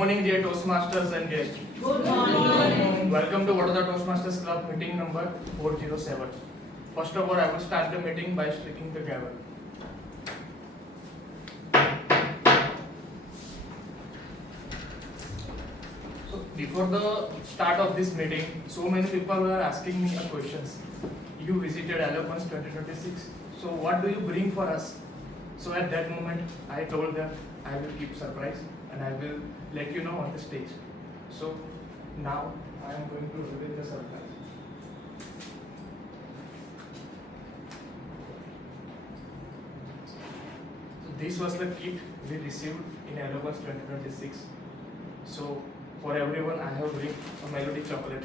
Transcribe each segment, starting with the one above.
morning, dear Toastmasters and guests. Good morning. Welcome to Vadodara Toastmasters Club meeting number 407. First of all, I will start the meeting by striking the gavel. So, before the start of this meeting, so many people were asking me questions. You visited Eloquence 2026, so what do you bring for us? So at that moment, I told them I will keep surprise and I will let you know on the stage. So now I am going to reveal the surprise. So this was the kit we received in Eloquence 2026. So for everyone, I have bring a melody chocolate.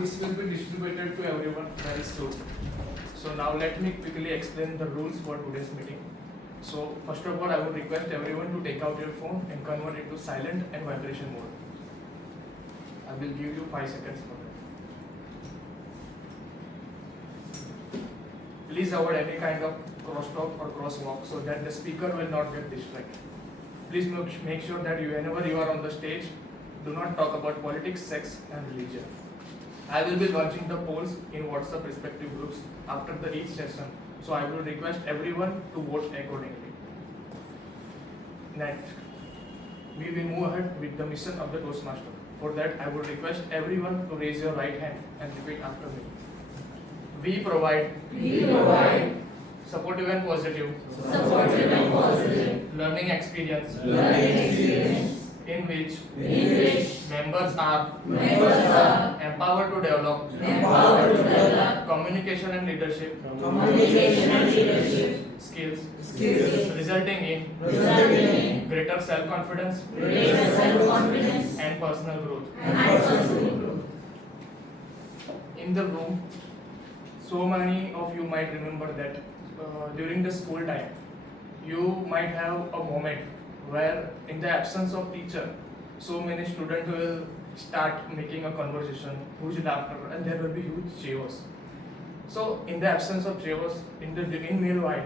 This will be distributed to everyone very soon. So now let me quickly explain the rules for today's meeting. So first of all, I would request everyone to take out your phone and convert it to silent and vibration mode. I will give you 5 seconds for that. Please avoid any kind of crosstalk or crosswalk so that the speaker will not get distracted. Please make sure that whenever you are on the stage, do not talk about politics, sex and religion. I will be launching the polls in WhatsApp respective groups after each session, so I will request everyone to vote accordingly. Next, we will move ahead with the mission of the Toastmaster. For that, I would request everyone to raise your right hand and repeat after me. We provide supportive and positive learning experience in which members are empowered to develop communication and leadership skills resulting in greater self-confidence and personal growth. In the room, so many of you might remember that during the school time, you might have a moment where in the absence of teacher, so many students will start making a conversation, huge laughter, and there will be huge chaos. So in the absence of chaos, in meanwhile,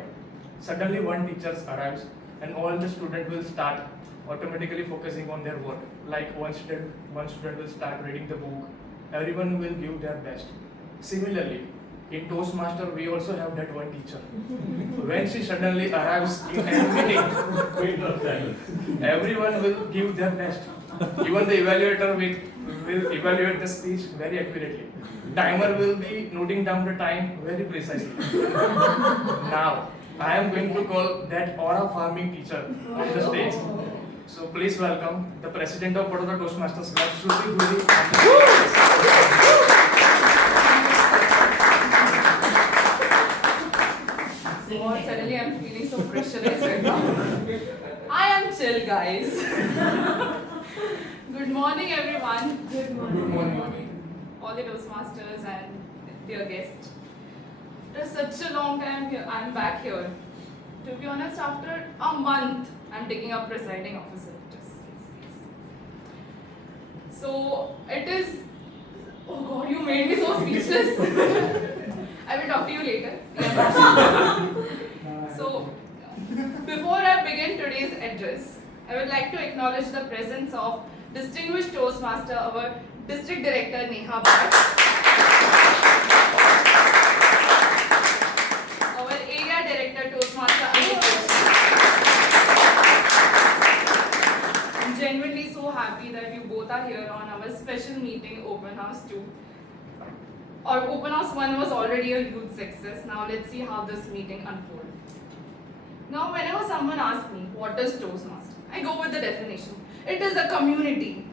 suddenly one teacher arrives and all the students will start automatically focusing on their work. Like one student will start reading the book, everyone will give their best. Similarly, in Toastmaster, we also have that one teacher. When she suddenly arrives in any meeting, everyone will give their best. Even the evaluator will evaluate the speech very accurately. Timer will be noting down the time very precisely. Now, I am going to call that aura farming teacher on the stage. So please welcome the president of Vadodara Toastmasters Club, Shruti Guri. Suddenly I'm feeling so pressurized right now. I am chill, guys. Good morning, everyone. Good morning. All the Toastmasters and dear guests. After such a long time, I'm back here. To be honest, after a month, I'm taking up presiding officer. So it is. Oh God, you made me so speechless. I will talk to you later. So, before I begin today's address, I would like to acknowledge the presence of distinguished Toastmaster, our District Director Neha Bhatt, our Area Director Toastmaster Amit. I'm genuinely so happy that you both are here on our special meeting, Open House 2. Our Open House 1 was already a huge success. Now let's see how this meeting unfolds. Now whenever someone asks me, what is Toastmaster? I go with the definition. It is a community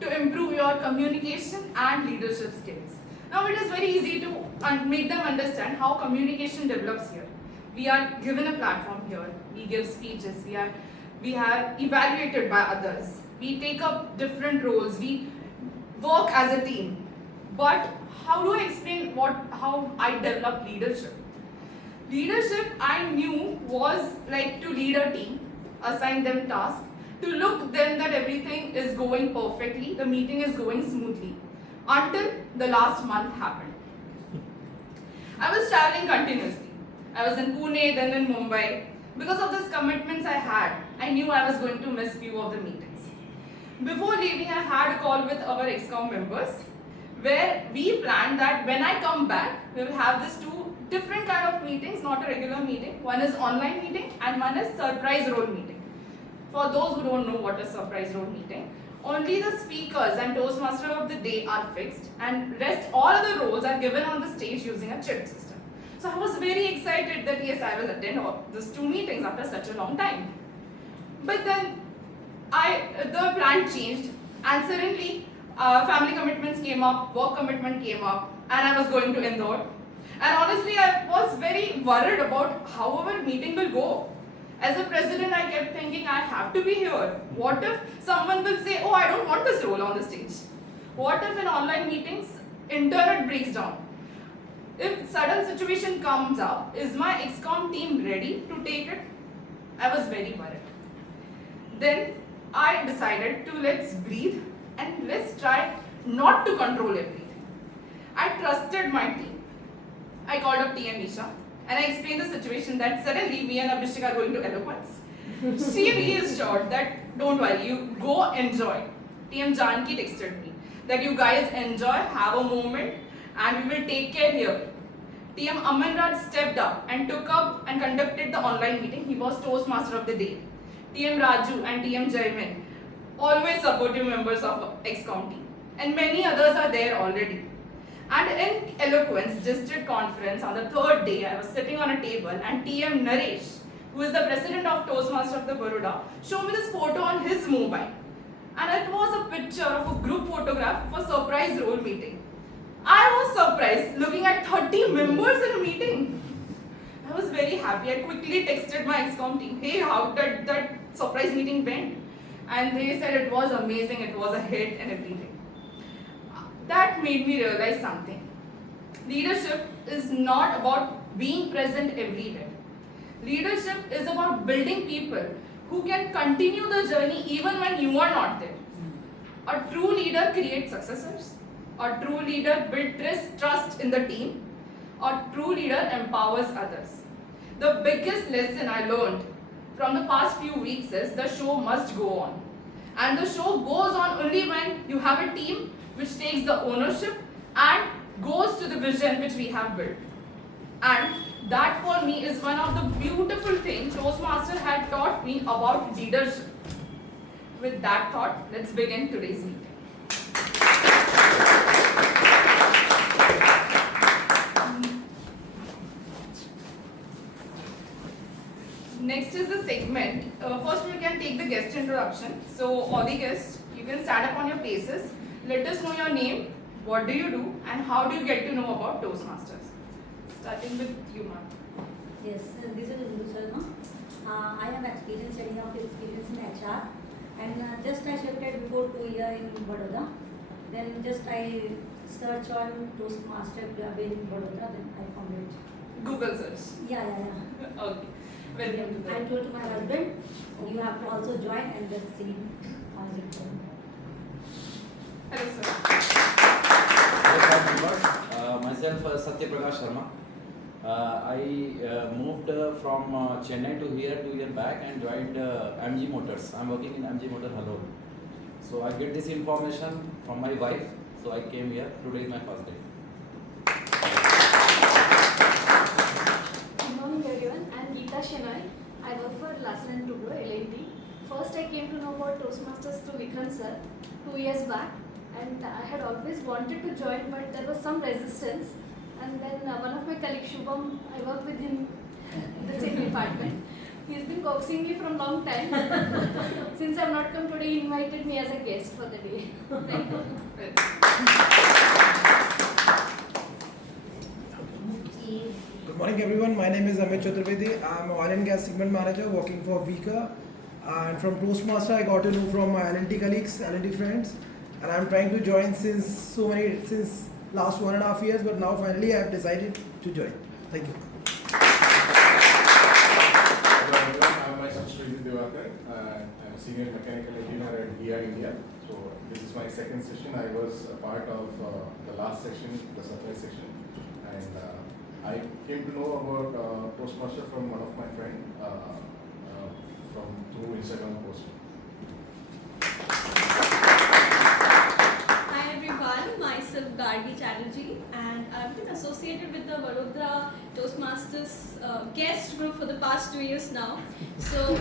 to improve your communication and leadership skills. Now it is very easy to make them understand how communication develops here. We are given a platform here. We give speeches. We are evaluated by others. We take up different roles. We work as a team. But how do I explain how I developed leadership? Leadership, I knew, was like to lead a team, assign them tasks, to look then that everything is going perfectly, the meeting is going smoothly, until the last month happened. I was traveling continuously. I was in Pune, then in Mumbai. Because of these commitments I had, I knew I was going to miss few of the meetings. Before leaving, I had a call with our ExCom members where we planned that when I come back, we will have these two different kind of meetings, not a regular meeting. One is online meeting and one is surprise role meeting. For those who don't know what is surprise role meeting, only the speakers and Toastmaster of the day are fixed and rest all other roles are given on the stage using a chit system. So I was very excited that yes, I will attend all these two meetings after such a long time. But then the plan changed and suddenly family commitments came up, work commitment came up, and I was going to Indore. And honestly, I was very worried about how our meeting will go. As a president, I kept thinking I have to be here. What if someone will say, oh, I don't want this role on the stage? What if in online meetings, internet breaks down? If sudden situation comes up, is my ExCom team ready to take it? I was very worried. Then I decided to let's breathe and let's try not to control everything. I trusted my team. I called up TM Isha and I explained the situation that suddenly me and Abhishek are going to eloquence. She reassured that don't worry, you go enjoy. TM Janki texted me that you guys enjoy, have a moment, and we will take care here. TM Amanraj stepped up and took up and conducted the online meeting. He was Toastmaster of the day. TM Raju and TM Jaimin, always supportive members of ExCom team. And many others are there already. And in Eloquence District Conference on the third day, I was sitting on a table and TM Naresh, who is the president of Toastmaster of the Baroda, showed me this photo on his mobile. And it was a picture of a group photograph for surprise role meeting. I was surprised looking at 30 members in a meeting. I was very happy. I quickly texted my ExCom team, hey, how did that surprise meeting went? And they said it was amazing, it was a hit and everything. That made me realize something. Leadership is not about being present everywhere. Leadership is about building people who can continue the journey even when you are not there. A true leader creates successors. A true leader builds trust in the team. A true leader empowers others. The biggest lesson I learned from the past few weeks is the show must go on. And the show goes on only when you have a team which takes the ownership and goes to the vision which we have built. And that for me is one of the beautiful things Toastmaster had taught me about leadership. With that thought, let's begin today's meeting. Next is the segment. First we can take the guest introduction. So all the guests, you can stand up on your places. Let us know your name, what do you do, and how do you get to know about Toastmasters. Starting with you, ma'am. Yes, this is Hindu Salma. I have experience setting up experience in HR, and just I shifted before 2 years in Baroda. Then just I search on Toastmaster Club in Baroda. Then I found it. Google search. Yeah. Okay. Welcome to I told to my husband, you have to also join and just see how is it going. Hello, sir. Yes, myself Satya Prakash Sharma. I moved from Chennai to here 2 years back and joined MG Motors. I'm working in MG Motor Halol. So I get this information from my wife. So I came here. Today is my first day. Good morning everyone, I am Geeta Shenoy. I work for Larsen & Toubro, L&T. First I came to know about Toastmasters through Vikram sir 2 years back, and I had always wanted to join but there was some resistance, and then one of my colleagues Shubham, I work with him in the same department. He's been coaxing me from long time. Since I have not come today, he invited me as a guest for the day. Thank you. Good morning everyone, my name is Amit Chaturvedi. I'm an oil and gas segment manager working for Vika, and from Toastmaster I got to know from my L&T colleagues, L&T friends, and I'm trying to join since last 1.5 years, but now finally I have decided to join. Thank you. Hello everyone, I'm myself Sridhar Devakar. I'm a senior mechanical engineer at VI India. So this is my second session. I was a part of the last session, the supply session, and I came to know about Toastmaster from one of my friend through Instagram post. Hi everyone, myself Gargi Chatterjee, and I've been associated with the Vadodara Toastmasters guest group for the past 2 years now. So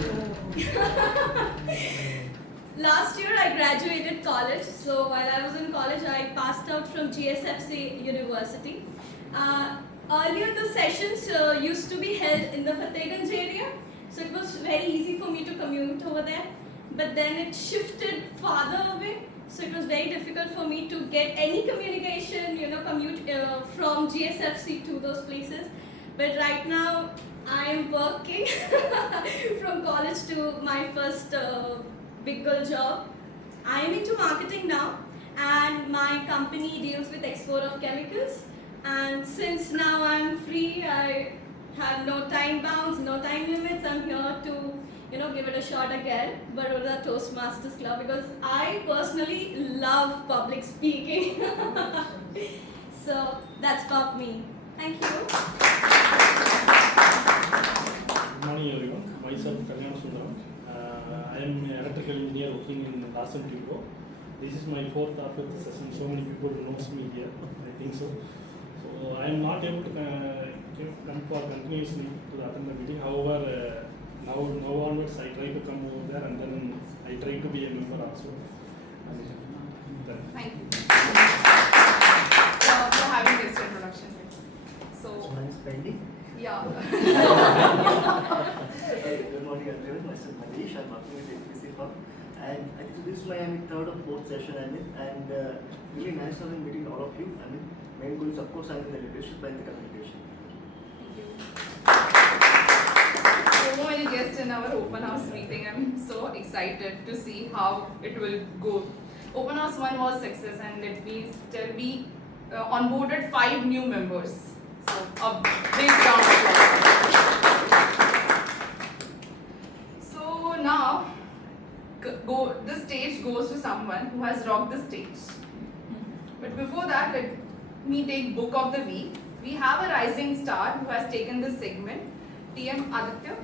last year I graduated college. So while I was in college, I passed out from GSFC University. Earlier the sessions used to be held in the Fatehganj area, so it was very easy for me to commute over there. But then it shifted farther away, so it was very difficult for me to get any communication, commute from GSFC to those places. But right now I am working from college to my first big girl job. I am into marketing now, and my company deals with export of chemicals. And since now I'm free, I have no time bounds, no time limits. I'm here to give it a shot again, Baroda Toastmasters Club, because I personally love public speaking. So that's about me. Thank you. Good morning everyone. Myself Kalyan Sundaram. I am an electrical engineer working in Larsen Tubro. This is my 4th or 5th session. So many people knows me here. I think so. So I am not able to come for continuously to attend the meeting. However, now onwards I try to come over there, and then I try to be a member also. Thank you for having this introduction. So, my name is Pendy. yeah. Good morning everyone. Myself Manish. I'm working with HPC firm. And actually this is my 3rd or 4th session, and really nice having meeting all of you. Main goal is of course having the leadership and the communication. So many guests in our open house meeting. I'm so excited to see how it will go. Open house 1 was success, and let me tell we onboarded 5 new members. So a big round of applause. So now the stage goes to someone who has rocked the stage. But before that, let me take book of the week. We have a rising star who has taken this segment, TM Aditya.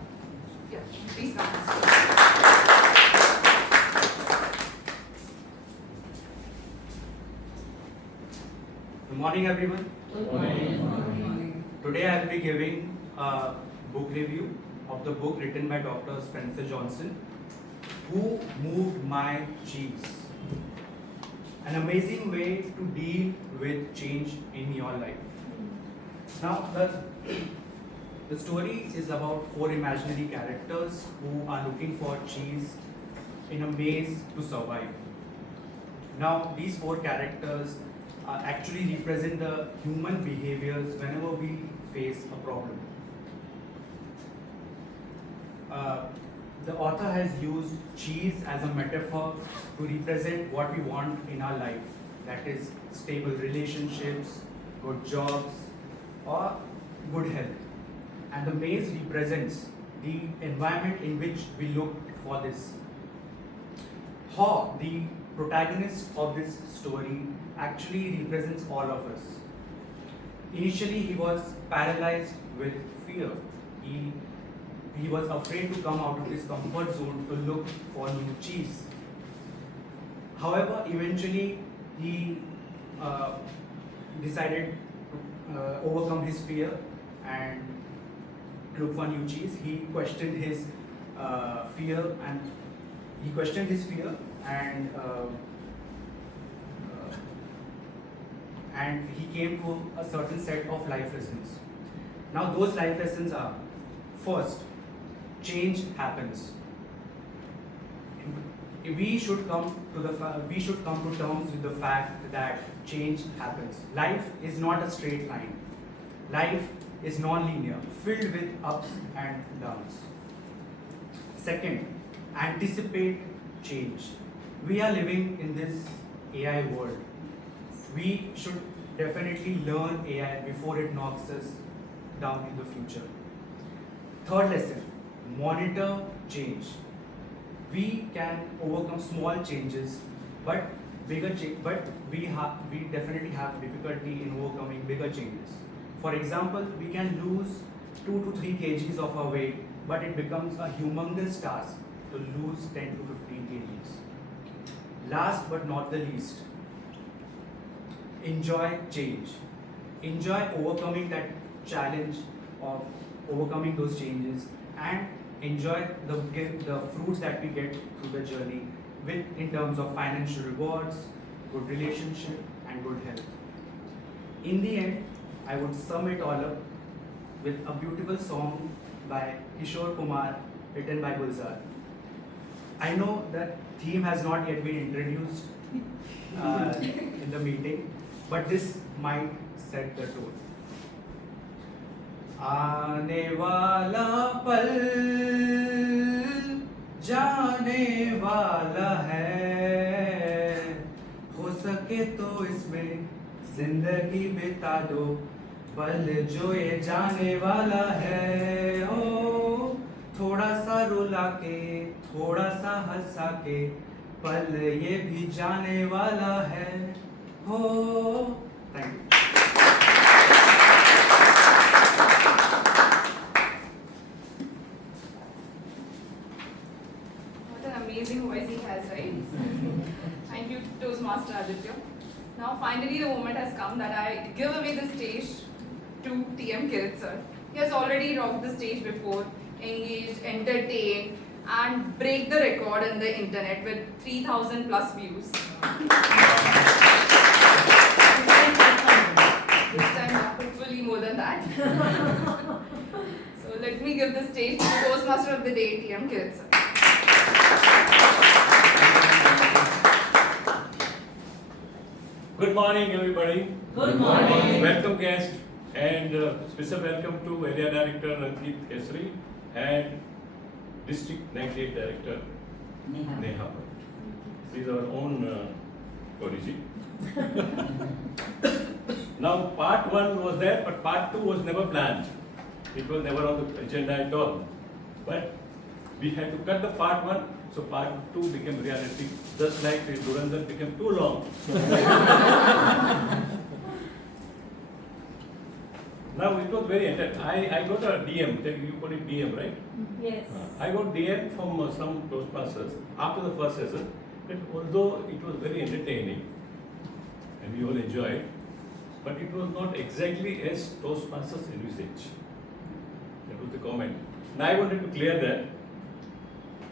Yeah, please come. Good morning everyone. Good morning. Today I will be giving a book review of the book written by Dr. Spencer Johnson, Who Moved My Cheese? An amazing way to deal with change in your life. Now the story is about 4 imaginary characters who are looking for cheese in a maze to survive. Now these 4 characters actually represent the human behaviors whenever we face a problem. The author has used cheese as a metaphor to represent what we want in our life, that is stable relationships, good jobs, or good health. And the maze represents the environment in which we look for this. Haw, the protagonist of this story, actually represents all of us. Initially, he was paralyzed with fear. He was afraid to come out of his comfort zone to look for new cheese. However, eventually he decided to overcome his fear and look for new cheese. He questioned his fear and he came to a certain set of life lessons. Now those life lessons are: first, change happens. We should come to terms with the fact that change happens. Life is not a straight line. Life is non-linear, filled with ups and downs. Second, anticipate change. We are living in this AI world. We should definitely learn AI before it knocks us down in the future. Third lesson, monitor change. We can overcome small changes, but we definitely have difficulty in overcoming bigger changes. For example, we can lose 2 to 3 kgs of our weight, but it becomes a humongous task to lose 10 to 15 kgs. Last but not the least, enjoy change. Enjoy overcoming that challenge of overcoming those changes, and enjoy the fruits that we get through the journey in terms of financial rewards, good relationship, and good health. In the end, I would sum it all up with a beautiful song by Kishore Kumar, written by Gulzar. I know that theme has not yet been introduced in the meeting, but this might set the tone. आने वाला पल जाने वाला है, हो सके तो इसमें जिंदगी बिता दो, पल जो ये जाने वाला है। ओ थोड़ा सा रुला के, थोड़ा सा हंसा के, पल ये भी जाने वाला है। हो thank you. What an amazing voice he has, right? Thank you, Toastmaster Aditya. Now, finally, the moment has come that I give away the stage to TM Kirit sir. He has already rocked the stage before, engaged, entertained, and break the record in the internet with 3,000 plus views. This time, hopefully more than that. So let me give the stage to the Toastmaster of the day, TM Kirit sir. Good morning, everybody. Good morning. Welcome, guest, and special welcome to Area Director Ranjit Kesari and District 98 Director Neha. She is our own prodigy. Now, part 1 was there, but part 2 was never planned. It was never on the agenda at all. But we had to cut the part 1, so part 2 became reality, just like the Durandar became too long. Now it was very entertaining. I got a DM, you call it DM, right? Yes. I got DM from some Toastmasters after the first session, that although it was very entertaining and we all enjoyed, but it was not exactly as Toastmasters envisaged. That was the comment. Now I wanted to clear that.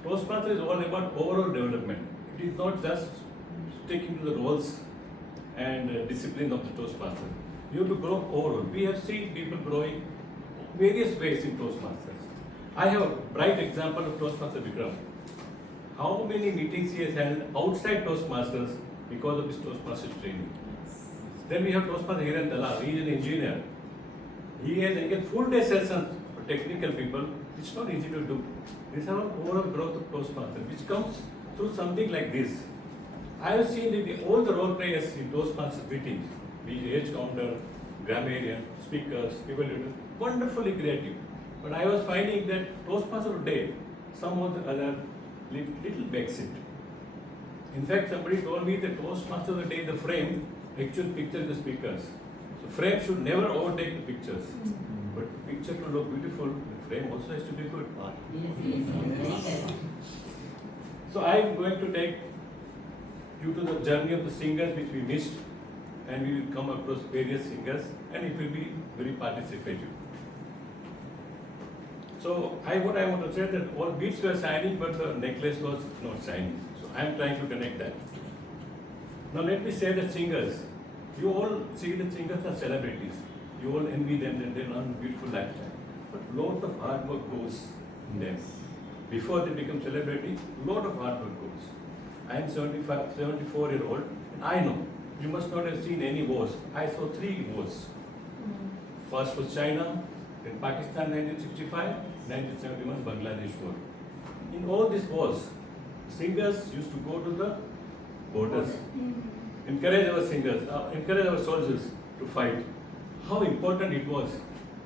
Toastmaster is all about overall development. It is not just sticking to the roles and discipline of the Toastmaster. You have to grow overall. We have seen people growing various ways in Toastmasters. I have a bright example of Toastmaster Vikram. How many meetings he has held outside Toastmasters because of his Toastmaster training. Then we have Toastmaster Hiran Dalal. He is an engineer. He has again full day sessions for technical people. It's not easy to do. This is our overall growth of Toastmaster, which comes through something like this. I have seen that all the role players in Toastmaster meetings, be it age counter, grammarian, speakers, people, wonderfully creative. But I was finding that Toastmaster today, some of the other little backseat. In fact, somebody told me that Toastmaster of the day, the frame, actual picture the speakers. So frame should never overtake the pictures. But the picture to look beautiful, the frame also has to be good. So I am going to take you to the journey of the singers which we missed, and we will come across various singers, and it will be very participative. So what I want to say that all beads were shining, but the necklace was not shining. So I am trying to connect that. Now let me say that singers, you all see that singers are celebrities. You all envy them and they run a beautiful lifestyle. But lot of hard work goes in them. Before they become celebrity, lot of hard work goes. I am 74-year-old, and I know you must not have seen any wars. I saw 3 wars. First was China, then Pakistan 1965, 1971 Bangladesh war. In all these wars, singers used to go to the borders, encourage our singers, encourage our soldiers to fight. How important it was,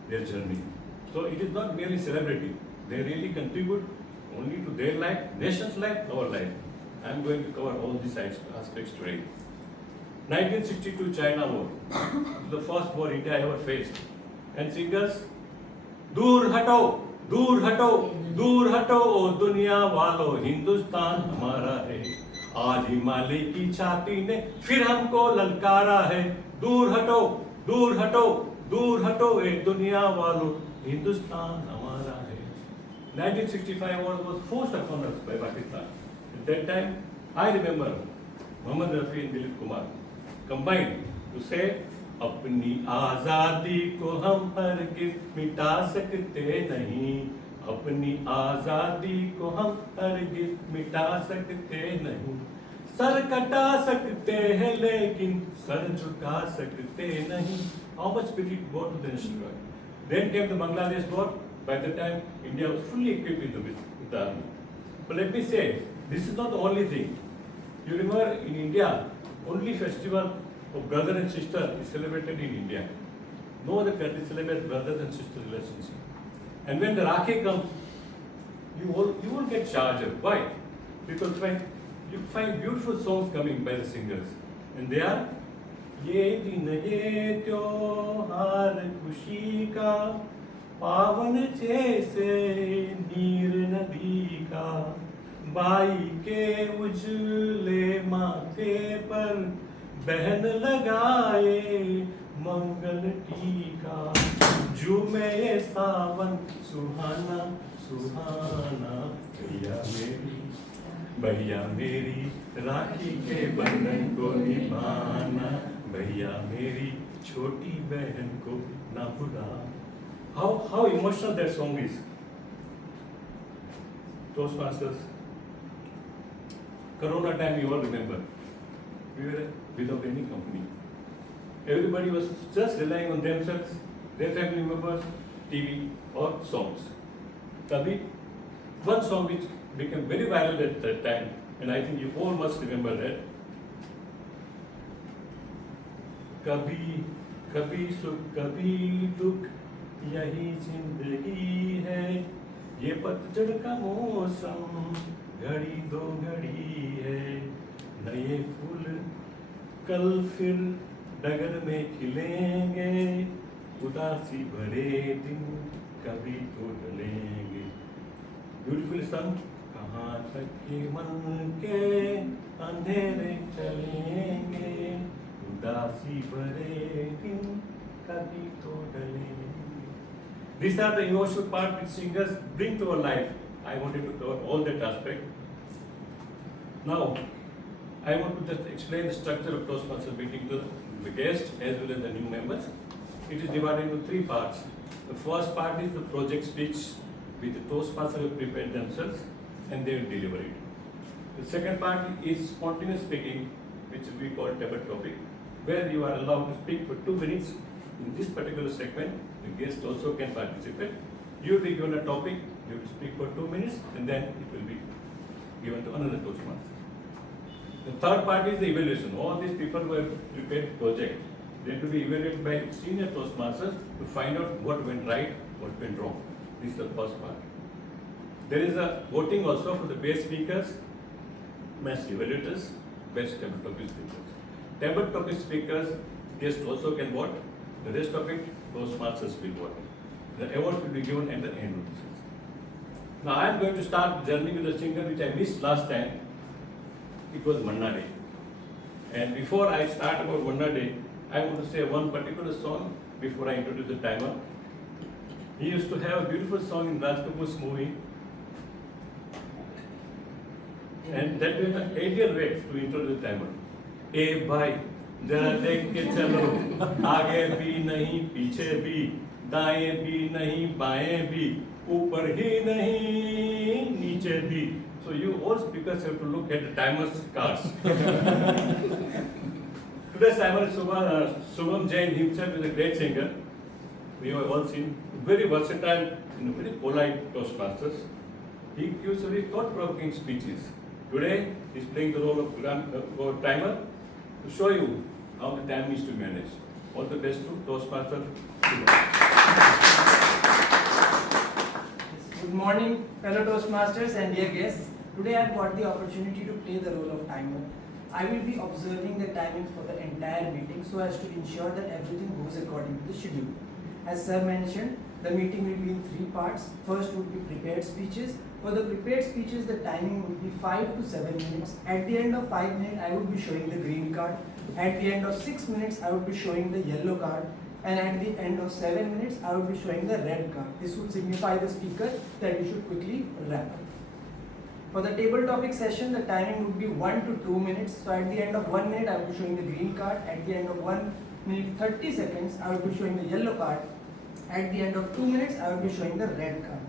their journey. So it is not merely celebrity. They really contribute only to their life, nation's life, our life. I am going to cover all these aspects today. 1962 China War, the first war India ever faced. And singers, दूर हटो, दूर हटो, दूर हटो ओ दुनिया वालों, हिंदुस्तान हमारा है। आज हिमालय की छाती ने फिर हमको ललकारा है। दूर हटो, दूर हटो, दूर हटो ए दुनिया वालों, हिंदुस्तान हमारा है। 1965 was forced upon us by Pakistan. At that time, I remember Muhammad Rafi and Dilip Kumar combined to say, अपनी आजादी को हम हरगिज़ मिटा सकते नहीं, अपनी आजादी को हम हरगिज़ मिटा सकते नहीं, सर कटा सकते हैं लेकिन सर झुका सकते नहीं. How much spirit brought to the nation? Then came the Bangladesh war. By the time India was fully equipped with the army. But let me say, this is not the only thing. You remember in India, only festival of brother and sister is celebrated in India. No other country celebrates brother and sister relationship. And when the Rakhi comes, you will get charged. Why? Because when you find beautiful songs coming by the singers, and they are ये दिन ये त्योहार खुशी का, पावन जैसे नीर नदी का, बाई के उजले माथे पर बहन लगाए मंगल टीका, झूमे ये सावन सुहाना सुहाना, भैया मेरी राखी के बंधन को निभाना, भैया मेरी छोटी बहन को ना भुला. How emotional that song is. Toastmasters. Corona time, you all remember. We were without any company. Everybody was just relying on themselves, their family members, TV or songs. Kabhi, one song which became very viral at that time, and I think you all must remember that. कभी कभी सुख कभी दुख यही जिंदगी है, ये पतझड़ का मौसम घड़ी दो घड़ी है, नए फूल कल फिर डगर में खिलेंगे, उदासी भरे दिन कभी तो ढलेंगे. Beautiful song. कहाँ तक ये मन के अंधेरे चलेंगे, उदासी भरे दिन कभी तो ढलेंगे. These are the emotional part which singers bring to our life. I wanted to cover all that aspect. Now, I want to just explain the structure of Toastmasters meeting to the guests as well as the new members. It is divided into three parts. The first part is the project speech, which the Toastmasters have prepared themselves and they will deliver it. The second part is spontaneous speaking, which we call table topic, where you are allowed to speak for 2 minutes. In this particular segment, the guests also can participate. You will be given a topic, you have to speak for 2 minutes, and then it will be given to another Toastmaster. The third part is the evaluation. All these people who have prepared project, they have to be evaluated by senior Toastmasters to find out what went right, what went wrong. This is the first part. There is a voting also for the best speakers, best evaluators, best table topic speakers. Table topic speakers, guests also can vote. The rest of it, Toastmasters will vote. The awards will be given at the end of the season. Now I am going to start the journey with a singer which I missed last time. It was Manna Day. And before I start about Manna Day, I want to say one particular song before I introduce the timer. He used to have a beautiful song in Raj Kapoor's movie. And that was the ideal way to introduce the timer. ए भाई जरा देख के चलो, आगे भी नहीं पीछे भी, दाएं भी नहीं बाएं भी, ऊपर ही नहीं नीचे भी. So you all speakers have to look at the timer's cards. Today's timer is Shubham Jain himself is a great singer. We have all seen, very versatile and very polite Toastmasters. He gives very thought-provoking speeches. Today, he is playing the role of timer to show you how the time is to be managed. All the best to Toastmaster. Good morning, fellow Toastmasters and dear guests. Today I have got the opportunity to play the role of timer. I will be observing the timings for the entire meeting so as to ensure that everything goes according to the schedule. as sir mentioned, the meeting will be in 3 parts. First would be prepared speeches. For the prepared speeches, the timing would be 5 to 7 minutes. At the end of 5 minutes, I would be showing the green card. At the end of 6 minutes, I would be showing the yellow card. And at the end of 7 minutes, I would be showing the red card. This would signify the speaker that you should quickly wrap up. For the table topic session, the timing would be 1 to 2 minutes. So at the end of 1 minute, I would be showing the green card. At the end of 1 minute 30 seconds, I would be showing the yellow card. At the end of 2 minutes, I would be showing the red card.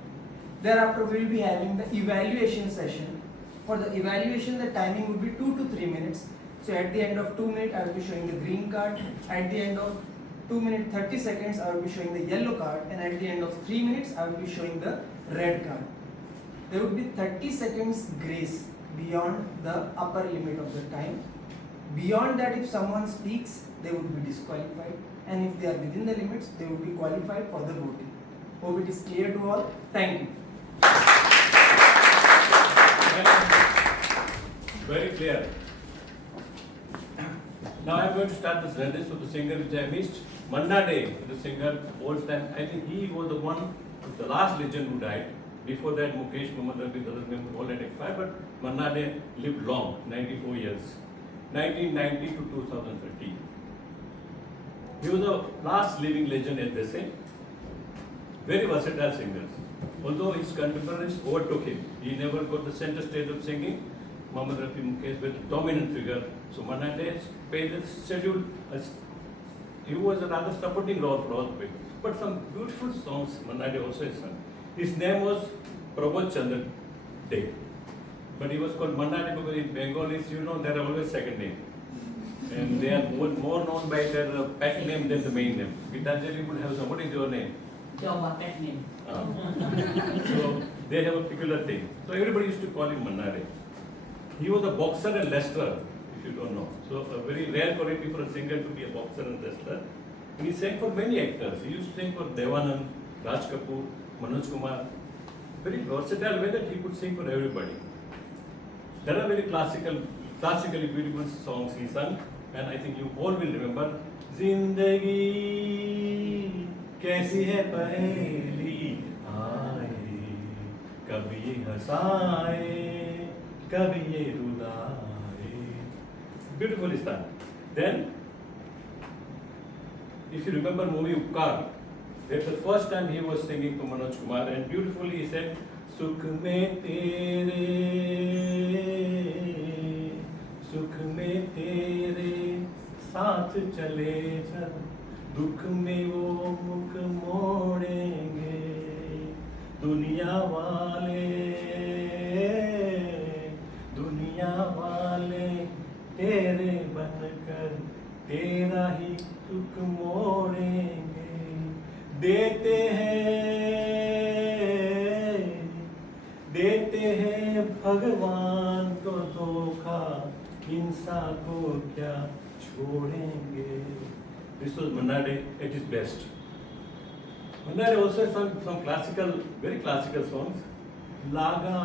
Thereafter, we will be having the evaluation session. For the evaluation, the timing would be 2 to 3 minutes. So at the end of 2 minutes, I will be showing the green card. At the end of 2 minutes 30 seconds, I will be showing the yellow card. And at the end of 3 minutes, I will be showing the red card. There would be 30 seconds grace beyond the upper limit of the time. Beyond that, if someone speaks, they would be disqualified. And if they are within the limits, they would be qualified for the voting. Hope it is clear to all. Thank you. Very clear. Now I am going to start the sentence of the singer which I missed. Manna Day, the singer, old time. I think he was the one, the last legend who died. Before that, Mukesh, Muhammad Rafi, the others all had expired, but Manna Day lived long, 94 years. 1990 to 2013. He was the last living legend, as they say. Very versatile singer. Although his contemporaries overtook him, he never got the center stage of singing. Muhammad Rafi, Mukesh were the dominant figure. So Manna Day played the schedule as he was a rather supporting role for all the people. But some beautiful songs Manna Day also has sung. His name was Prabodh Chandra Day. But he was called Manna Day because in Bengalis, you know, there are always second name. And they are more known by their pet name than the main name. Gitanjali would have some, what is your name? Pet name. So they have a peculiar thing. So everybody used to call him Manna Day. He was a boxer and wrestler, if you don't know. So a very rare quality for a singer to be a boxer and wrestler. And he sang for many actors. He used to sing for Devanand, Raj Kapoor, Manoj Kumar. Very versatile way that he could sing for everybody. There are very classically beautiful songs he sang, and I think you all will remember. Zindagi kaisi hai paheli aaye, kabhi ye hasaye, kabhi ye rudaye. Beautiful is that. Then, if you remember movie Uppkar, that's the first time he was singing to Manoj Kumar, and beautifully he said, Sukh mein tere, saath chale chal, dukh mein wo mukh modenge, duniya wale, tere bankar, tera hi sukh modenge. देते हैं भगवान को धोखा, इंसान को क्या छोड़ेंगे. This was Manna Day at his best. Manna Day also sang some classical, very classical songs. लागा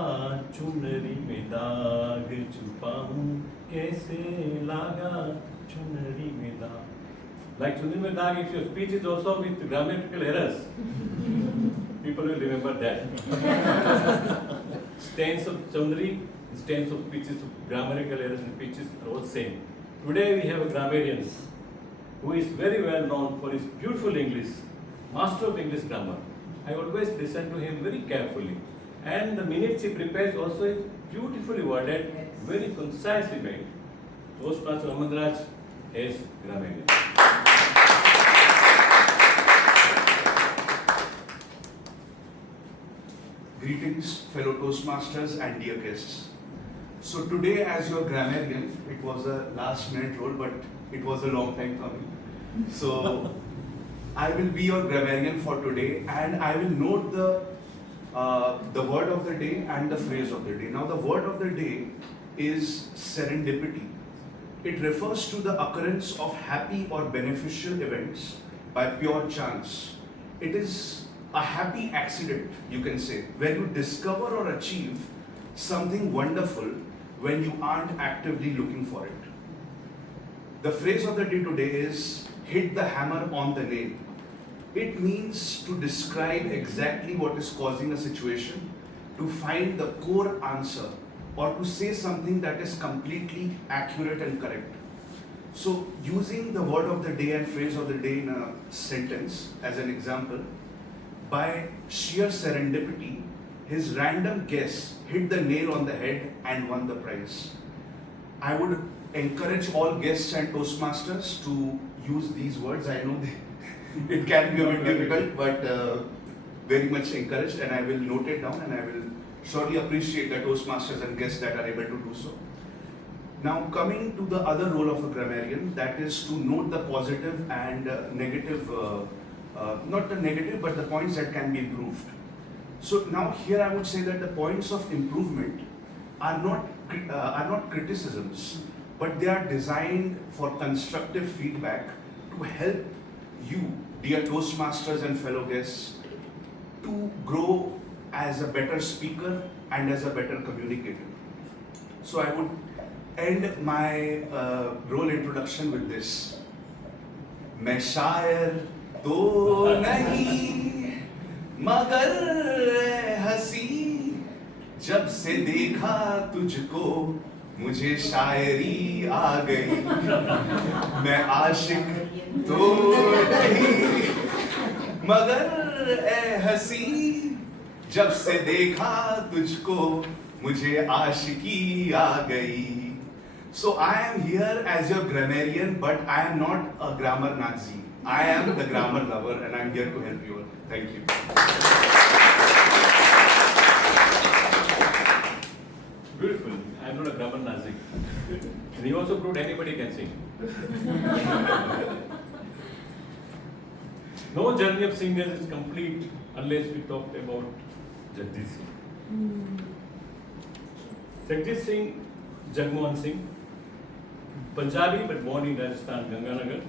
चुनरी में दाग छुपाऊं कैसे, लागा चुनरी में दाग. Like Chunri mein daag, if your speech is also with grammatical errors, people will remember that. Stains of Chundri, stains of speeches, grammatical errors in speeches are all same. Today we have a grammarian who is very well known for his beautiful English, master of English grammar. I always listen to him very carefully. And the minutes he prepares also is beautifully worded, very concisely made. Toastmaster Ramandraj is grammarian. Greetings, fellow Toastmasters and dear guests. So today, as your grammarian, it was a last minute role, but it was a long time coming. So I will be your grammarian for today, and I will note the word of the day and the phrase of the day. Now, the word of the day is serendipity. It refers to the occurrence of happy or beneficial events by pure chance. It is a happy accident, you can say, where you discover or achieve something wonderful when you aren't actively looking for it. The phrase of the day today is hit the hammer on the nail. It means to describe exactly what is causing a situation, to find the core answer, or to say something that is completely accurate and correct. So, using the word of the day and phrase of the day in a sentence as an example, by sheer serendipity, his random guess hit the nail on the head and won the prize. I would encourage all guests and Toastmasters to use these words. I know it can be a bit difficult, but very much encouraged, and I will note it down, and I will surely appreciate the Toastmasters and guests that are able to do so. Now, coming to the other role of a grammarian, that is to note the positive and negative, not the negative, but the points that can be improved. So now here I would say that the points of improvement are not criticisms, but they are designed for constructive feedback to help you, dear Toastmasters and fellow guests, to grow as a better speaker and as a better communicator. So I would end my role introduction with this. मैं शायर तो नहीं मगर हंसी, जब से देखा तुझको मुझे शायरी आ गई। मैं आशिक तो नहीं मगर हंसी, जब से देखा तुझको मुझे आशिकी आ गई। So I am here as your grammarian, but I am not a grammar Nazi. I am the grammar lover, and I am here to help you all. Thank you. Beautiful. I am not a grammar Nazi. And he also proved anybody can sing. No journey of singers is complete unless we talk about Jagdish Singh. Jagdish Singh, Jagmohan Singh, Punjabi but born in Rajasthan, Ganganagar.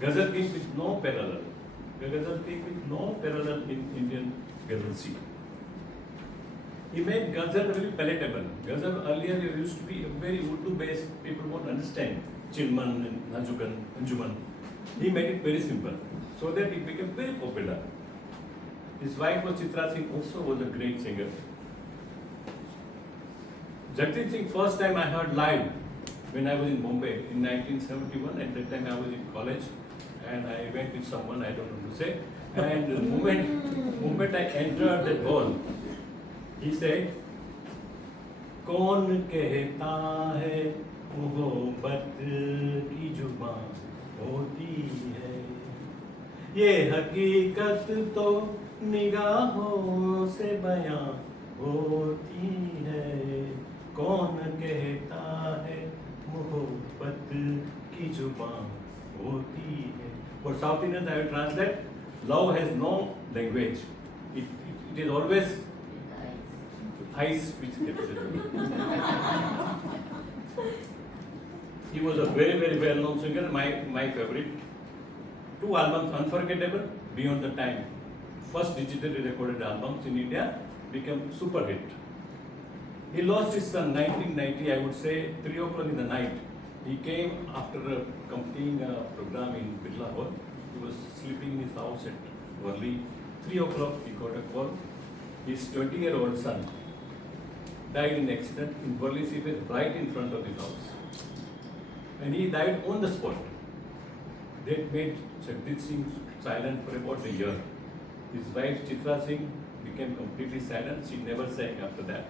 Ghazal king with no parallel. Ghazal king with no parallel in Indian ghazal scene. He made ghazal very palatable. Ghazal earlier used to be a very Urdu based, people won't understand. Chilman and Najukan, Anjuman. He made it very simple so that it became very popular. His wife was Chitra Singh, also was a great singer. Jagdish Singh, first time I heard live when I was in Bombay in 1971. At that time I was in college and I went with someone, I don't know to say. And the moment I entered that hall, he said, "कौन कहता है मोहब्बत की जुबान होती है, ये हकीकत तो निगाहों से बयां होती है, कौन कहता है मोहब्बत की जुबान होती है." For South Indians, I will translate, love has no language. It is always eyes which gets it. He was a very, very well-known singer, my favorite. 2 albums, unforgettable, beyond the time. First digitally recorded albums in India became super hit. He lost his son 1990, I would say 3 o'clock in the night. He came after completing a program in Birla Hall. He was sleeping in his house at early 3 o'clock. He got a call. His 20-year-old son died in an accident in Worli Seaway right in front of his house. And he died on the spot. That made Jagdish Singh silent for about a year. His wife Chitra Singh became completely silent. She never sang after that.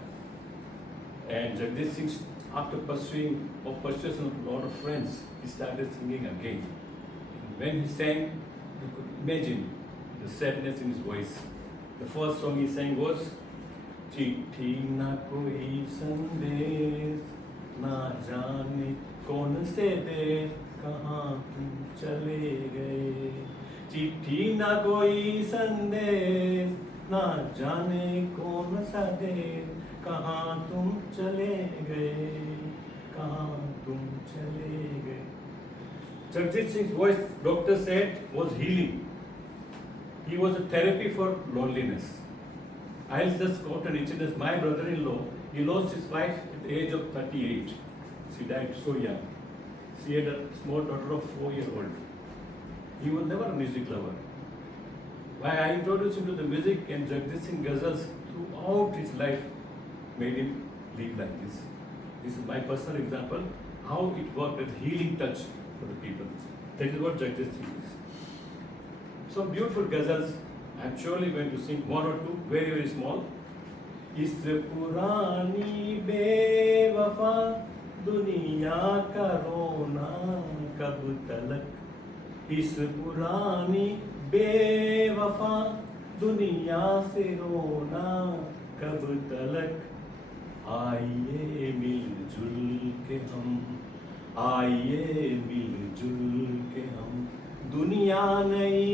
And Jagdish Singh, after persuasion of a lot of friends, he started singing again. And when he sang, you could imagine the sadness in his voice. The first song he sang was, "चिट्ठी ना कोई संदेश, ना जाने कौन से देश, कहाँ तुम चले गए। चिट्ठी ना कोई संदेश, ना जाने कौन सा देश, कहाँ तुम चले गए, कहाँ तुम चले गए." Jagdish Singh's voice, doctor said, was healing. He was a therapy for loneliness. I'll just quote an incident. My brother-in-law, he lost his wife at the age of 38. She died so young. She had a small daughter of 4-year-old. He was never a music lover. Why I introduced him to the music and Jagdish Singh ghazals throughout his life made him live like this. This is my personal example, how it worked as healing touch for the people. That is what Jagdish Singh is. Some beautiful ghazals. I am surely going to sing one or two, very, very small. इस पुरानी बेवफा दुनिया का रोना कब तलक, इस पुरानी बेवफा दुनिया से रोना कब तलक, आइए मिलजुल के हम, आइए मिलजुल के हम दुनिया नई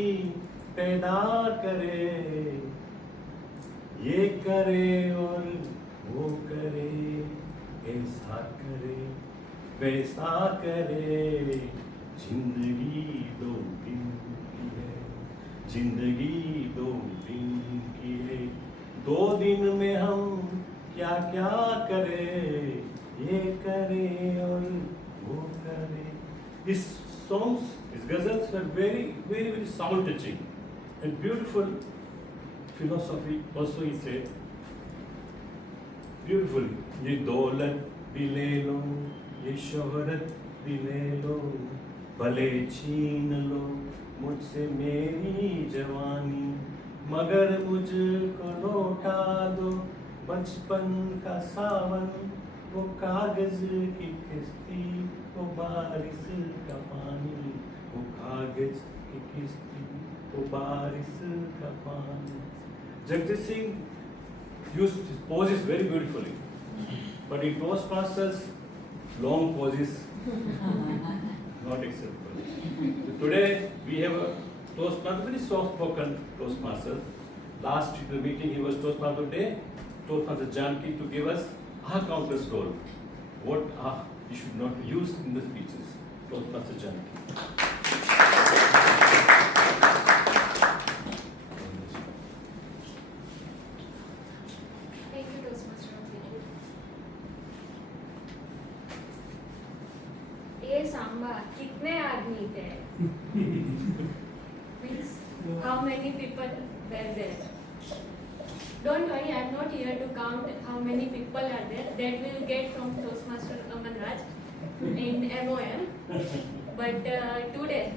पैदा करे, ये करे और वो करे, ऐसा करे वैसा करे, जिंदगी दो दिन की है, जिंदगी दो दिन की है, 2 दिन में हम क्या क्या करे, ये करे और वो करे. His songs, his ghazals were very, very, very soul touching and beautiful. Philosophy also he said beautifully, ये दौलत भी ले लो, ये शोहरत भी ले लो, भले छीन लो मुझसे मेरी जवानी, मगर मुझको लौटा दो बचपन का सावन, वो कागज की किस्ती, वो बारिश का पानी, वो कागज की किस्ती, वो बारिश का पानी. Jagdish Singh used his poses very beautifully, but in Toastmasters, long poses not acceptable. So today we have a Toastmaster, very soft-spoken Toastmaster. Last meeting he was Toastmaster Day, Toastmaster Janki to give us our counter goal. What we should not use in the speeches. Toastmaster Janki. ये सांबा कितने आदमी थे? Means how many people were there? Don't worry, I am not here to count how many people are there. That will get from Toastmaster Aman Raj in MOM. But today,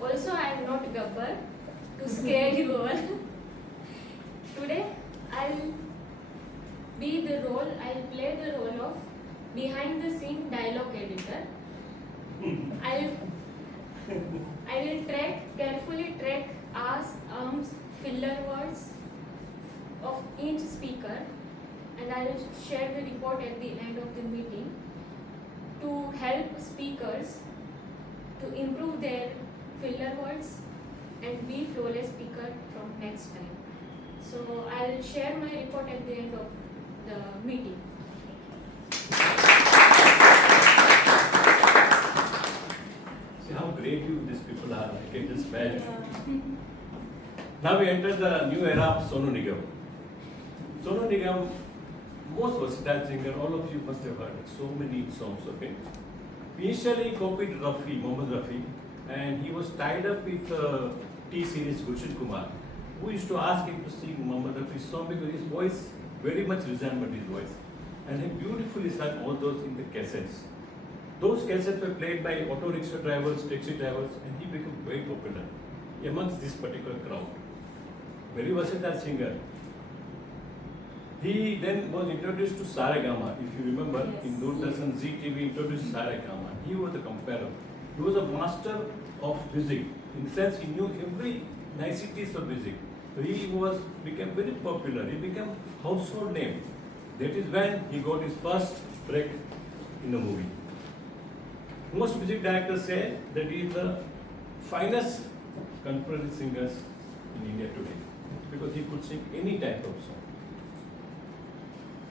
also I am not Gabbar to scare you all. Today, I'll play the role of behind the scene dialogue editor. I will carefully track ahs, ums, filler words of each speaker, and I will share the report at the end of the meeting to help speakers to improve their filler words and be flawless speaker from next time. So I will share my report at the end of the meeting. See how creative these people are. I can just imagine. Now we enter the new era of Sonu Nigam. Sonu Nigam, most versatile singer, all of you must have heard so many songs of him. Initially copied Rafi, Mohammed Rafi, and he was tied up with T-Series Gulshan Kumar, who used to ask him to sing Mohammed Rafi's song because his voice very much resembled his voice. And he beautifully sang all those in the cassettes. Those cassettes were played by auto rickshaw drivers, taxi drivers, and he became very popular amongst this particular crowd. Very versatile singer. He then was introduced to Saregama. If you remember, in Doordarshan ZTV introduced Saregama. He was the comparer. He was a master of music. In the sense, he knew every niceties of music. So he became very popular. He became household name. That is when he got his first break in the movie. Most music directors say that he is the finest contemporary singers in India today because he could sing any type of song.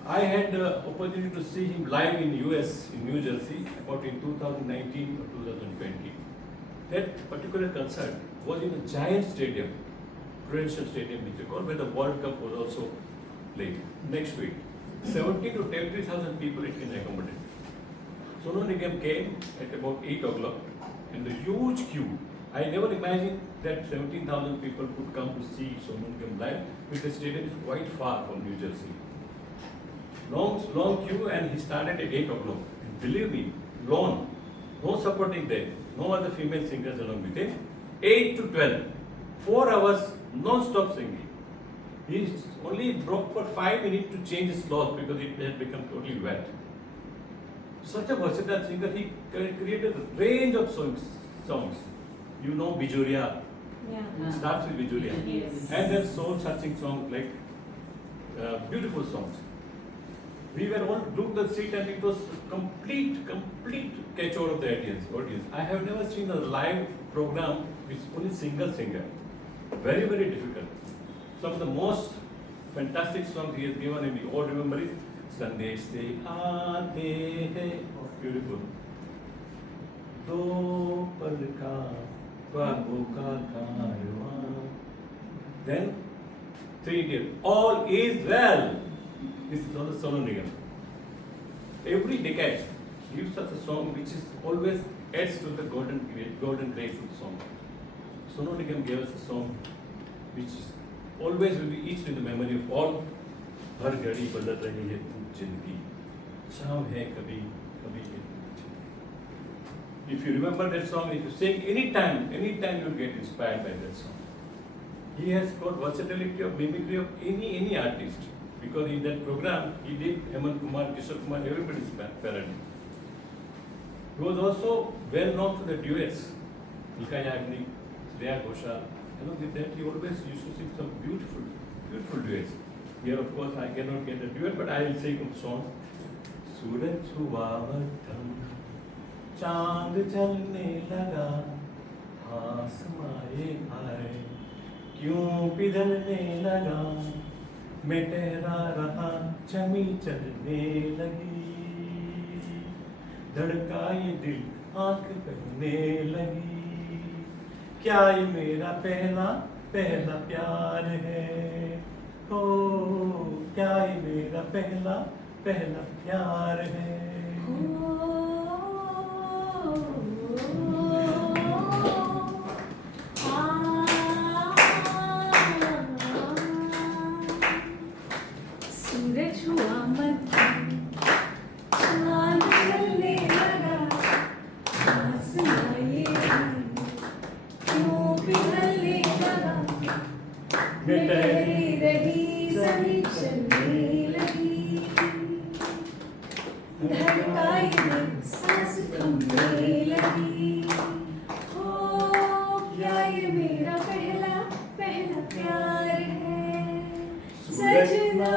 I had the opportunity to see him live in US, in New Jersey, about in 2019 or 2020. That particular concert was in a giant stadium, Prudential Stadium, which they call, where the World Cup was also played next to it. 70 to 80,000 people it can accommodate. Sonu Nigam came at about 8 o'clock and the huge queue I never imagined that 17,000 people could come to see Soman Nigam live, because the stadium is quite far from New Jersey. Long queue, and he started at 8 o'clock. And believe me, lone, no supporting there, no other female singers along with him. 8 to 12, 4 hours non-stop singing. He only broke for 5 minutes to change his clothes because it had become totally wet. Such a versatile singer, he created a range of songs. You know Bijuria. Yeah. It starts with Bijuria. Yes. And then soul-searching songs like beautiful songs. We were all glued to the seat, and it was complete catch-all of the audience. I have never seen a live program with only single singer. Very, very difficult. Some of the most fantastic songs he has given, and we all remember it. Sandesh se aate hai, beautiful. Do pal ka ख्वाबों का कारवां. Then 3 Idiots. All is well. This is also Sonu Nigam. Every decade gives us a song which is always adds to the golden grace of the song. Sonu Nigam gave us a song which is always will be etched in the memory of all. हर घड़ी बदल रही है तू जिंदगी, शाम है कभी कभी ये. If you remember that song, if you sing anytime you'll get inspired by that song. He has got versatility of mimicry of any artist, because in that program he did Hemant Kumar, Kishore Kumar, everybody's parody. He was also well known for the duets. Ilka Yagnik, Shreya Ghoshal. Along with that, he always used to sing some beautiful duets. Here, of course, I cannot get a duet, but I will sing a song. Suraj hua madham, चांद चलने लगा, आसमाए आए, क्यों पिघलने लगा, मैं ठहरा रहा, चमी चलने लगी, धड़का ये दिल, आंख बहने लगी, क्या ये मेरा पहला प्यार है, हो क्या ये मेरा पहला प्यार है. सूरज हुआ मध्यम, चांद ढलने लगा, आसमां ये क्यों पिघलने लगा, मैं ठहरी रही ज़मीं चलने लगी, धड़काई दिल सांस थमने लगी, हो क्या ये मेरा पहला प्यार है, सजना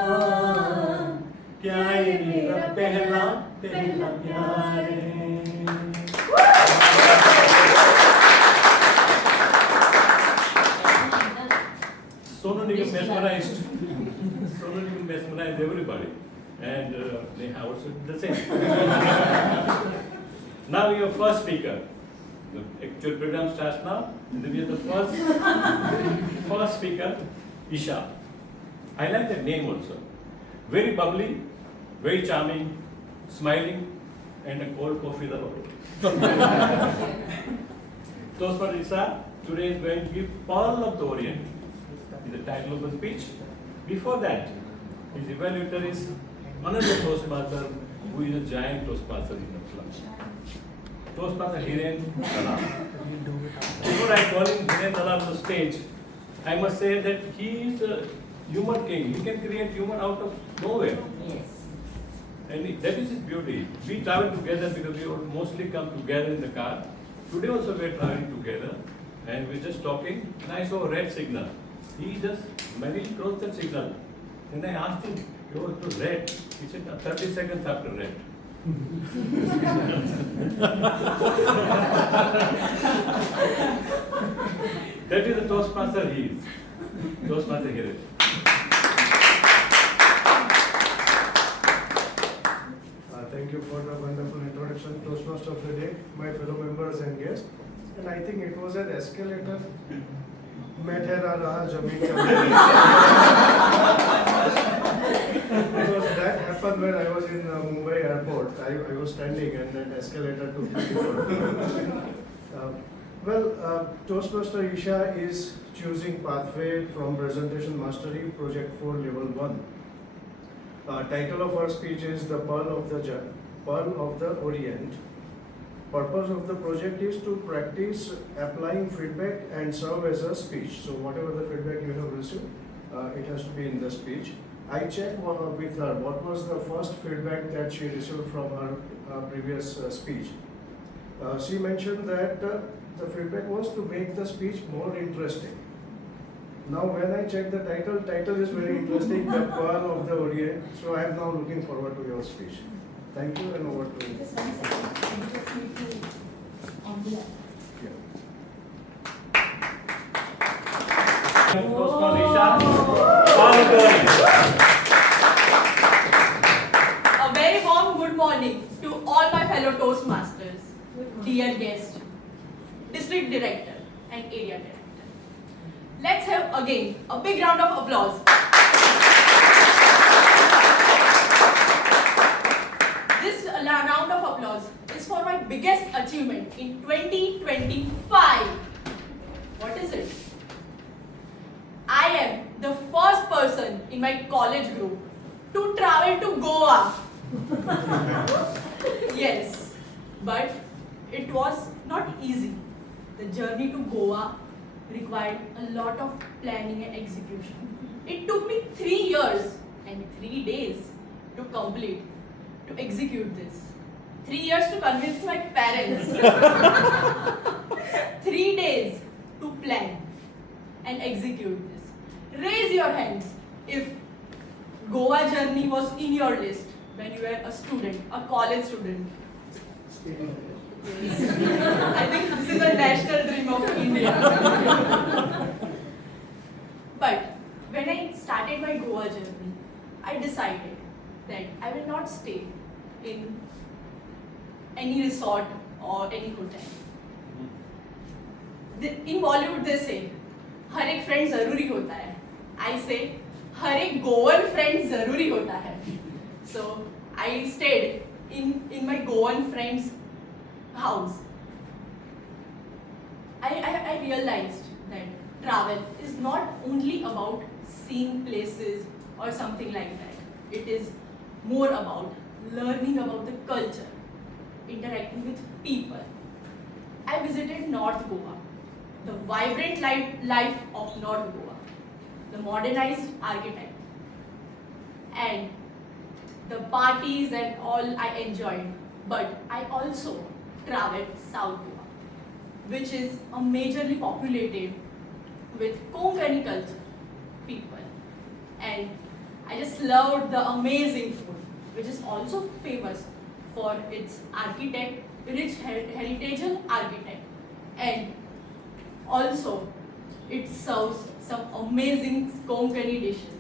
क्या ये मेरा पहला प्यार है. Sonu Nigam mesmerized everybody, and they have also did the same. Now your first speaker. The actual program starts now, and then we have the first speaker, Isha. I like that name also. Very bubbly, very charming, smiling, and a cold coffee lover. Toastmaster Isha today is going to give Pearl of the Orient, is the title of the speech. Before that, his evaluator is another Toastmaster who is a giant Toastmaster in the club. Toastmaster Hiren Dalal. Before I call him Hiren Dalal on the stage, I must say that he is a humor king. He can create humor out of nowhere. Yes. And that is his beauty. We travel together because we all mostly come together in the car. Today also we are traveling together, and we're just talking, and I saw a red signal. He just maybe crossed that signal. Then I asked him, "Oh, it was red." He said, 30 seconds after red. That is the Toastmaster he is. Toastmaster here. Thank you for the wonderful introduction, Toastmaster of the day, my fellow members and guests. And I think it was an escalator. मैं ठहरा रहा जमीन Because that happened when I was in Mumbai airport. I was standing and then escalator took me. Well, Toastmaster Isha is choosing pathway from presentation mastery, project 4, level 1. Title of our speech is the Pearl of the Orient. Purpose of the project is to practice applying feedback and serve as a speech. So whatever the feedback you have received, it has to be in the speech. I checked with her what was the first feedback that she received from her previous speech. She mentioned that the feedback was to make the speech more interesting. Now when I check the title is very interesting, The Pearl of the Orient. So I am now looking forward to your speech. Thank you and over to you. Just 1 second. I just need to on the A very warm good morning to all my fellow Toastmasters, dear guest, district director and area director. Let's have again a big round of applause. This round of applause is for my biggest achievement in 2025. What is it? I am the first person in my college group to travel to Goa. Yes, but it was not easy. The journey to Goa required a lot of planning and execution. It took me 3 years and 3 days to complete, to execute this. 3 years to convince my parents. 3 days to plan and execute this. Raise your hands if Goa journey was in your list when you were a student, a college student. I think this is a national dream of India. But when I started my Goa journey, I decided that I will not stay in any resort or any hotel. In Bollywood they say, हर एक friend जरूरी होता है. I say, हर एक Goan friend जरूरी होता है. So I stayed in my Goan friend's house. I realized that travel is not only about seeing places or something like that. It is more about learning about the culture, interacting with people. I visited North Goa, the vibrant life of North Goa, the modernized architect, and the parties and all I enjoyed. But I also traveled South Goa, which is a majorly populated with Konkani culture people. And I just loved the amazing food, which is also famous for its rich heritage architect. And also, it serves some amazing Konkani dishes.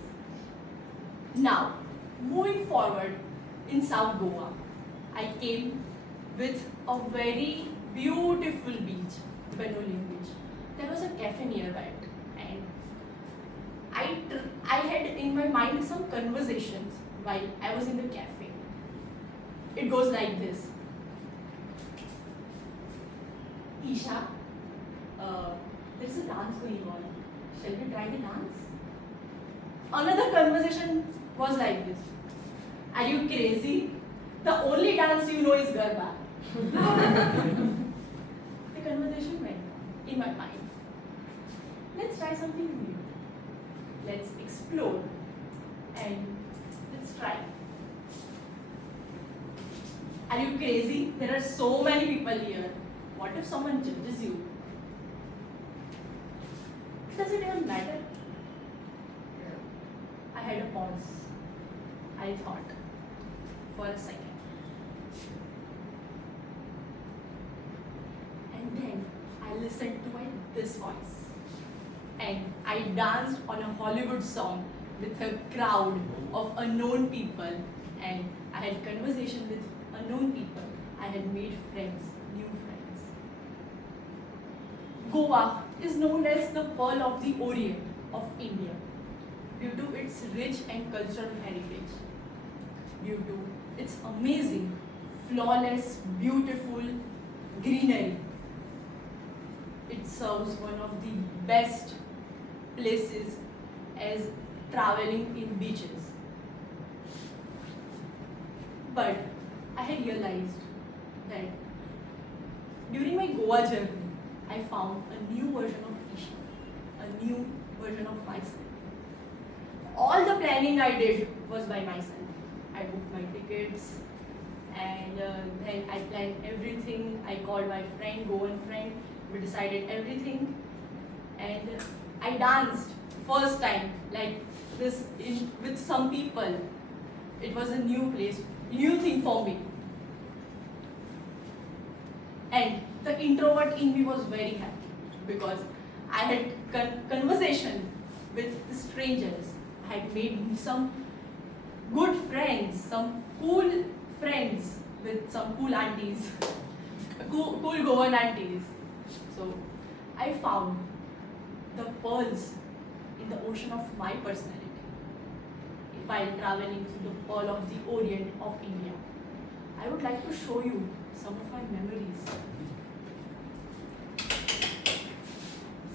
Now, moving forward in South Goa, I came with a very beautiful beach, Benolian Beach. There was a cafe nearby it, and I had in my mind some conversations while I was in the cafe. It goes like this. Isha, there's a dance going on. Shall we try the dance? Another conversation was like this. Are you crazy? The only dance you know is Garba. The conversation went on in my mind. Let's try something new. Let's explore and let's try. Are you crazy? There are so many people here. What if someone judges you? Does it even matter? I had a pause. I thought for a second. And then I listened to this voice. And I danced on a Hollywood song with a crowd of unknown people. And I had conversation with unknown people. I had made friends, new friends. Goa is known as the Pearl of the Orient of India due to its rich and cultural heritage, due to its amazing, flawless, beautiful greenery. it serves one of the best places as traveling in beaches. But I had realized that during my Goa journey, I found a new version of Isha, a new version of myself. All the planning I did was by myself. I booked my tickets, and then I planned everything. I called my friend, Goan friend, we decided everything, and I danced first time like this with some people. It was a new place, new thing for me. And the introvert in me was very happy because I had conversation with the strangers. I had made some good friends, some cool friends with some cool aunties, cool Goan aunties. So I found the pearls in the ocean of my personality while traveling through the pearl of the Orient of India. I would like to show you some of my memories.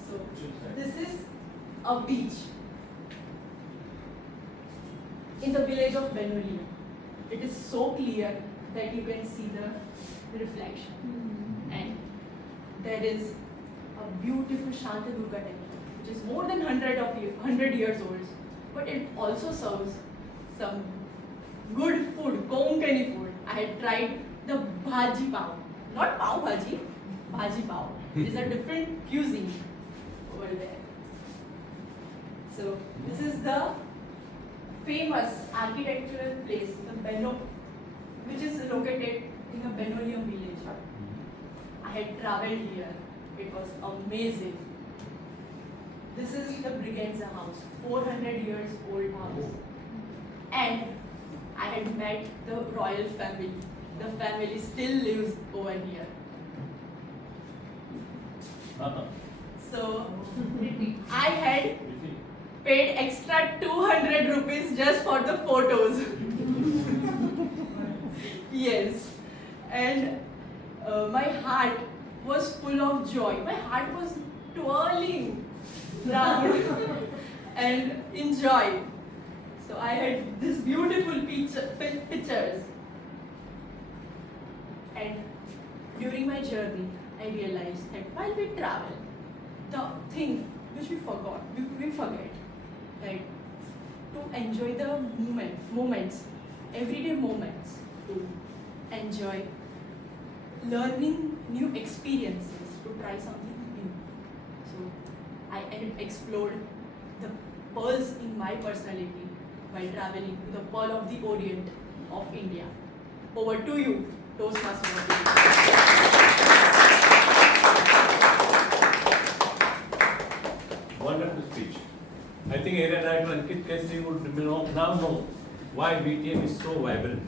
So this is a beach in the village of Benoli. It is so clear that you can see the reflection. And there is a beautiful Shantadurga temple, which is more than 100 years old. But it also serves some good food, Konkani food. I had tried the bhaji pav, not pav bhaji, bhaji pav. It is a different cuisine over there. So this is the famous architectural place, the Beno, which is located in a Benolium village. I had traveled here. It was amazing. This is the Briganza house, 400 years old house. And I had met the royal family. The family still lives over here. So I had paid extra 200 rupees just for the photos. Yes. And my heart was full of joy. My heart was twirling round and in joy. So I had these beautiful pictures. And during my journey, I realized that while we travel, the thing which we forget, that to enjoy the moments, everyday moments, to enjoy learning new experiences, to try something new. So I had explored the pearls in my personality while traveling to the Pearl of the Orient of India. Over to you, Toastmaster. Wonderful speech. I think Aaron Wright and Kit Kesey would now know why VTM is so vibrant.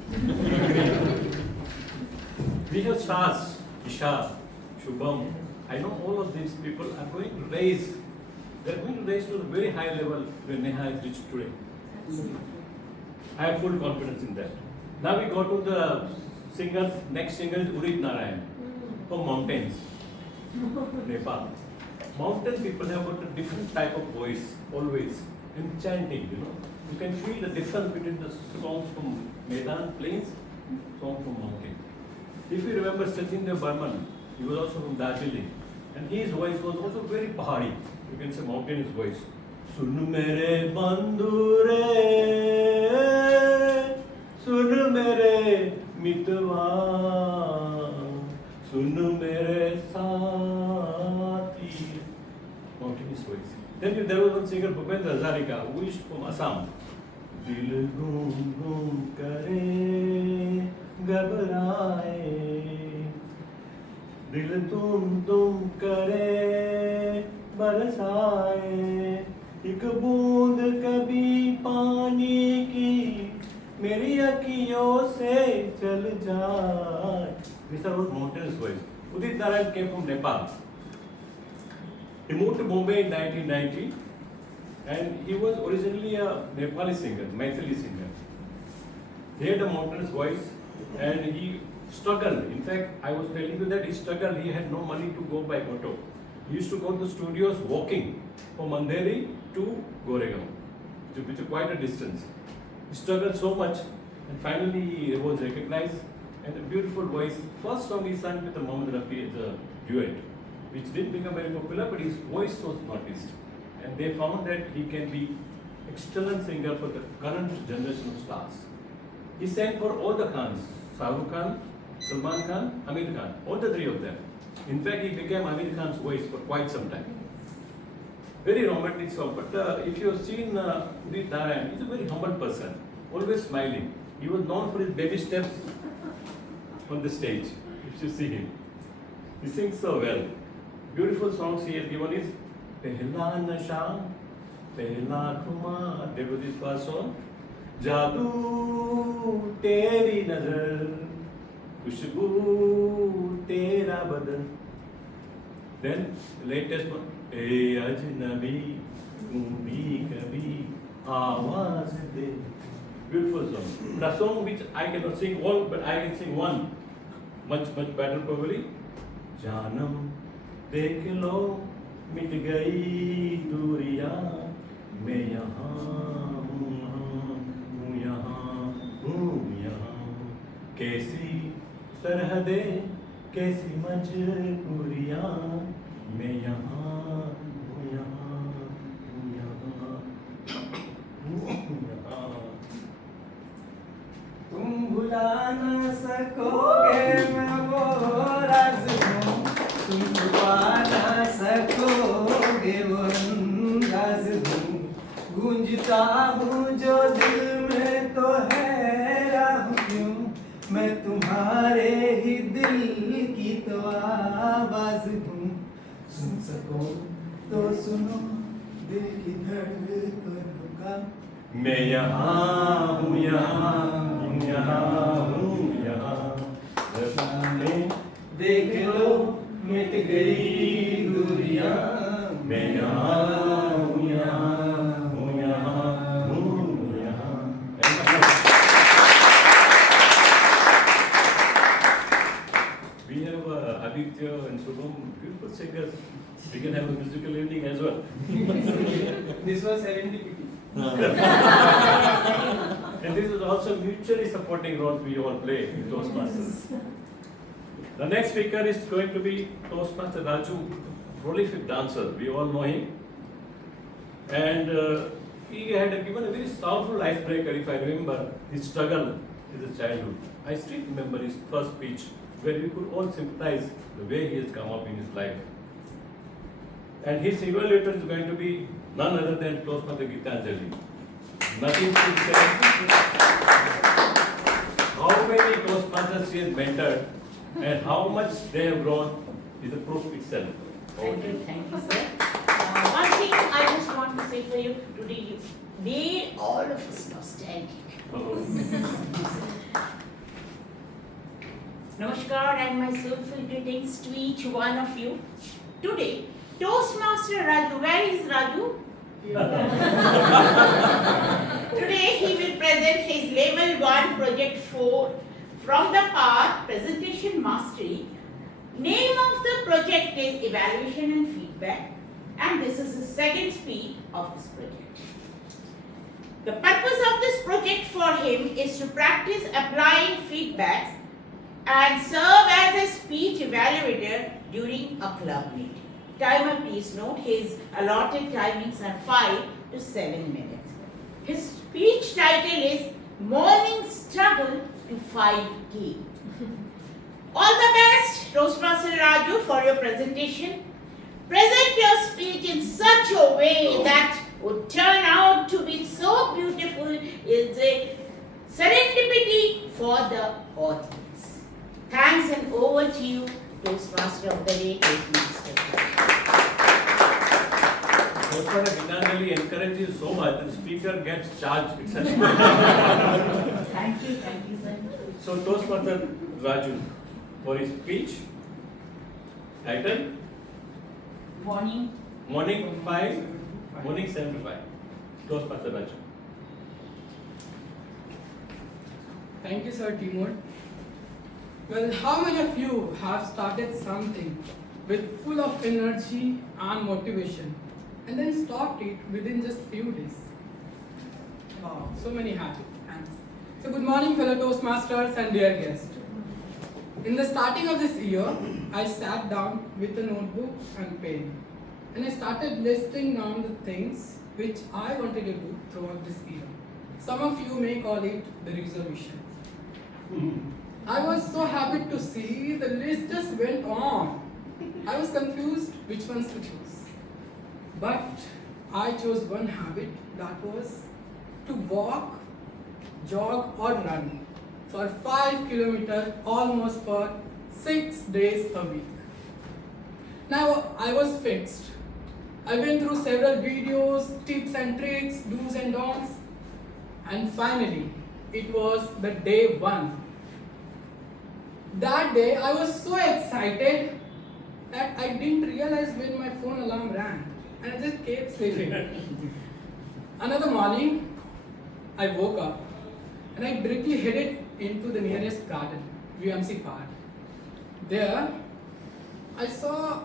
We have stars, Isha, Shubham. I know all of these people are going to raise. They are going to raise to a very high level where Neha has reached today. I have full confidence in that. Now we go to the singers. Next singer is Udit Narayan from mountains, Nepal. Mountain people have got a different type of voice, always enchanting. You can feel the difference between the songs from Medan plains, songs from mountain. If you remember Sachindev Burman, he was also from Darjeeling, and his voice was also very pahari. You can say mountainous voice. Sun mere bandhu re, sun mere mitwa, sun mere saathi. Mountainous voice. Then there was one singer, Bhupendra Hazarika, who is from Assam. Dil ghum ghum kare, घबराए दिल तुम करे बरसाए एक बूंद कभी पानी की मेरी अखियों से चल जाए. These are all mountainous voice. Udit Narayan came from Nepal. He moved to Bombay in 1990, and he was originally a Nepali singer, Maithili singer. He had a mountainous voice. And he struggled. In fact, I was telling you that he struggled. He had no money to go by auto. He used to go to the studios walking from Andheri to Goregaon, which is quite a distance. He struggled so much, and finally he was recognized. And a beautiful voice. First song he sang with the Mohammed Rafi as a duet, which didn't become very popular, but his voice was noticed. And they found that he can be excellent singer for the current generation of stars. He sang for all the Khans, Shah Rukh Khan, Salman Khan, Amir Khan, all the three of them. In fact, he became Amir Khan's voice for quite some time. Very romantic song, but if you have seen Udit Narayan, he's a very humble person, always smiling. He was known for his baby steps on the stage, if you see him. He sings so well. Beautiful songs he has given is Pehla Nasha, Pehla Khuma, that was his first song. Jadoo Teri Nazar, Khushboo Tera Badan. Then latest one, Hey Ajnabi, Tum Bhi Kabhi, Awaaz De. Beautiful song. The song which I cannot sing all, but I can sing one, much better probably. Janam dekh lo, mit gayi duriyan, मैं यहाँ हूँ यहाँ, कैसी सरहदें, कैसी मजबूरियाँ, मैं यहाँ हूँ यहाँ तुम भुला न सकोगे मैं वो राज हूँ, तुम छुपा न सकोगे वो अंदाज हूँ, गूंजता हूँ जो दिल में तो हैरान क्यों, मैं तुम्हारे ही दिल की तो आवाज हूँ, सुन सको तो सुनो दिल की धड़कन का, मैं यहाँ हूँ यहाँ हूँ यहाँ, देख लो मिट गई दूरियां, मैं यहाँ हूँ यहाँ हूँ यहाँ। We have Aditya and Shubham, beautiful singers. We can have a musical evening as well. This was serendipity. And this is also mutually supporting role we all play in Toastmasters. The next speaker is going to be Toastmaster Raju, prolific dancer. We all know him. And he had given a very soulful icebreaker, if I remember, his struggle in his childhood. I still remember his first speech, where we could all sympathize the way he has come up in his life. And his evaluator is going to be none other than Toastmaster Gitanjali. Nothing to say. How many Toastmasters she has mentored and how much they have grown is a proof itself. Thank you, sir. One thing I just want to say for you today, you made all of us nostalgic. Namaskar and my soulful greetings to each one of you. Today, Toastmaster Raju, where is Raju? Today he will present his level 1 project 4 from the part presentation mastery. Name of the project is evaluation and feedback, and this is the second speech of this project. The purpose of this project for him is to practice applying feedbacks and serve as a speech evaluator during a club meeting. Timer, please note, his allotted timings are 5 to 7 minutes. His speech title is Morning Struggle to 5K. All the best, Toastmaster Raju, for your presentation. Present your speech in such a way that would turn out to be so beautiful is a serendipity for the audience. Thanks, and over to you, Toastmaster of the Day, Toastmaster. Toastmaster Gitanjali encourages so much, the speaker gets charged itself. Thank you, sir. So Toastmaster Raju, for his speech, title? Morning 7 to 5. Toastmaster Raju. Thank you, Sir Timur. Well, how many of you have started something with full of energy and motivation, and then stopped it within just few days. Wow, so many happy hands. So good morning, fellow Toastmasters and dear guests. In the starting of this year, I sat down with a notebook and pen, and I started listing down the things which I wanted to do throughout this year. Some of you may call it the resolutions. I was so happy to see the list just went on. I was confused which ones to choose. But I chose one habit, that was to walk, jog or run for 5 kilometers almost for 6 days a week. Now I was fixed. I went through several videos, tips and tricks, do's and don'ts, and finally it was the day 1. That day I was so excited that I didn't realize when my phone alarm rang, and I just kept sleeping. Another morning I woke up and I directly headed into the nearest garden, VMC Park. There I saw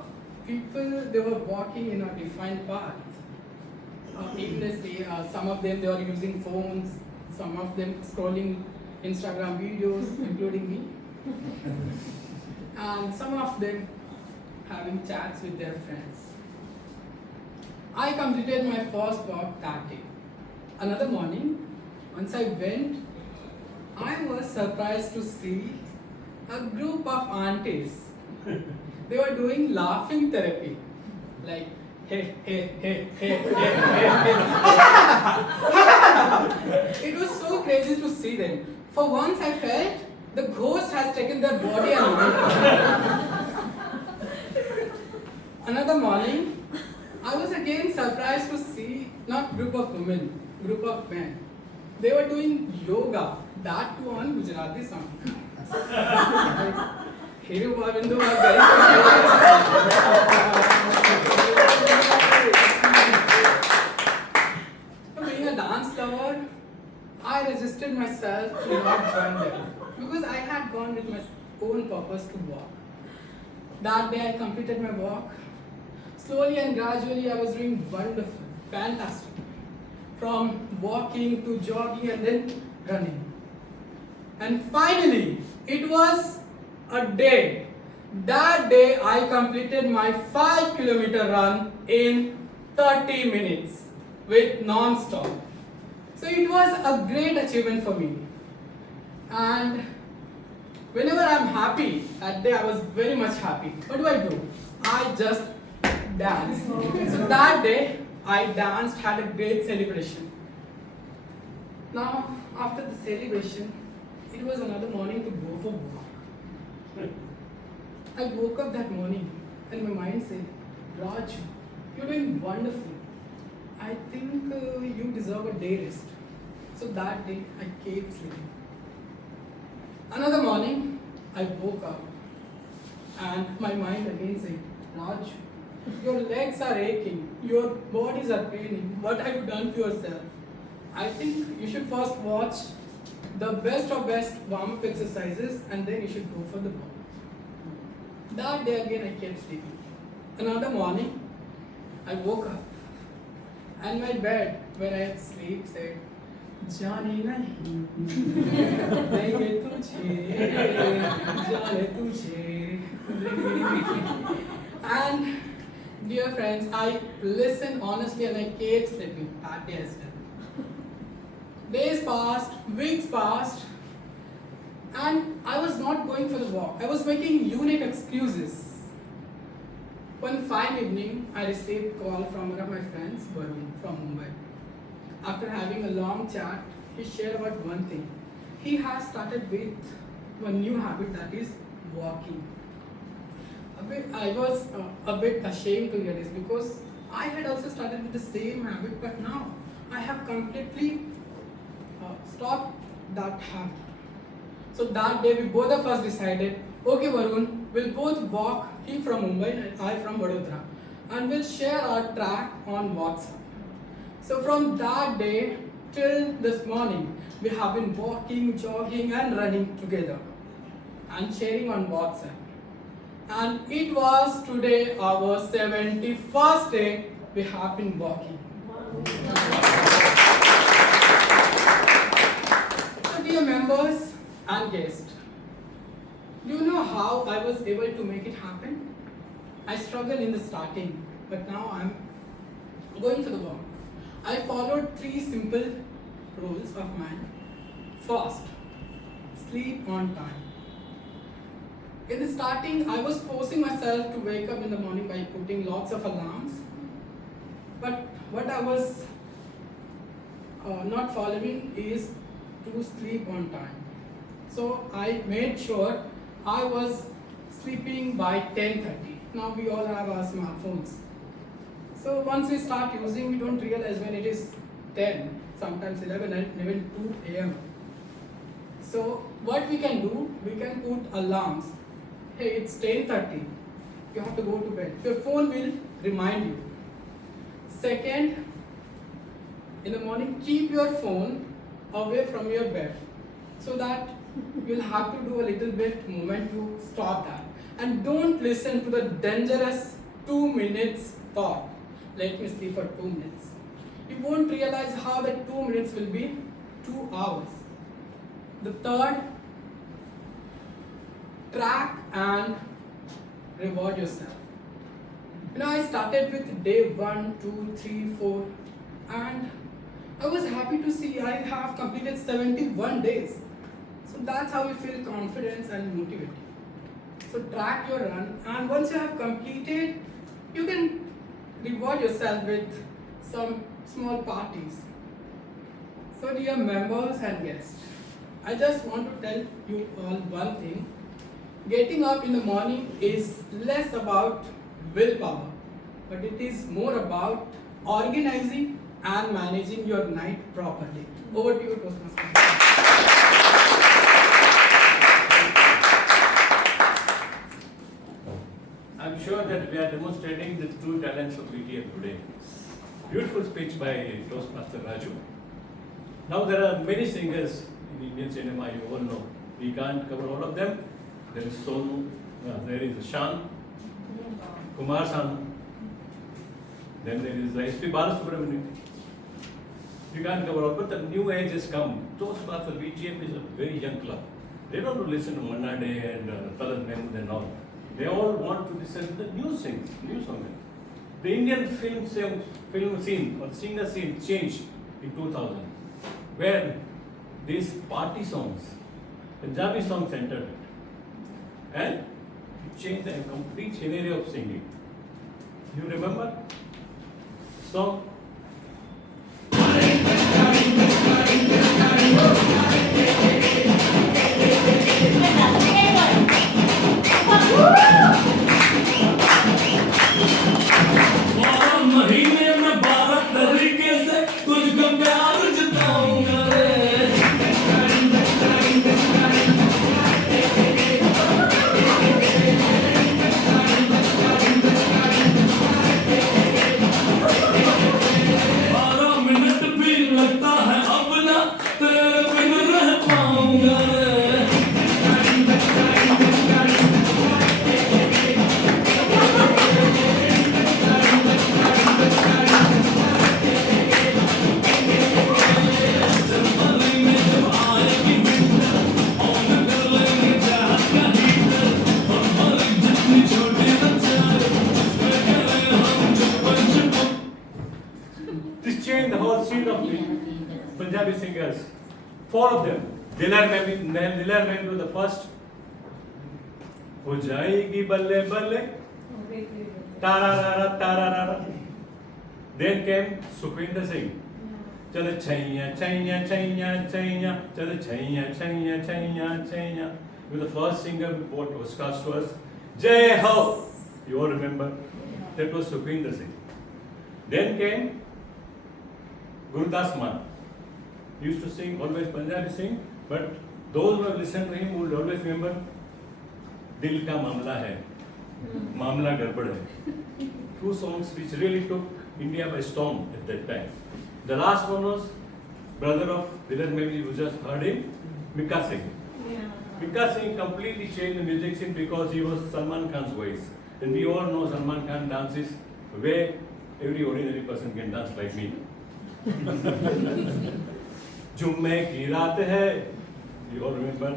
people, they were walking in a defined path. Aimlessly, some of them they were using phones, some of them scrolling Instagram videos, including me. And some of them having chats with their friends. I completed my first walk that day. Another morning, once I went, I was surprised to see a group of aunties. They were doing laughing therapy, like hey, hey, hey, hey, hey, hey, hey. It was so crazy to see them. For once I felt the ghost has taken their body and went. Another morning, I was again surprised to see not group of women, group of men. They were doing yoga, that too on Gujarati song. Hiru Bavindu was very Being a dance lover, I resisted myself to not join them because I had gone with my own purpose to walk. That day I completed my walk. Slowly and gradually I was doing wonderful, fantastic. From walking to jogging and then running. And finally, it was a day. That day I completed my 5 kilometer run in 30 minutes with non-stop. So it was a great achievement for me. And whenever I'm happy, that day I was very much happy. What do? I just dance. So that day I danced, had a great celebration. Now after the celebration, it was another morning to go for walk. I woke up that morning and my mind said, Raj, you're doing wonderful. I think you deserve a day rest. So that day I kept sleeping. Another morning I woke up and my mind again said, Raj, your legs are aching, your bodies are paining. What have you done to yourself? I think you should first watch the best of best warm-up exercises and then you should go for the walk. That day again I kept sleeping. Another morning I woke up and my bed where I sleep said, Jani nahi denge tujhe, jane tujhe. And dear friends, I listened honestly and I kept sleeping that day as well. Days passed, weeks passed, and I was not going for the walk. I was making unique excuses. One fine evening, I received a call from one of my friends, Varun, from Mumbai. After having a long chat, he shared about one thing. He has started with one new habit, that is walking. I was a bit ashamed to hear this because I had also started with the same habit, but now I have completely stopped that habit. So that day we both of us decided, okay Varun, we'll both walk, he from Mumbai and I from Vadodara, and we'll share our track on WhatsApp. So from that day till this morning, we have been walking, jogging and running together and sharing on WhatsApp. And it was today our 71st day we have been walking. So dear members and guests, do you know how I was able to make it happen? I struggled in the starting, but now I'm going for the walk. I followed 3 simple rules of mine. First, sleep on time. In the starting, I was forcing myself to wake up in the morning by putting lots of alarms. But what I was not following is to sleep on time. So I made sure I was sleeping by 10:30. Now we all have our smartphones. So once we start using, we don't realize when it is 10, sometimes 11 and even 2 a.m. So what we can do, we can put alarms. Hey, it's 10:30. You have to go to bed. Your phone will remind you. Second, in the morning, keep your phone away from your bed so that you'll have to do a little bit movement to stop that. And don't listen to the dangerous 2 minutes thought. Let me sleep for 2 minutes. You won't realize how that 2 minutes will be 2 hours. The third, track and reward yourself. I started with day 1, 2, 3, 4, and I was happy to see I have completed 71 days. So that's how you feel confidence and motivated. So track your run, and once you have completed, you can reward yourself with some small parties. So dear members and guests, I just want to tell you all one thing. Getting up in the morning is less about willpower, but it is more about organizing and managing your night properly. Over to you, Toastmasters. I'm sure that we are demonstrating the true talents of VTM today. Beautiful speech by Toastmaster Raju. Now there are many singers in Indian cinema, you all know. We can't cover all of them. There is Sonu, there is Shan, Kumar Sanu, then there is S.P. Balasubramanian. You can't cover all, but the new age has come. Toastmaster VTM is a very young club. They don't listen to Manna Day and Talat Mehmood and all. They all want to listen to the new things, new songs. The Indian film scene or singer scene changed in 2000, where these party songs, Punjabi songs entered it. And it changed the complete scenario of singing. You remember? Song? महीने में 12 तरीके से तुझको प्यार जताऊंगा This changed the whole scene of the Punjabi singers. 4 of them. Dilar Mehmood was the first. हो जाएगी बल्ले बल्ले तारा तारा. Then came Sukhwinder Singh. चल छैया छैया छैया छैया चल Chaiyya Chaiyya Chaiyya Chaiyya. He was the first singer what was cast to us. Jai Ho. You all remember? That was Sukhwinder Singh. Then came Gurdas Man. He used to sing always Punjabi sing, but those who have listened to him will always remember Dil Ka Mamla Hai, Mamla Garbad Hai. 2 songs which really took India by storm at that time. The last one was brother of Dilar Mehmood, you just heard him, Mika Singh. Mika Singh completely changed the music scene because he was Salman Khan's voice. And we all know Salman Khan dances where every ordinary person can dance like me. जुम्मे की रात है, you all remember?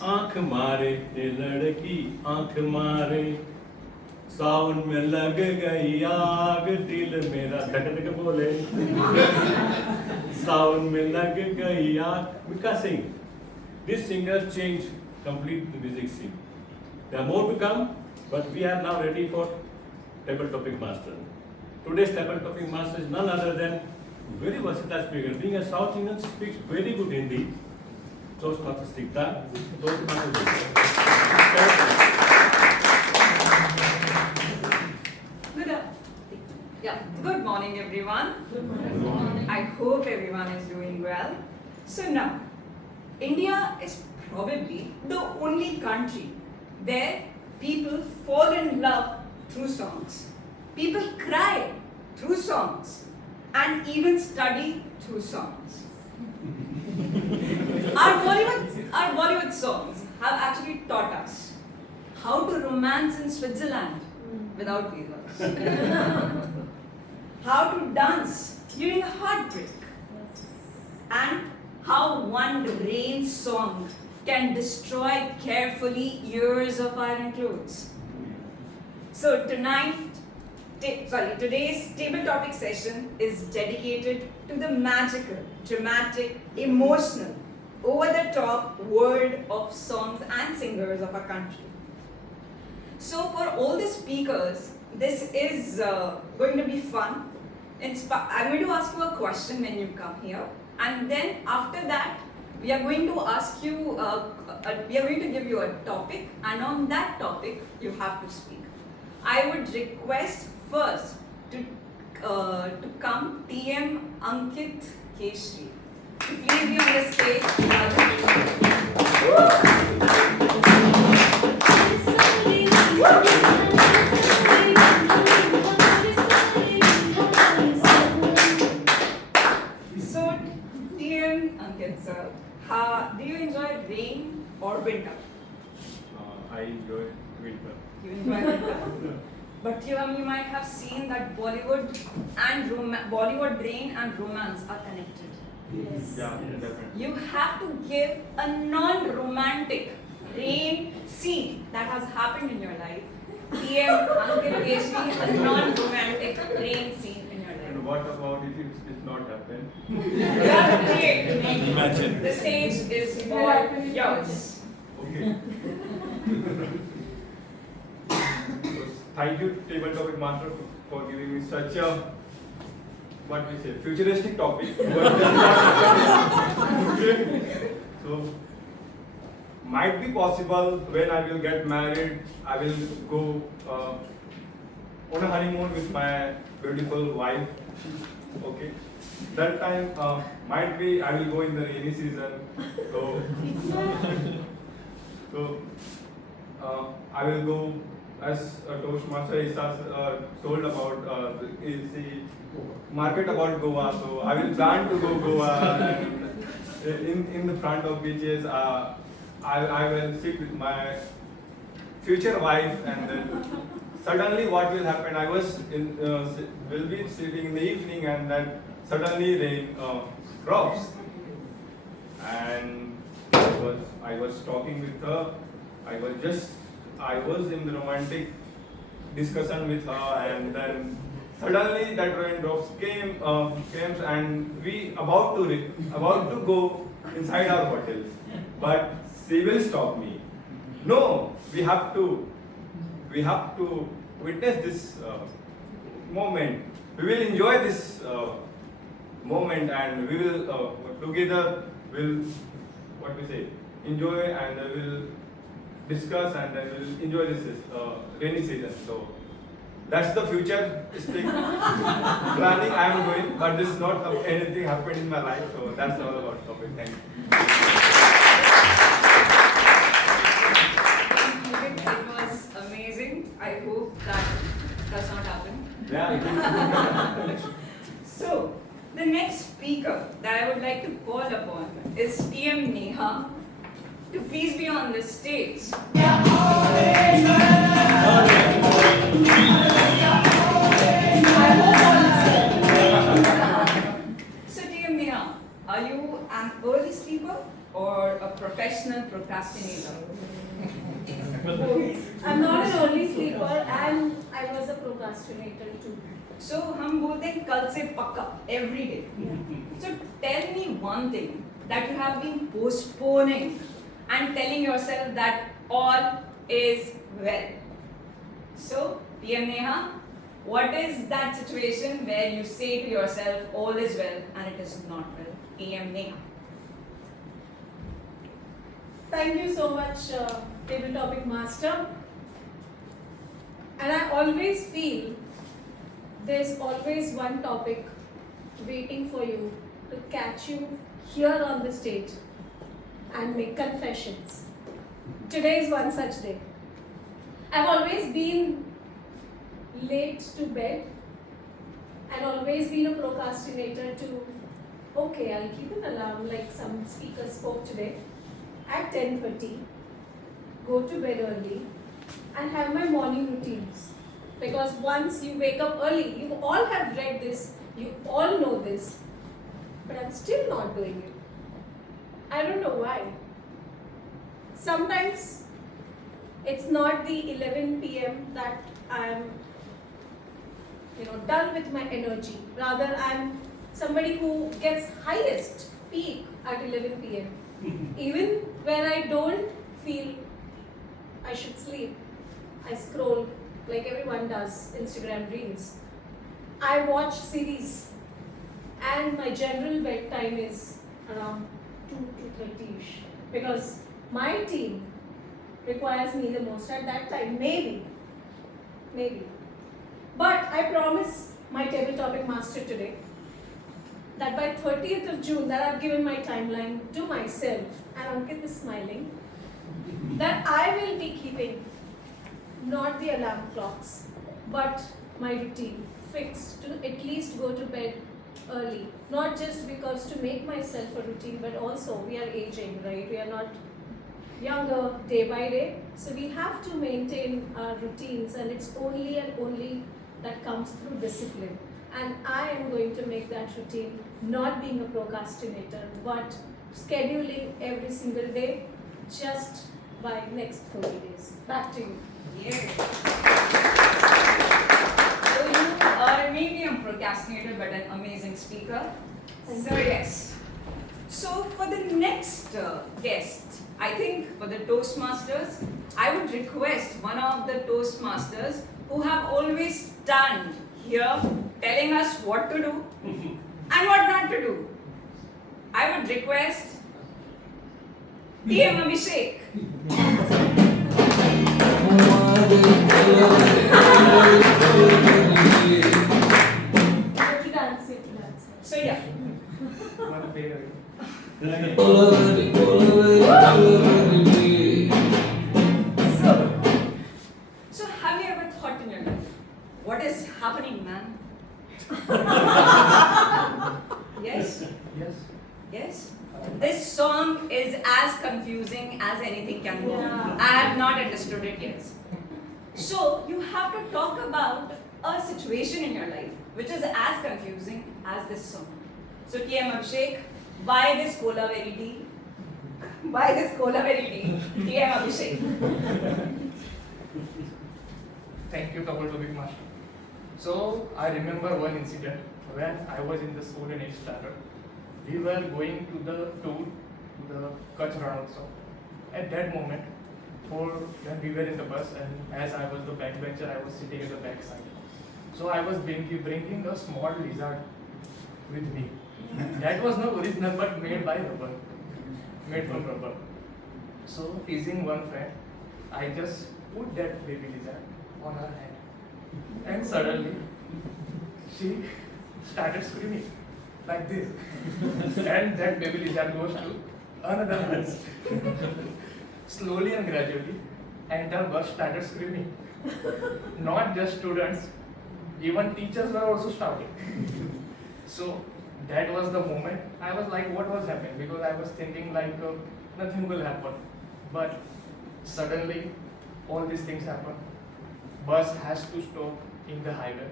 आँख मारे ये लड़की आँख मारे, सावन में लग गई आग दिल मेरा धक धक बोले, सावन में लग गई आग. Mika Singh. This singer changed completely the music scene. There are more to come, but we are now ready for table topic master. Today's table topic master is none other than very versatile speaker. Being a South Indian, speaks very good Hindi. Toastmaster Stigta. Good morning, everyone. Good morning. I hope everyone is doing well. So now, India is probably the only country where people fall in love through songs. People cry through songs and even study through songs. Our Bollywood songs have actually taught us how to romance in Switzerland without visas, how to dance during a heartbreak, and how one rain song can destroy carefully years of iron clothes. So today's table topic session is dedicated to the magical, dramatic, emotional, over-the-top world of songs and singers of our country. So for all the speakers, this is going to be fun. I'm going to ask you a question when you come here. And then after that, we are going to ask you, we are going to give you a topic, and on that topic, you have to speak. I would request first to come TM Ankit Keshri. Please be on the stage. So, TM Ankit sir, do you enjoy rain or winter? I enjoy winter. You enjoy winter? But you might have seen that Bollywood rain and romance are connected. Yes. Yeah, definitely. You have to give a non-romantic rain scene that has happened in your life. TM Ankit Keshri, a non-romantic rain scene in your life. And what about if it's not happened? You have to create. Imagine. The stage is for yours. Okay. Thank you, Table Topic Master, for giving me such a, what we say, futuristic topic. Okay. So, might be possible when I will get married, I will go on a honeymoon with my beautiful wife. Okay. That time, might be I will go in the rainy season. So I will go. As Toastmaster is told about the market about Goa, so I will plan to go Goa, and in the front of beaches, I will sit with my future wife, and then suddenly what will happen? I will be sitting in the evening, and then suddenly rain drops, and I was talking with her. I was in the romantic discussion with her, and then suddenly that raindrops came, and we about to go inside our hotel, but she will stop me. No, we have to witness this moment. We will enjoy this moment, and we will together enjoy, and we will discuss, and then we'll enjoy this rainy season. So that's the future planning I am doing, but this is not anything happened in my life. So that's all about topic. Thank you. It was amazing. I hope that does not happen. Yeah. So the next speaker that I would like to call upon is TM Neha. to please be on this stage. So dear Mia, are you an early sleeper or a professional procrastinator? I'm not an early sleeper and I was a procrastinator too. So हम बोलते हैं कल से पक्का every day. So tell me one thing that you have been postponing and telling yourself that all is well. So dear Neha, what is that situation where you say to yourself all is well and it is not well? PM Neha. Thank you so much, Table Topic Master. And I always feel there's always one topic waiting for you to catch you here on the stage and make confessions. Today is one such day. I've always been late to bed and always been a procrastinator to, okay, I'll keep an alarm like some speaker spoke today at 10:30, go to bed early and have my morning routines. Because once you wake up early, you all have read this, you all know this, but I'm still not doing it. I don't know why. Sometimes it's not the 11 p.m. that I'm done with my energy. Rather, I'm somebody who gets highest peak at 11 p.m. Even when I don't feel I should sleep, I scroll like everyone does, Instagram Reels. I watch series and my general bedtime is around 2 to 30ish because my team requires me the most at that time, maybe. But I promise my Table Topic Master today that by 30th of June, that I've given my timeline to myself, and Ankit is smiling, that I will be keeping not the alarm clocks, but my routine fixed to at least go to bed early. Not just because to make myself a routine, but also we are aging, right? We are not younger day by day. So we have to maintain our routines, and it's only and only that comes through discipline. And I am going to make that routine not being a procrastinator, but scheduling every single day just by next 30 days. Back to you. Yes. So you are maybe a procrastinator but an amazing speaker. So yes. So for the next guest, I think for the Toastmasters, I would request one of the Toastmasters who have always stand here telling us what to do and what not to do. I would request PM Abhishek. So yeah. So have you ever thought in your life, what is happening, man? Yes? Yes. Yes? This song is as confusing as anything can be. Yeah. I have not understood it yet. So you have to talk about a situation in your life which is as confusing as this song. So TM Abhishek, why this cola very tea? Why this cola very tea? TM Abhishek. Thank you, Double Topic Master. So I remember one incident when I was in the school in 8th standard. We were going to the tour to the Kutch Ranotsav. At that moment, when we were in the bus, and as I was the backbencher, I was sitting at the back side. So I was bringing a small lizard with me. That was not original, but made by rubber, made from rubber. So teasing one friend, I just put that baby lizard on her hand, and suddenly she started screaming like this, and that baby lizard goes to another hand. Slowly and gradually, entire bus started screaming. Not just students, even teachers were also shouting. So that was the moment. I was like, what was happening? Because I was thinking like nothing will happen. But suddenly, all these things happen. Bus has to stop in the highway.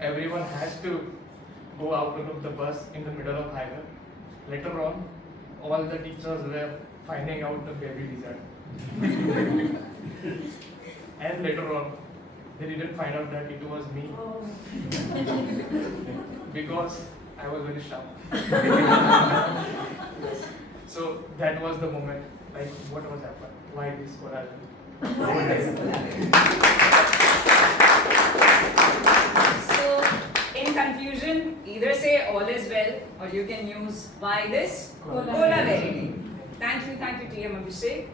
Everyone has to go out of the bus in the middle of highway. Later on, all the teachers were finding out the baby lizard. And later on, they didn't find out that it was me. Because I was very sharp. So that was the moment, like what was happened? Why this collage? So, in conclusion, either say all is well or you can use why this? Cola very. Thank you, TM Abhishek.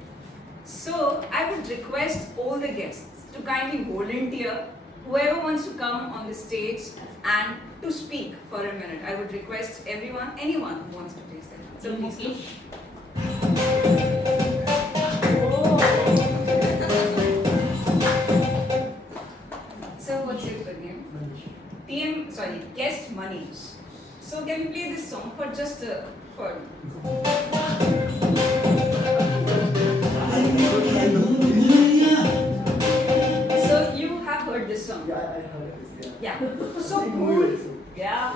So, I would request all the guests to kindly volunteer, whoever wants to come on the stage and to speak for a minute. I would request anyone who wants to please them. So, please. So, what's your good name? Guest Manish. So, can you play this song for just for? So, you have heard this song? Yeah, I heard this, Yeah. So, Bhool. Yeah.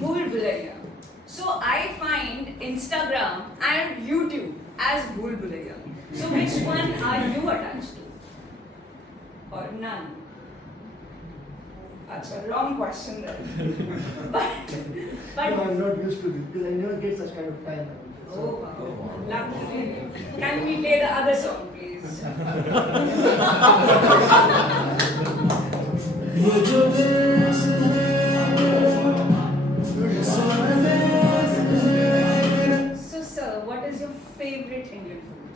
Bhool Bhulaiya. So, I find Instagram and YouTube as Bhool Bhulaiya. So, which one are you attached to? Or none? That's a wrong question then. but no, I'm not used to this because I never get such kind of time. Oh, wow. Lucky. Can we play the other song, please? So, sir, what is your favorite Indian food?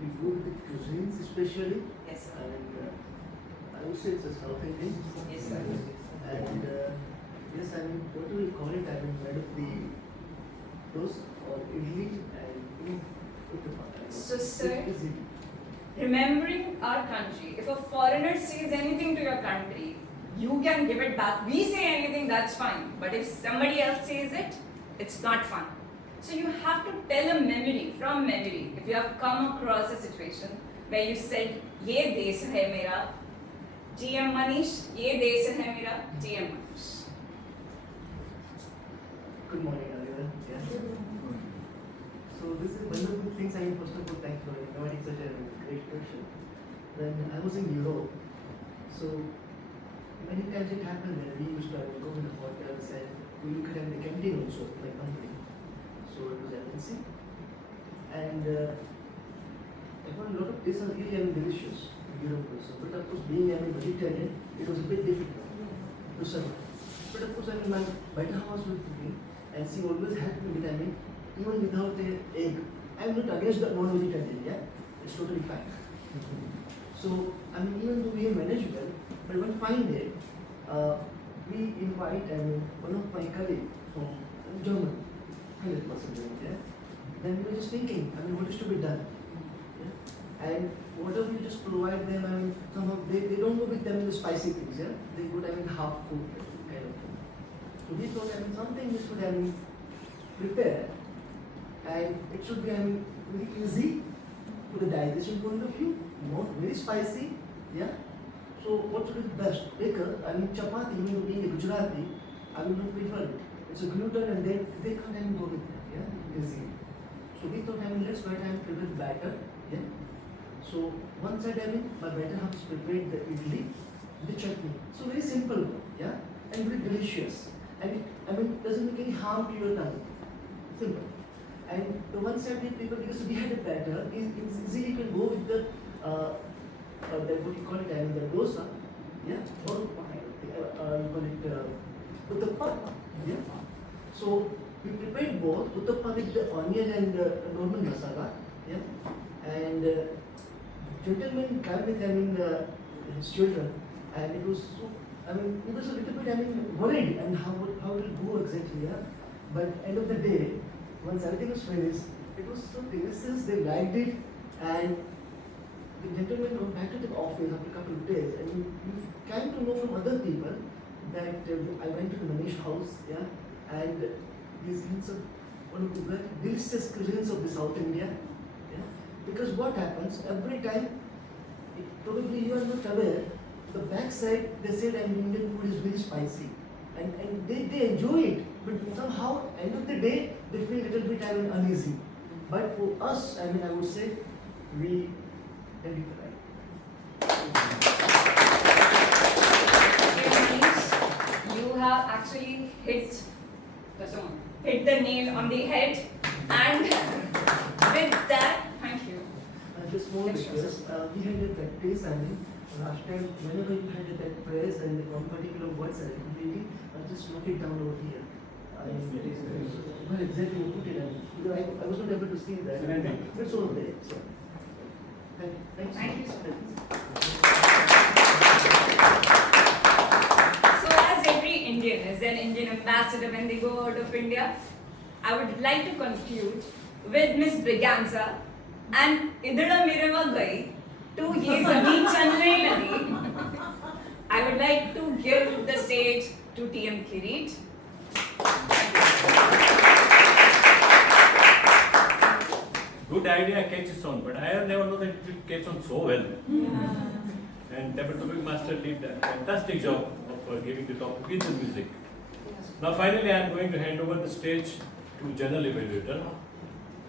The food, the cuisines especially. Yes, sir. And I would say it's a South Indian. Yes, sir. And yes, I mean, what do we call it? I mean, made of the dosa or idli and uttapam. So, sir, It's easy. remembering our country, if a foreigner says anything to your country, you can give it back. We say anything, that's fine. But if somebody else says it, it's not fun. So you have to tell a memory, from memory, if you have come across a situation where you said, ye desh hai mera, TM Manish, ye desh hai mera, TM Manish. Good morning, everyone. Yeah. So this is one of the things I mean, first of all, thanks for inviting such a great question. When I was in Europe, so many times it happened that we used to go in the hotels and we look at the canteen also, like company. So it was MNC. And I found a lot of dishes really delicious in Europe also. But of course, being vegetarian, it was a bit difficult to survive. But of course, I mean, my better house was cooking, and she always helped me with, even without the egg. I'm not against the non-vegetarian, yeah? It's totally fine. So, I mean, even though we are manageable, but one fine day, we invite one of my colleagues from Germany, 100% German, yeah? Then we were just thinking, what is to be done? Yeah? And whatever you just provide them, somehow they don't go with them the spicy things, yeah? They go, half food kind of thing. So we thought, something we should, prepare, and it should be, very easy to the digestion point of view, not very spicy, yeah? So what should be the best? Because, chapati, even though being a Gujarati, I will not prefer it. It's a gluten and they can't go with it, yeah? Easy. So we thought, let's go ahead and prepare the batter, yeah? So one side, my batter has prepared the idli, the chutney. So very simple, yeah? And very delicious. And it doesn't make any harm to your tongue. Simple. And the one side we prepare, because we had a batter, it's easily you can go with the what you call it, the dosa, yeah? Or you call it uttappa, yeah? So we prepared both, uttappa with the onion and normal masala, yeah? And gentleman came with his children, and it was so, it was a little bit, worried, and how it will go exactly, yeah? But end of the day, once everything was finished, it was so delicious, they liked it, and the gentleman went back to the office after a couple of days, and we came to know from other people that I went to the Manish house, yeah, and he's given some one of the very delicious cuisines of the South India. Yeah? Because what happens every time, probably you are not aware, the backside they said Indian food is very spicy. And they enjoy it, but somehow end of the day they feel little bit uneasy. But for us, I would say we did it right. You have actually hit the nail on the head, and with that, thank you. Just more request, we had a practice, last time whenever you had that phrase and one particular words are repeating, just note it down over here. Well, exactly, you put it down. Because I was not able to see that. It's all there. So, thank you. So, as every Indian is an Indian ambassador when they go out of India, I would like to conclude with Miss Briganza and Idada Mirava Gai to Ye Zami Chandrailani. I would like to give the stage to TM Kirit. Good idea catches on, but I have never known that it will catch on so well. And Topic Master did a fantastic job of giving the topic with the music. Now finally I am going to hand over the stage to General Evaluator.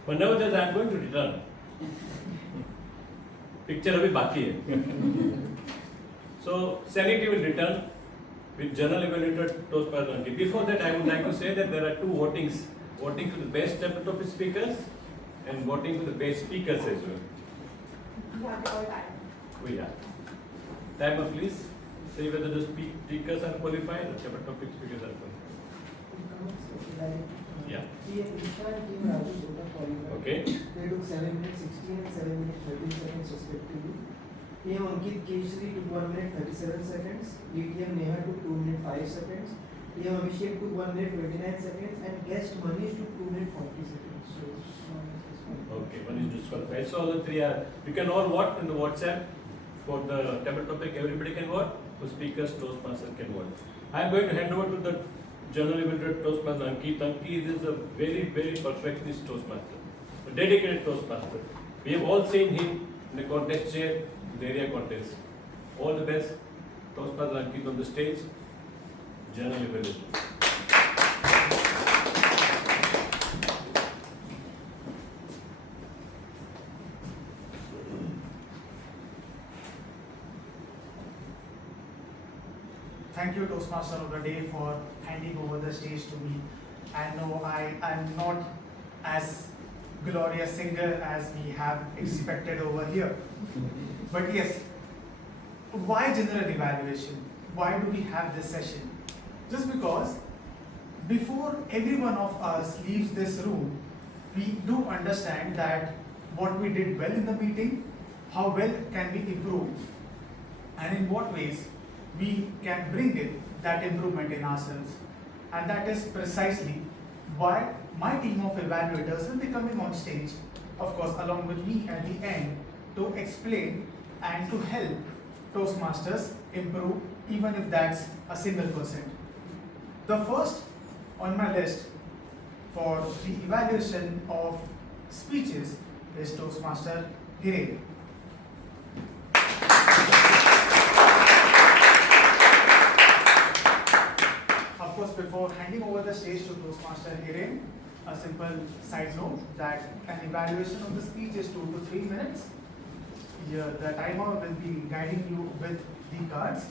But nevertheless I am going to return. Picture abhi baki hai. So Sanity will return with General Evaluator Toastmaster. Before that I would like to say that there are two votings. Voting to the best topic speakers and voting to the best speakers as well. We are. Timer please. Say whether the speakers are qualified or topic speakers are qualified. Yeah. Okay. They took 7 minutes 16 and 7 minutes 13 seconds respectively. PM Ankit Keshri took 1 minute 37 seconds. VTM Neha took 2 minutes 5 seconds. PM Abhishek took 1 minute 29 seconds. And guest Manish took 2 minutes 40 seconds. So, okay, one is disqualified. So all the three are. You can all vote in the WhatsApp for the topic. Everybody can vote. The speakers, Toastmasters can vote. I am going to hand over to the General Evaluator Toastmaster Ankit. Ankit is a very, very perfectionist Toastmaster, a dedicated Toastmaster. We have all seen him in the contest chair, the area contest. All the best, Toastmaster Ankit on the stage, General Evaluator. Thank you, Toastmaster of the Day, for handing over the stage to me. I know I am not as glorious singer as we have expected over here. But yes, why general evaluation? Why do we have this session? Just because before every one of us leaves this room, we do understand that what we did well in the meeting, how well can we improve, and in what ways we can bring it, that improvement in ourselves. And that is precisely why my team of evaluators will be coming on stage, of course, along with me at the end, to explain and to help Toastmasters improve, even if that's a single %. The first on my list for the evaluation of speeches is Toastmaster Hiren. Of course, before handing over the stage to Toastmaster Hiren, a simple side note that an evaluation of the speech is 2 to 3 minutes. Here, the timer will be guiding you with the cards.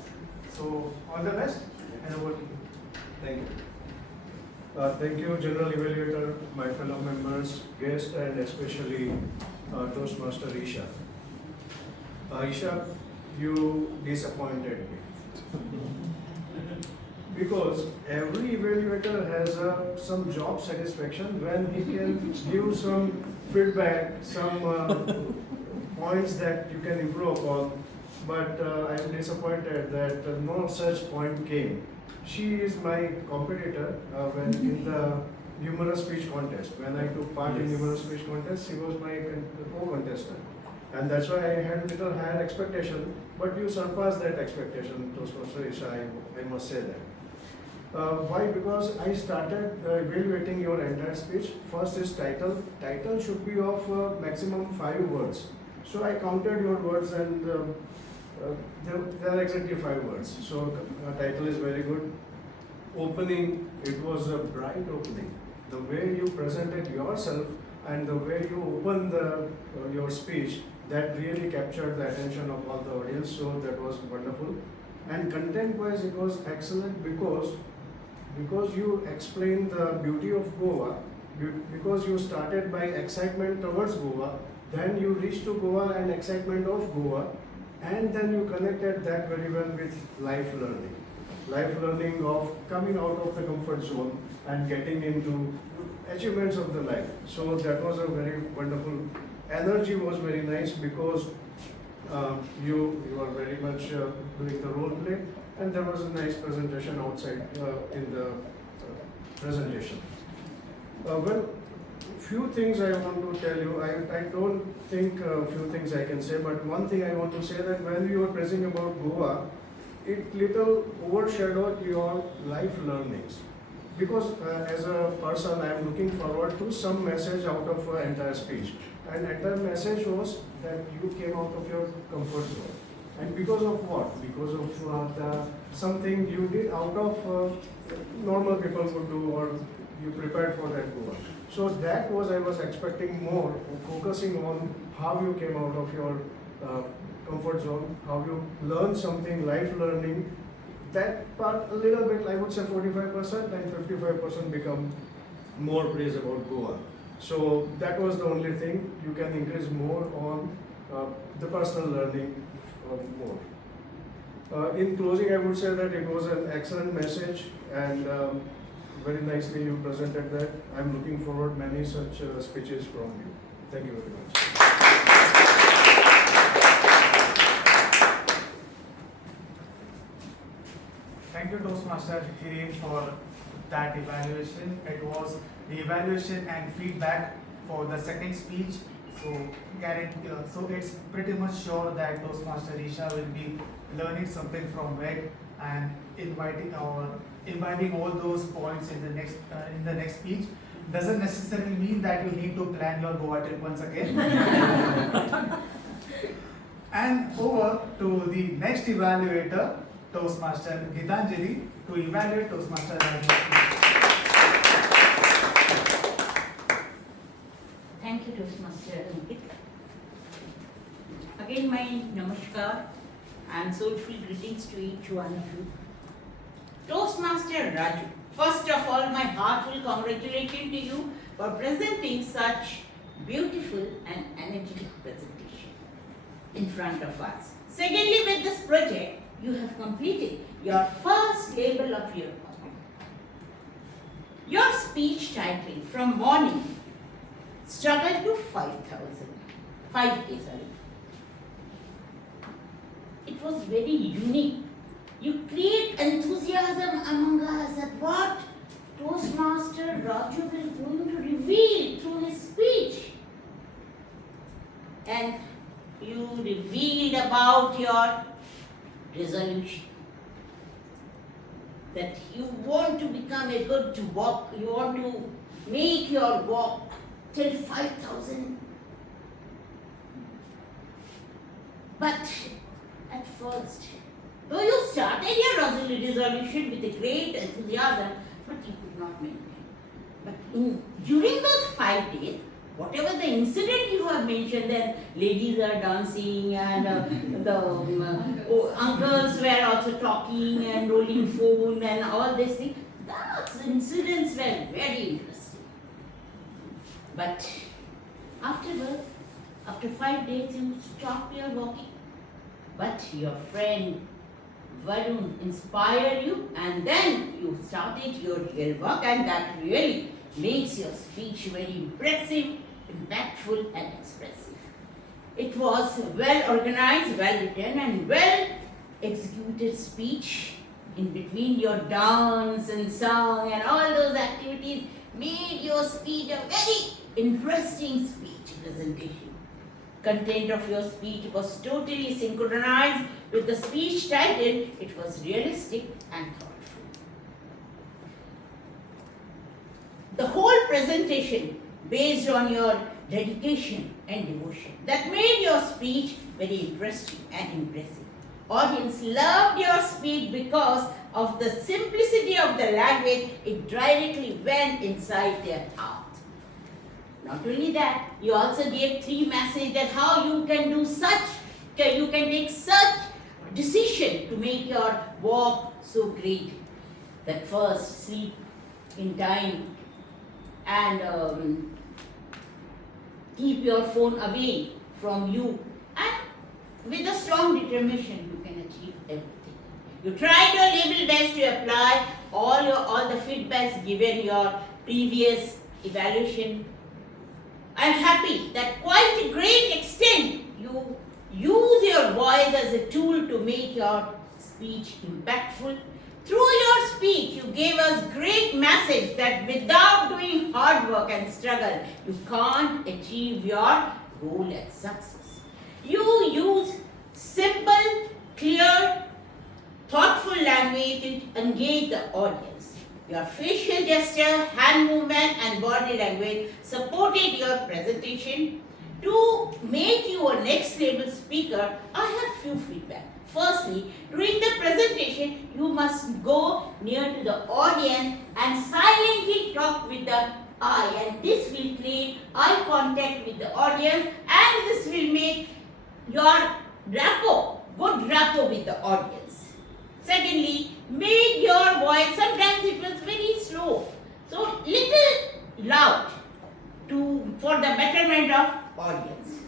So, all the best and over to you. Thank you. Thank you, General Evaluator, my fellow members, guests, and especially Toastmaster Isha. Isha, you disappointed me. Because every evaluator has some job satisfaction when he can give some feedback, some points that you can improve upon. But I am disappointed that no such point came. She is my competitor when in the humorous speech contest. When I took part in humorous speech contest, she was my co-contestant. And that's why I had a little higher expectation, but you surpassed that expectation, Toastmaster Isha, I must say that. Why? Because I started evaluating your entire speech. First is title. Title should be of maximum 5 words. So I counted your words and there are exactly 5 words. So title is very good. Opening, it was a bright opening. The way you presented yourself and the way you opened your speech, that really captured the attention of all the audience. So that was wonderful. And content-wise, it was excellent because you explained the beauty of Goa, because you started by excitement towards Goa, then you reached to Goa and excitement of Goa, and then you connected that very well with life learning. Life learning of coming out of the comfort zone and getting into achievements of the life. So that was a very wonderful, energy was very nice because you are very much doing the role play, and there was a nice presentation outside in the presentation. Well, few things I want to tell you. I don't think few things I can say, but one thing I want to say that when you were praising about Goa, it little overshadowed your life learnings. Because as a person, I am looking forward to some message out of entire speech. And entire message was that you came out of your comfort zone. And because of what? Because of something you did out of normal people would do, or you prepared for that Goa. So that was, I was expecting more, focusing on how you came out of your comfort zone, how you learned something, life learning. That part a little bit, I would say 45% and 55% become more praise about Goa. So that was the only thing. You can increase more on the personal learning more. In closing, I would say that it was an excellent message, and very nicely you presented that. I'm looking forward many such speeches from you. Thank you very much. Thank you, Toastmaster Hiren, for that evaluation. It was the evaluation and feedback for the second speech. So it's pretty much sure that Toastmaster Isha will be learning something from it and imbibing all those points in the next speech. Doesn't necessarily mean that you need to plan your Goa trip once again. And over to the next evaluator, Toastmaster Gitanjali, to evaluate Toastmaster Raju. Thank you, Toastmaster Ankit. Again, my namaskar and soulful greetings to each one of you. Toastmaster Raju, first of all, my heartfelt congratulations to you for presenting such beautiful and energetic presentation in front of us. Secondly, with this project, you have completed your first label of your poem. Your speech title from morning struggled to 5K. It was very unique. You create enthusiasm among us at what Toastmaster Raju will going to reveal through his speech. And you revealed about your resolution. That you want to become a good walk, you want to make your walk till 5,000. But at first, though you started your resolution with a great enthusiasm, but you could not maintain. But during those 5 days, whatever the incident you have mentioned, that ladies are dancing and the uncles were also talking and rolling phone and all these things, those incidents were very interesting. But afterwards, after 5 days, you stopped your walking. But your friend Varun inspired you, and then you started your real work, and that really makes your speech very impressive, impactful and expressive. It was well organized, well written and well executed speech. In between your dance and song and all those activities made your speech a very interesting speech presentation. Content of your speech was totally synchronized with the speech title. It was realistic and thoughtful. the whole presentation based on your dedication and devotion. That made your speech very interesting and impressive. Audience loved your speech because of the simplicity of the language. It directly went inside their heart. Not only that, you also gave 3 messages that how you can do such, you can take such decision to make your walk so great. That first, sleep in time and keep your phone away from you, and with a strong determination you can achieve everything. You tried your level best to apply all the feedbacks given your previous evaluation. I am happy that quite a great extent you use your voice as a tool to make your speech impactful. Through your speech, you gave us great message that without doing hard work and struggle, you can't achieve your goal and success. You use simple, clear, thoughtful language to engage the audience. Your facial gesture, hand movement and body language supported your presentation. To make you a next level speaker, I have few feedback. Firstly, during the presentation, you must go near to the audience and silently talk with the eye, and this will create eye contact with the audience, and this will make your good rapport with the audience. Secondly, make your voice, sometimes it was very slow, so little loud for the betterment of audience.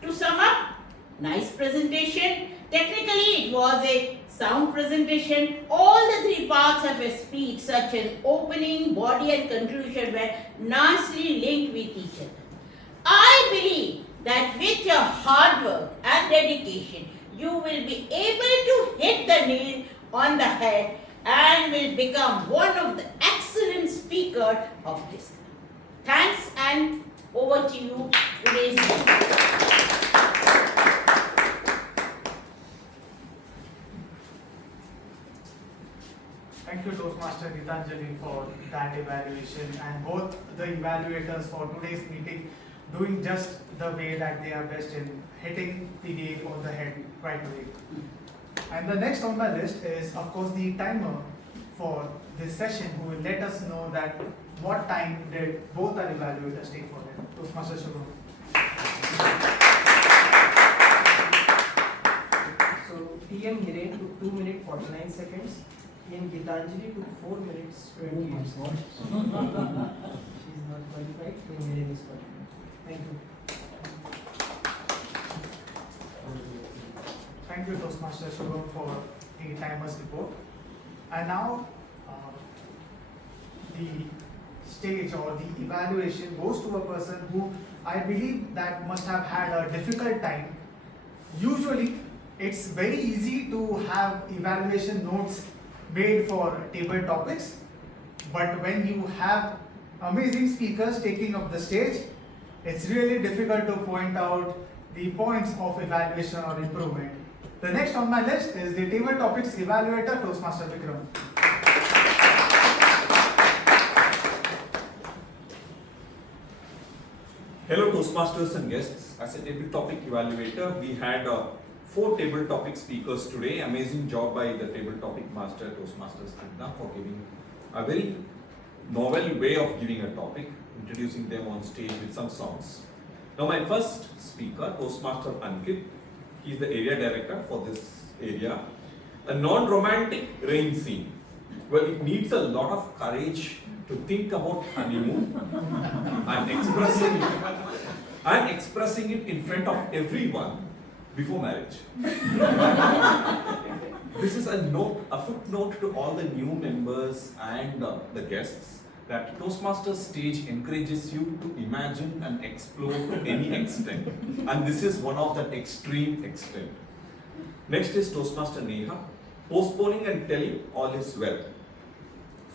To sum up, nice presentation. Technically, it was a sound presentation. All the 3 parts of a speech, such as opening, body and conclusion, were nicely linked with each other. I believe that with your hard work and dedication, you will be able to hit the nail on the head and will become one of the excellent speakers of this. Thanks, and over to you, today's speaker. Thank you, Toastmaster Gitanjali, for that evaluation, and both the evaluators for today's meeting doing just the way that they are best in hitting the nail on the head right away. And the next on my list is, of course, the timer for this session, who will let us know that what time did both our evaluators take for them. Toastmaster Shubham. So TM Hiren took 2 minutes 49 seconds. TM Gitanjali took 4 minutes 20 minutes. She is not qualified. TM Hiren is qualified. Thank you. Thank you, Toastmaster Shubham, for the timer's report. And now, the stage or the evaluation goes to a person who I believe that must have had a difficult time. Usually, it's very easy to have evaluation notes made for table topics, but when you have amazing speakers taking up the stage, it's really difficult to point out the points of evaluation or improvement. The next on my list is the table topics evaluator, Toastmaster Vikram. Hello Toastmasters and guests. As a table topic evaluator, we had 4 table topic speakers today. Amazing job by the table topic master, Toastmasters Krishna, for giving a very novel way of giving a topic, introducing them on stage with some songs. Now my first speaker, Toastmaster Ankit, he is the area director for this area. A non-romantic rain scene. Well, it needs a lot of courage to think about honeymoon. I'm expressing it in front of everyone before marriage. This is a footnote to all the new members and the guests, that Toastmasters stage encourages you to imagine and explore to any extent, and this is one of that extreme extent. Next is Toastmaster Neha, postponing and telling all is well.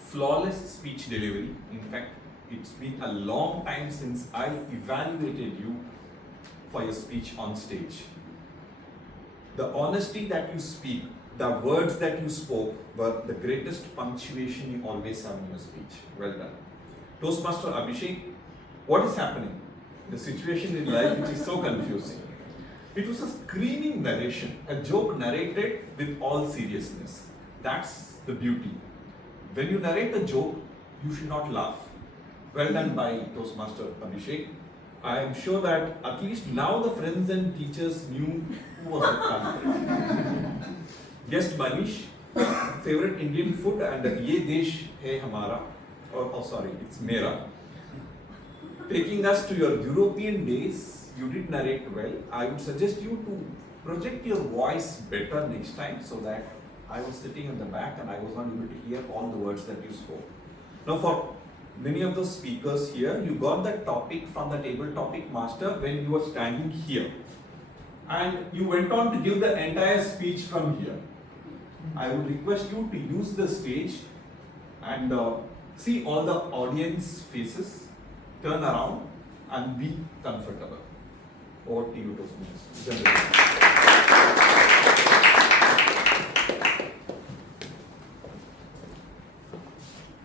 Flawless speech delivery. In fact, it's been a long time since I evaluated you for your speech on stage. The honesty that you speak, the words that you spoke were the greatest punctuation you always have in your speech. Well done. Toastmaster Abhishek, what is happening? The situation in life which is so confusing. It was a screaming narration, a joke narrated with all seriousness. That's the beauty. When you narrate a joke, you should not laugh. Well done by Toastmaster Abhishek. I am sure that at least now the friends and teachers knew who was the culprit. Guest Manish, favorite Indian food and Ye Desh Hai Hamara, oh sorry, it's Mera. Taking us to your European days, you did narrate well. I would suggest you to project your voice better next time so that I was sitting in the back and I was not able to hear all the words that you spoke. Now for many of the speakers here, you got that topic from the table topic master when you were standing here. And you went on to give the entire speech from here. I would request you to use the stage and see all the audience faces, turn around and be comfortable. Over to you, Toastmasters.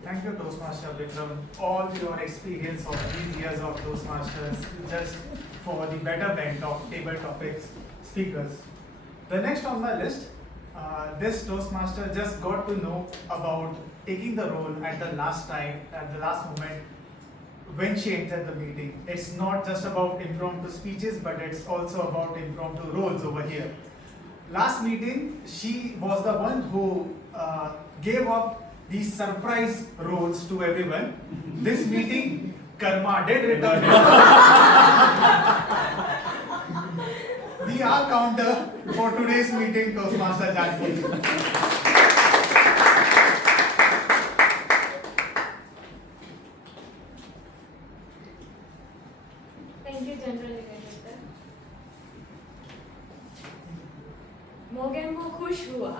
Thank you, Toastmaster Vikram. All your experience of these years of Toastmasters just for the better bent of table topics speakers. The next on my list, this Toastmaster just got to know about taking the role at the last moment when she entered the meeting. It's not just about impromptu speeches, but it's also about impromptu roles over here. Last meeting, she was the one who gave up these surprise roles to everyone. This meeting, Karma did return it. The R counter for today's meeting, Toastmaster Janki. Thank you, General Director. Mogembo khush hua.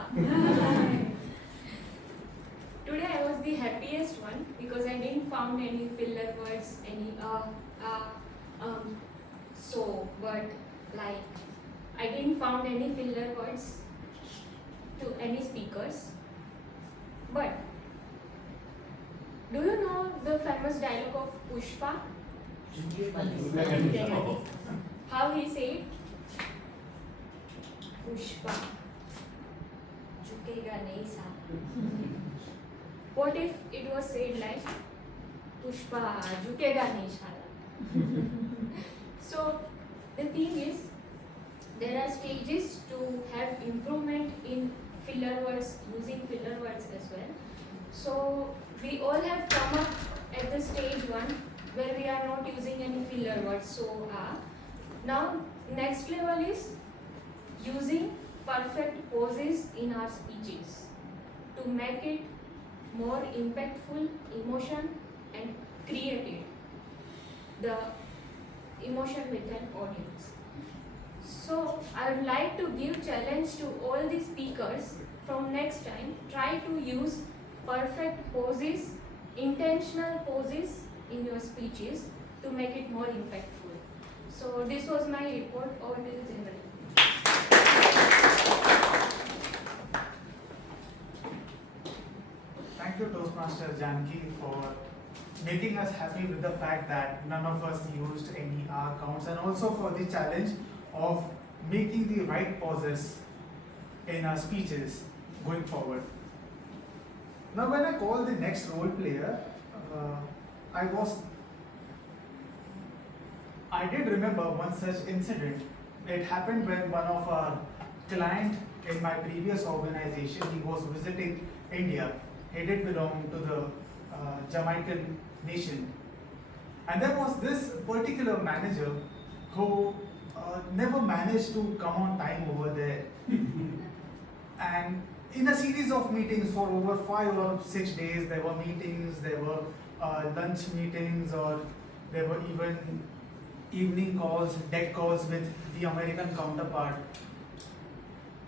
Today I was the happiest one because I didn't found any filler words, any but like I didn't found any filler words to any speakers. But do you know the famous dialogue of Pushpa? How he said? Pushpa, झुकेगा नहीं साला. What if it was said like Pushpa, झुकेगा नहीं साला? So the thing is, there are stages to have improvement in filler words, using filler words as well. So we all have come up at the stage one where we are not using any filler words. So now next level is using perfect pauses in our speeches to make it more impactful, emotion and creative the emotion with an audience. So I would like to give challenge to all the speakers from next time. Try to use perfect poses, intentional poses in your speeches to make it more impactful. So this was my report. Over to the general. Thank you, Toastmaster Janki, for making us happy with the fact that none of us used any R counts, and also for the challenge of making the right pauses in our speeches going forward. Now, when I call the next role player, I did remember one such incident. It happened when one of our client in my previous organization, he was visiting India. He did belong to the Jamaican nation. And there was this particular manager who never managed to come on time over there. And in a series of meetings for over 5 or 6 days, there were meetings, there were lunch meetings, or there were even evening calls, deck calls with the American counterpart.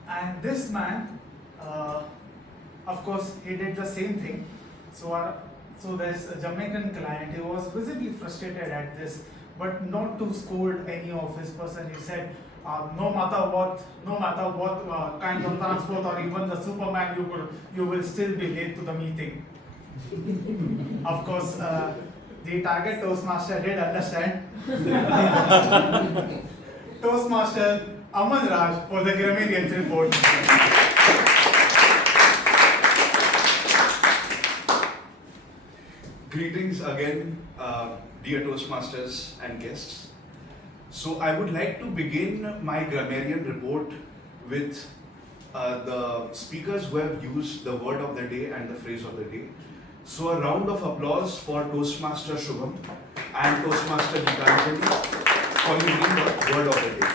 And this man, of course, he did the same thing. So there's a Jamaican client, he was visibly frustrated at this, but not to scold any of his person. He said, no matter what kind of transport or even the Superman you will still be late to the meeting. Of course, the target Toastmaster did understand. Toastmaster Aman Raj for the grammarians report. Greetings again, dear Toastmasters and guests. So I would like to begin my grammarian report with the speakers who have used the word of the day and the phrase of the day. So a round of applause for Toastmaster Shubham and Toastmaster Gitanjali for using the word of the day.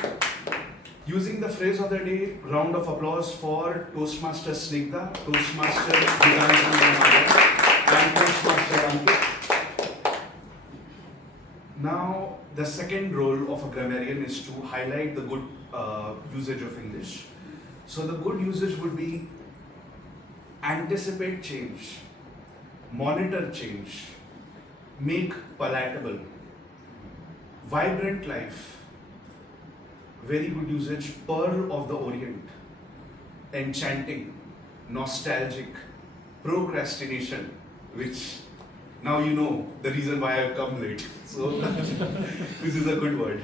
Using the phrase of the day, round of applause for Toastmaster Snigdha, Toastmaster Gitanjali and Toastmaster Ankit. Now, the second role of a grammarian is to highlight the good usage of English. So the good usage would be anticipate change, monitor change, make palatable, vibrant life, very good usage, pearl of the Orient, enchanting, nostalgic, procrastination, which now you know the reason why I've come late. So this is a good word,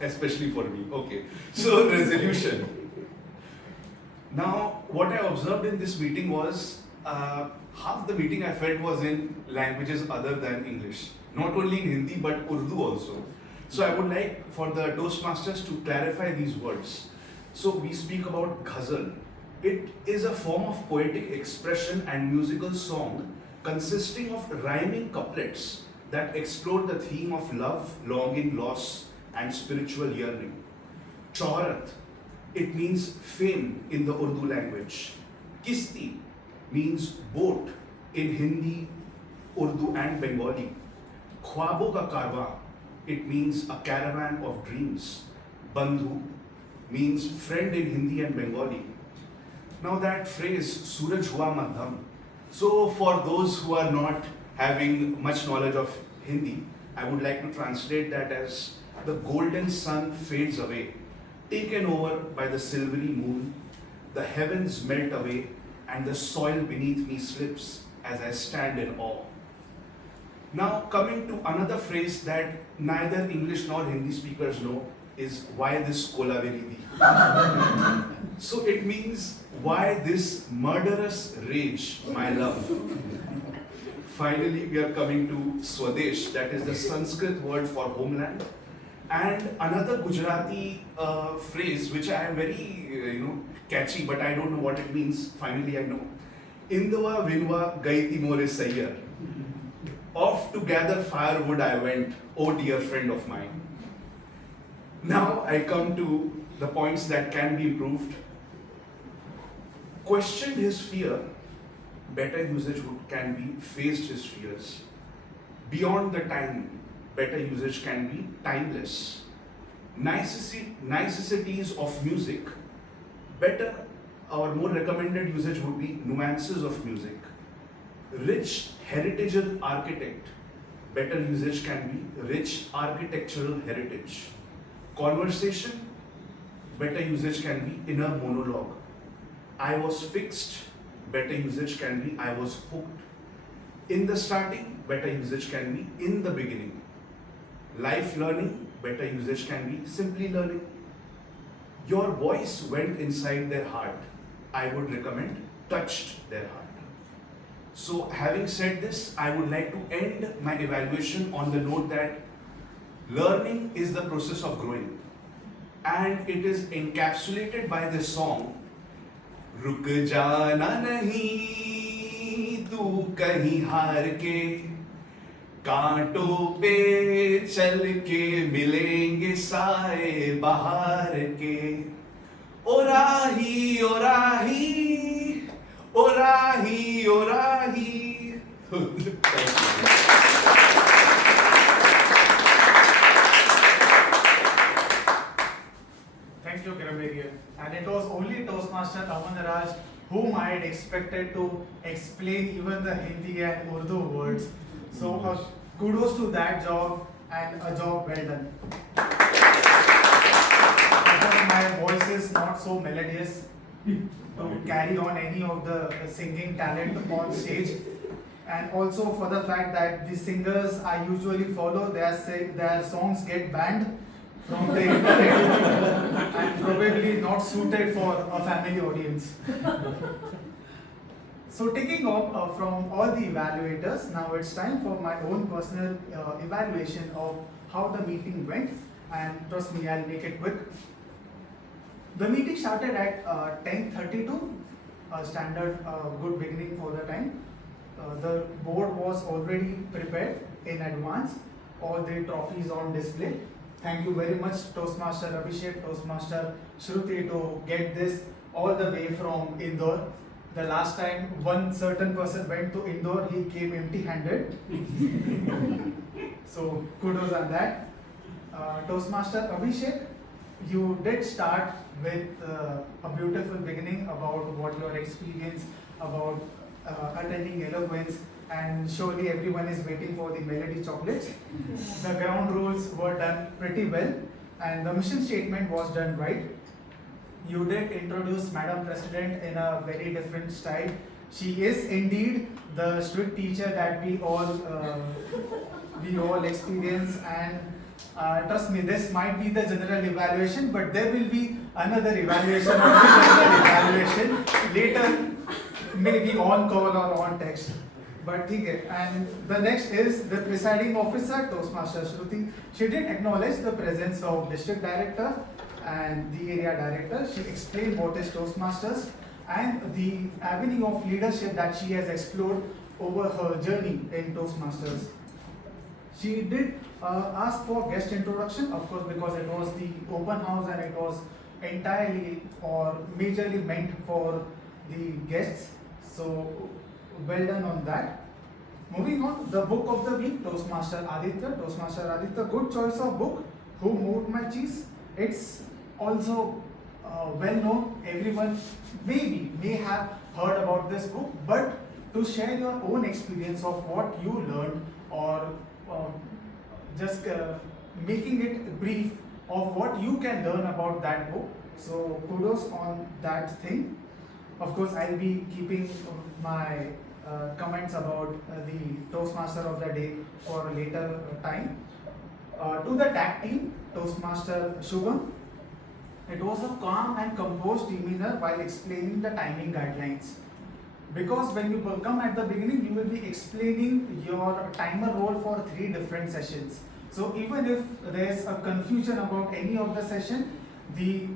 especially for me. Okay, so resolution. Now, what I observed in this meeting was half the meeting I felt was in languages other than English. Not only in Hindi but Urdu also. So I would like for the Toastmasters to clarify these words. So we speak about ghazal. It is a form of poetic expression and musical song consisting of rhyming couplets that explore the theme of love, longing, loss, and spiritual yearning. Choharat, it means fame in the Urdu language. Kisti means boat in Hindi, Urdu, and Bengali. Khwabo ka karwa, it means a caravan of dreams. Bandhu means friend in Hindi and Bengali. Now that phrase, Suraj hua madham. So for those who are not having much knowledge of Hindi, I would like to translate that as the golden sun fades away, taken over by the silvery moon, the heavens melt away, and the soil beneath me slips as I stand in awe. Now coming to another phrase that neither English nor Hindi speakers know is why this Kolaveridi. So it means why this murderous rage, my love. Finally, we are coming to Swadesh, that is the Sanskrit word for homeland. And another Gujarati phrase which I am very catchy, but I don't know what it means. Finally, I know. Indwa vinwa gaiti more sayyar. Off to gather firewood I went, oh dear friend of mine. Now I come to the points that can be improved. Questioned his fear, better usage can be faced his fears. Beyond the time, better usage can be timeless. Niceties of music, better or more recommended usage would be nuances of music. Rich heritageal architect, better usage can be rich architectural heritage. Conversation, better usage can be inner monologue. I was fixed, better usage can be I was hooked. In the starting, better usage can be in the beginning. Life learning, better usage can be simply learning. Your voice went inside their heart. I would recommend touched their heart. So having said this, I would like to end my evaluation on the note that learning is the process of growing. And it is encapsulated by this song, रुक जाना नहीं तू कहीं हार के कांटों पे चल के मिलेंगे साए बहार के ओ राही ओ राही ओ राही ओ राही. Thank you, grammarian. And it was only Toastmaster Aman Raj whom I had expected to explain even the Hindi and Urdu words. So kudos to that job and a job well done. Because my voice is not so melodious to carry on any of the singing talent on stage. and also for the fact that the singers I usually follow, their songs get banned from the internet and probably not suited for a family audience. So taking off from all the evaluators, now it's time for my own personal evaluation of how the meeting went, and trust me, I'll make it quick. The meeting started at 10:32, a standard good beginning for the time. The board was already prepared in advance, all the trophies on display. Thank you very much Toastmaster Abhishek, Toastmaster Shruti to get this all the way from Indore. The last time one certain person went to Indore, he came empty-handed. So kudos on that. Toastmaster Abhishek, you did start with a beautiful beginning about what your experience about attending eloquence, and surely everyone is waiting for the melody chocolates. The ground rules were done pretty well, and the mission statement was done right. You did introduce Madam President in a very different style. She is indeed the strict teacher that we all experience, and trust me, this might be the general evaluation, but there will be another evaluation of the general evaluation later, maybe on call or on text. But okay. And the next is the presiding officer, Toastmaster Shruti. She did acknowledge the presence of district director and the area director. She explained what is Toastmasters and the avenue of leadership that she has explored over her journey in Toastmasters. She did ask for guest introduction, of course, because it was the open house and it was entirely or majorly meant for the guests. So well done on that. Moving on, the book of the week, Toastmaster Aditya. Toastmaster Aditya, good choice of book. Who Moved My Cheese? It's also well known. Everyone may have heard about this book, but to share your own experience of what you learned, or just making it brief of what you can learn about that book. So kudos on that thing. Of course, I'll be keeping my comments about the Toastmaster of the day for a later time. To the tag team, Toastmaster Shubham, it was a calm and composed demeanor while explaining the timing guidelines. Because when you come at the beginning, you will be explaining your timer role for 3 different sessions. So even if there is a confusion about any of the session, the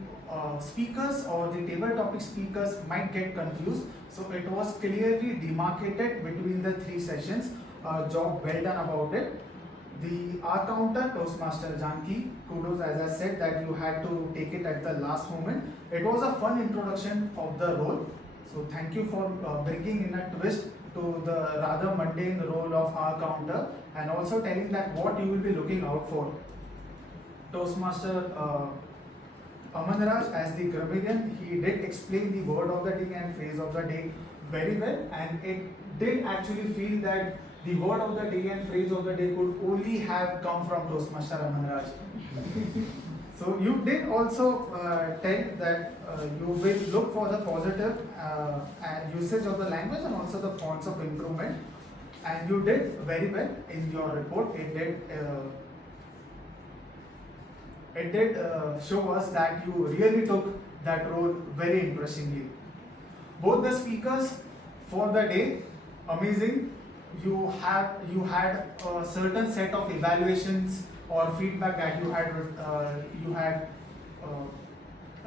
speakers or the table topic speakers might get confused. So it was clearly demarcated between the 3 sessions. Job well done about it. The R counter, Toastmaster Janki, kudos, as I said that you had to take it at the last moment. It was a fun introduction of the role. So thank you for bringing in a twist to the rather mundane role of R counter, and also telling that what you will be looking out for. Toastmaster Amanraj, as the grammarian, he did explain the word of the day and phrase of the day very well, and it did actually feel that the word of the day and phrase of the day could only have come from Toastmaster Amanraj. So you did also tell that you will look for the positive and usage of the language and also the points of improvement, and you did very well in your report. It did show us that you really took that role very interestingly. Both the speakers for the day, amazing. You had a certain set of evaluations or feedback that you had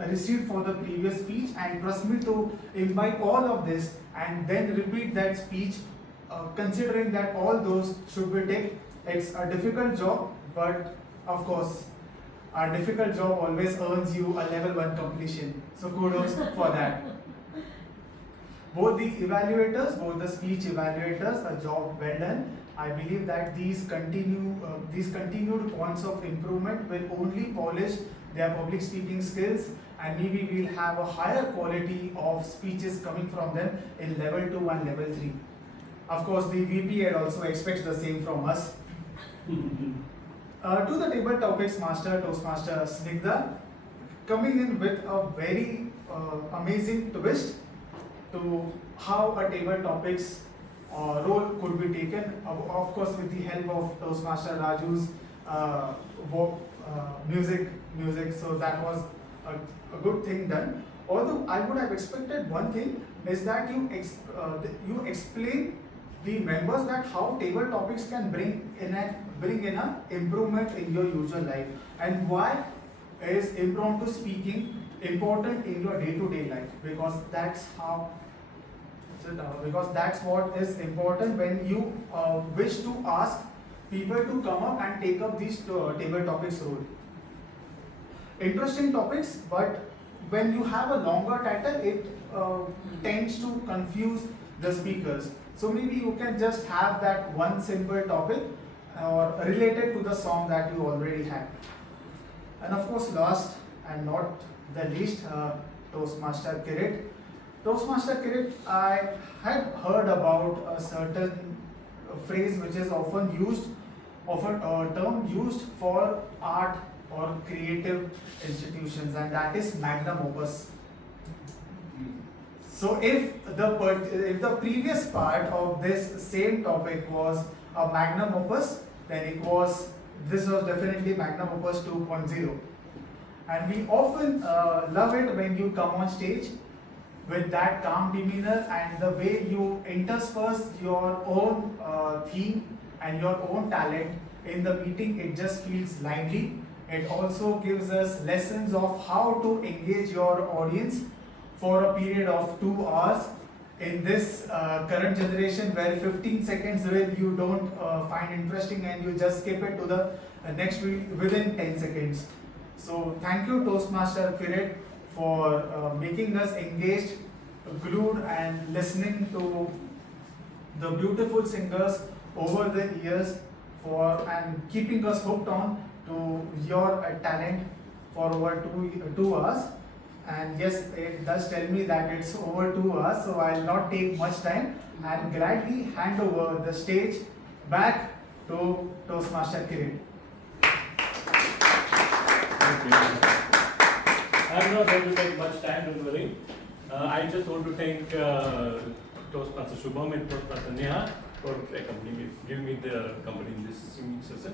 received for the previous speech, and trust me to imbibe all of this and then repeat that speech, considering that all those should be taken. It's a difficult job, but of course a difficult job always earns you a level 1 completion. So kudos for that. Both the evaluators, both the speech evaluators, a job well done. I believe that these continued points of improvement will only polish their public speaking skills, and maybe we'll have a higher quality of speeches coming from them in level 2 and level 3. Of course, the VP head also expects the same from us. To the table topics master, Toastmaster Snigdha, coming in with a very amazing twist to how a table topics role could be taken, of course with the help of Toastmaster Raju's music, so that was a good thing done. Although I would have expected one thing is that you explain the members that how table topics can bring in a improvement in your usual life, and why is impromptu speaking important in your day-to-day life, because that's what is important when you wish to ask people to come up and take up these table topics role. Interesting topics, but when you have a longer title, it tends to confuse the speakers. So maybe you can just have that one simple topic or related to the song that you already have. And of course, last and not the least, Toastmaster Kirit. Toastmaster Kirit, I had heard about a certain phrase which is often a term used for art or creative institutions, and that is magnum opus. So if the previous part of this same topic was a magnum opus, then this was definitely magnum opus 2.0. And we often love it when you come on stage with that calm demeanor and the way you intersperse your own theme and your own talent in the meeting. It just feels lively. It also gives us lessons of how to engage your audience for a period of 2 hours in this current generation, where 15 seconds you don't find interesting and you just skip it to the next within 10 seconds. So thank you, Toastmaster Kirit, for making us engaged, glued, and listening to the beautiful singers over the years, and keeping us hooked on to your talent for over 2 hours. And yes, it does tell me that it's over 2 hours, so I'll not take much time and gladly hand over the stage back to Toastmaster Kirit. I'm not going to take much time, don't worry. I just want to thank Toastmaster Shubham and Toastmaster Neha for giving me the company in this singing session,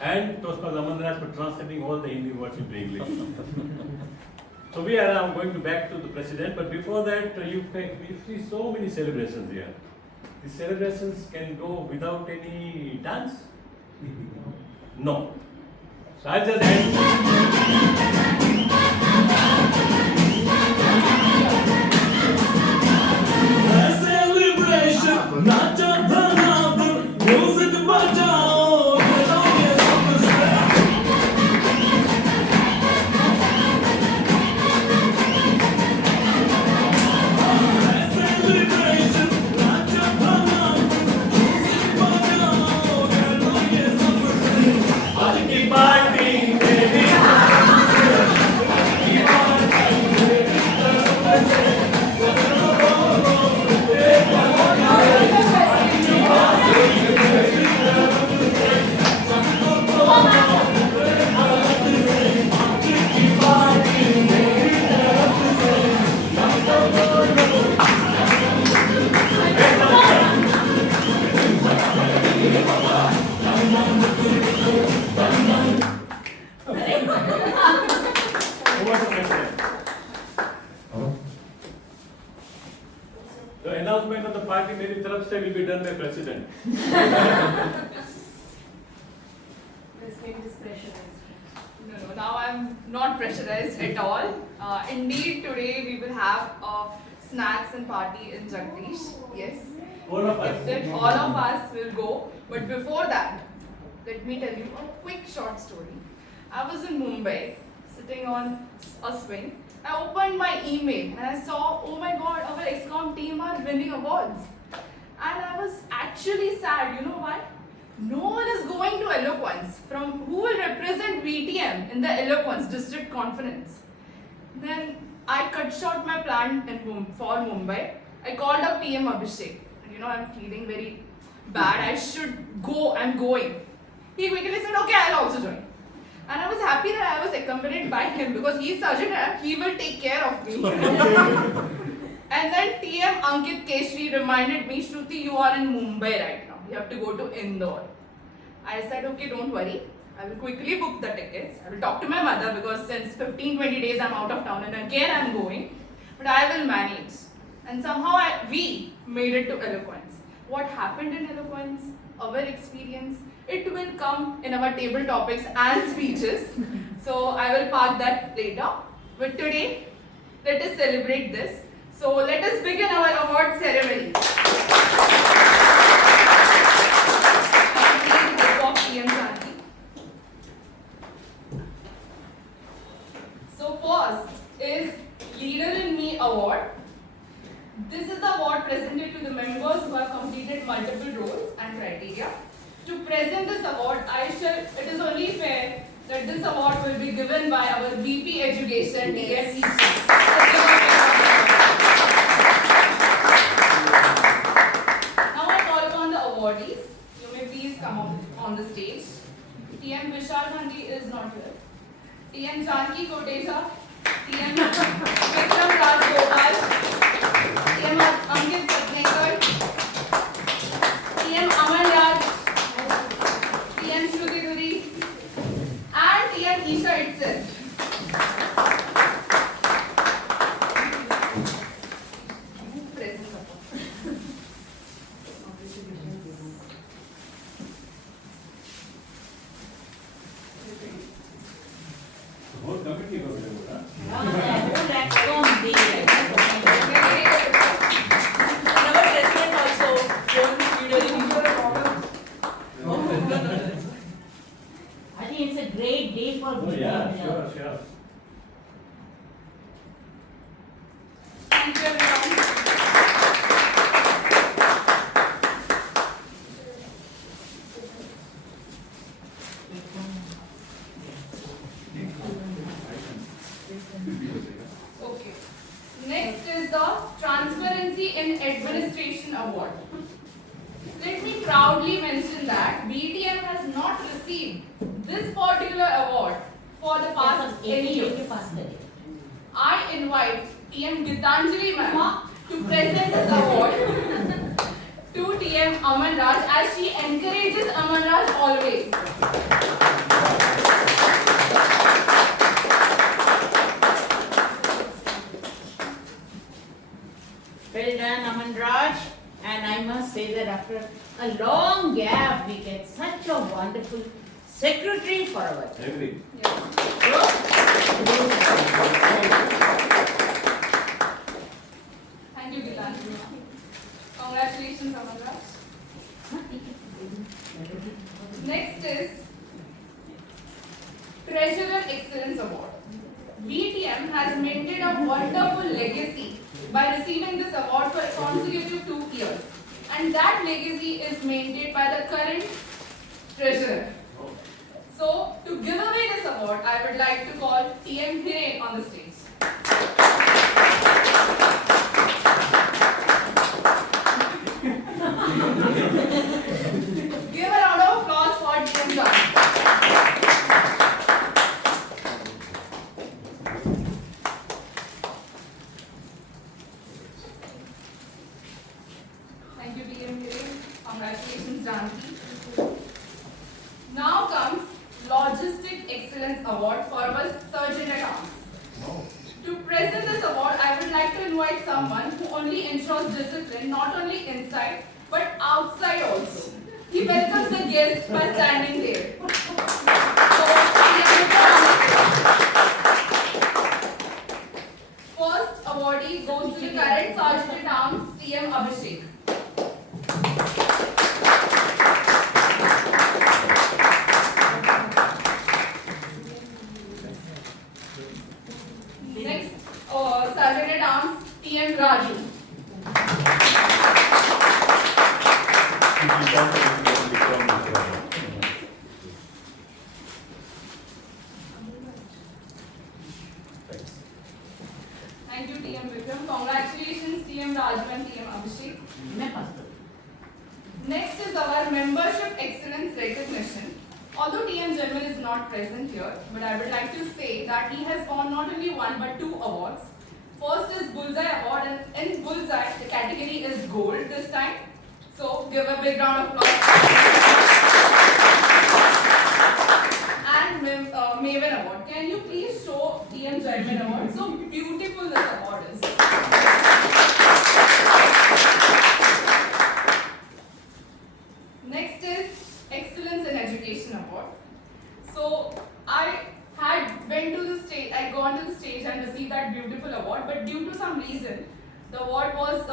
and Toastmaster Amanraj for translating all the Hindi words into English. So we are now going back to the president, but before that, you see so many celebrations here. The celebrations can go without any dance? No. So I just celebration, not just another music bajao. The announcement of the party मेरी तरफ से will be done by president. No, now I'm not pressurized at all. Indeed, today we will have a snacks and party in Jagdish. Yes. All of us. All of us will go. But before that, let me tell you a quick short story. I was in Mumbai, sitting on a swing. I opened my email and I saw, oh my god, our ExCom team are winning awards. And I was actually sad. You know why? No one is going to Eloquence from who will represent VTM in the Eloquence district conference. Then I cut short my plan for Mumbai. I called up PM Abhishek. And I'm feeling very bad. I should go. I'm going. He quickly said, okay, I'll also join. And I was happy that I was accompanied by him because he's Sergeant and he will take care of me. And then TM Ankit Keshri reminded me, Shruti, you are in Mumbai right now. You have to go to Indore. I said, okay, don't worry. I will quickly book the tickets. I will talk to my mother because since 15-20 days I'm out of town and again I'm going. But I will manage. And somehow we made it to Eloquence. What happened in Eloquence, our experience, it will come in our table topics and speeches. So I will park that later. But today, let us celebrate this. So let us begin our award ceremony. So first is Leader in Me Award. This is the award presented to the members who have completed multiple roles and criteria. To present this award, it is only fair that this award will be given by our VP Education, TM. Now I call upon the awardees. You may please come on the stage. TM Vishal Gandhi is not here. TM Janki Kotecha, TM Vikram Raj Gopal, TM Ankit Satnekar, TM Aman Raj, TM Shruti Duri, and TM Isha itself. I think it's a great day for me. Sure. Thank you everyone. Okay. Next is the Transparency in Administration Award. Let me proudly mention that VTM has not received this particular award for the past 8 years. I invite TM Gitanjali ma'am to present this award to TM Aman Raj as she encourages Aman Raj always. Well done, Aman Raj. And I must say that after a long gap, we get such a wonderful secretary for our team. Agree. Thank you, Gitanjali. Congratulations, Aman Raj. Next is Treasurer Excellence Award. VTM has maintained a wonderful legacy by receiving this award for a consecutive 2 years. And that legacy is maintained by the current treasurer. So, to give away this award, I would like to call TM Hiren on the stage. Give a round of applause for TM Hiren. Thank you, TM Hiren. Congratulations, Janki. Now comes Logistic Excellence Award for our Surgeon at Arms. To present this award, I would like to invite someone who only ensures discipline not only inside but outside also. He welcomes the guests by standing there. First awardee goes to the current Sergeant at Arms, TM Abhishek. Next, Sergeant at Arms, TM Raju. Thank you, TM Vikram. Congratulations, TM Raju and TM Abhishek. Next is our Membership Excellence Recognition. Although TM General is not present here, but I would like to say that he has won not only one but 2 awards. First is Bullseye Award, and in Bullseye, the category is gold this time. So give a big round of applause. And Maven Award. Can you please show TM Judgment Award? So beautiful this award is. Next is Excellence in Education Award. So I had went to the stage, I gone to the stage and received that beautiful award, but due to some reason, the award was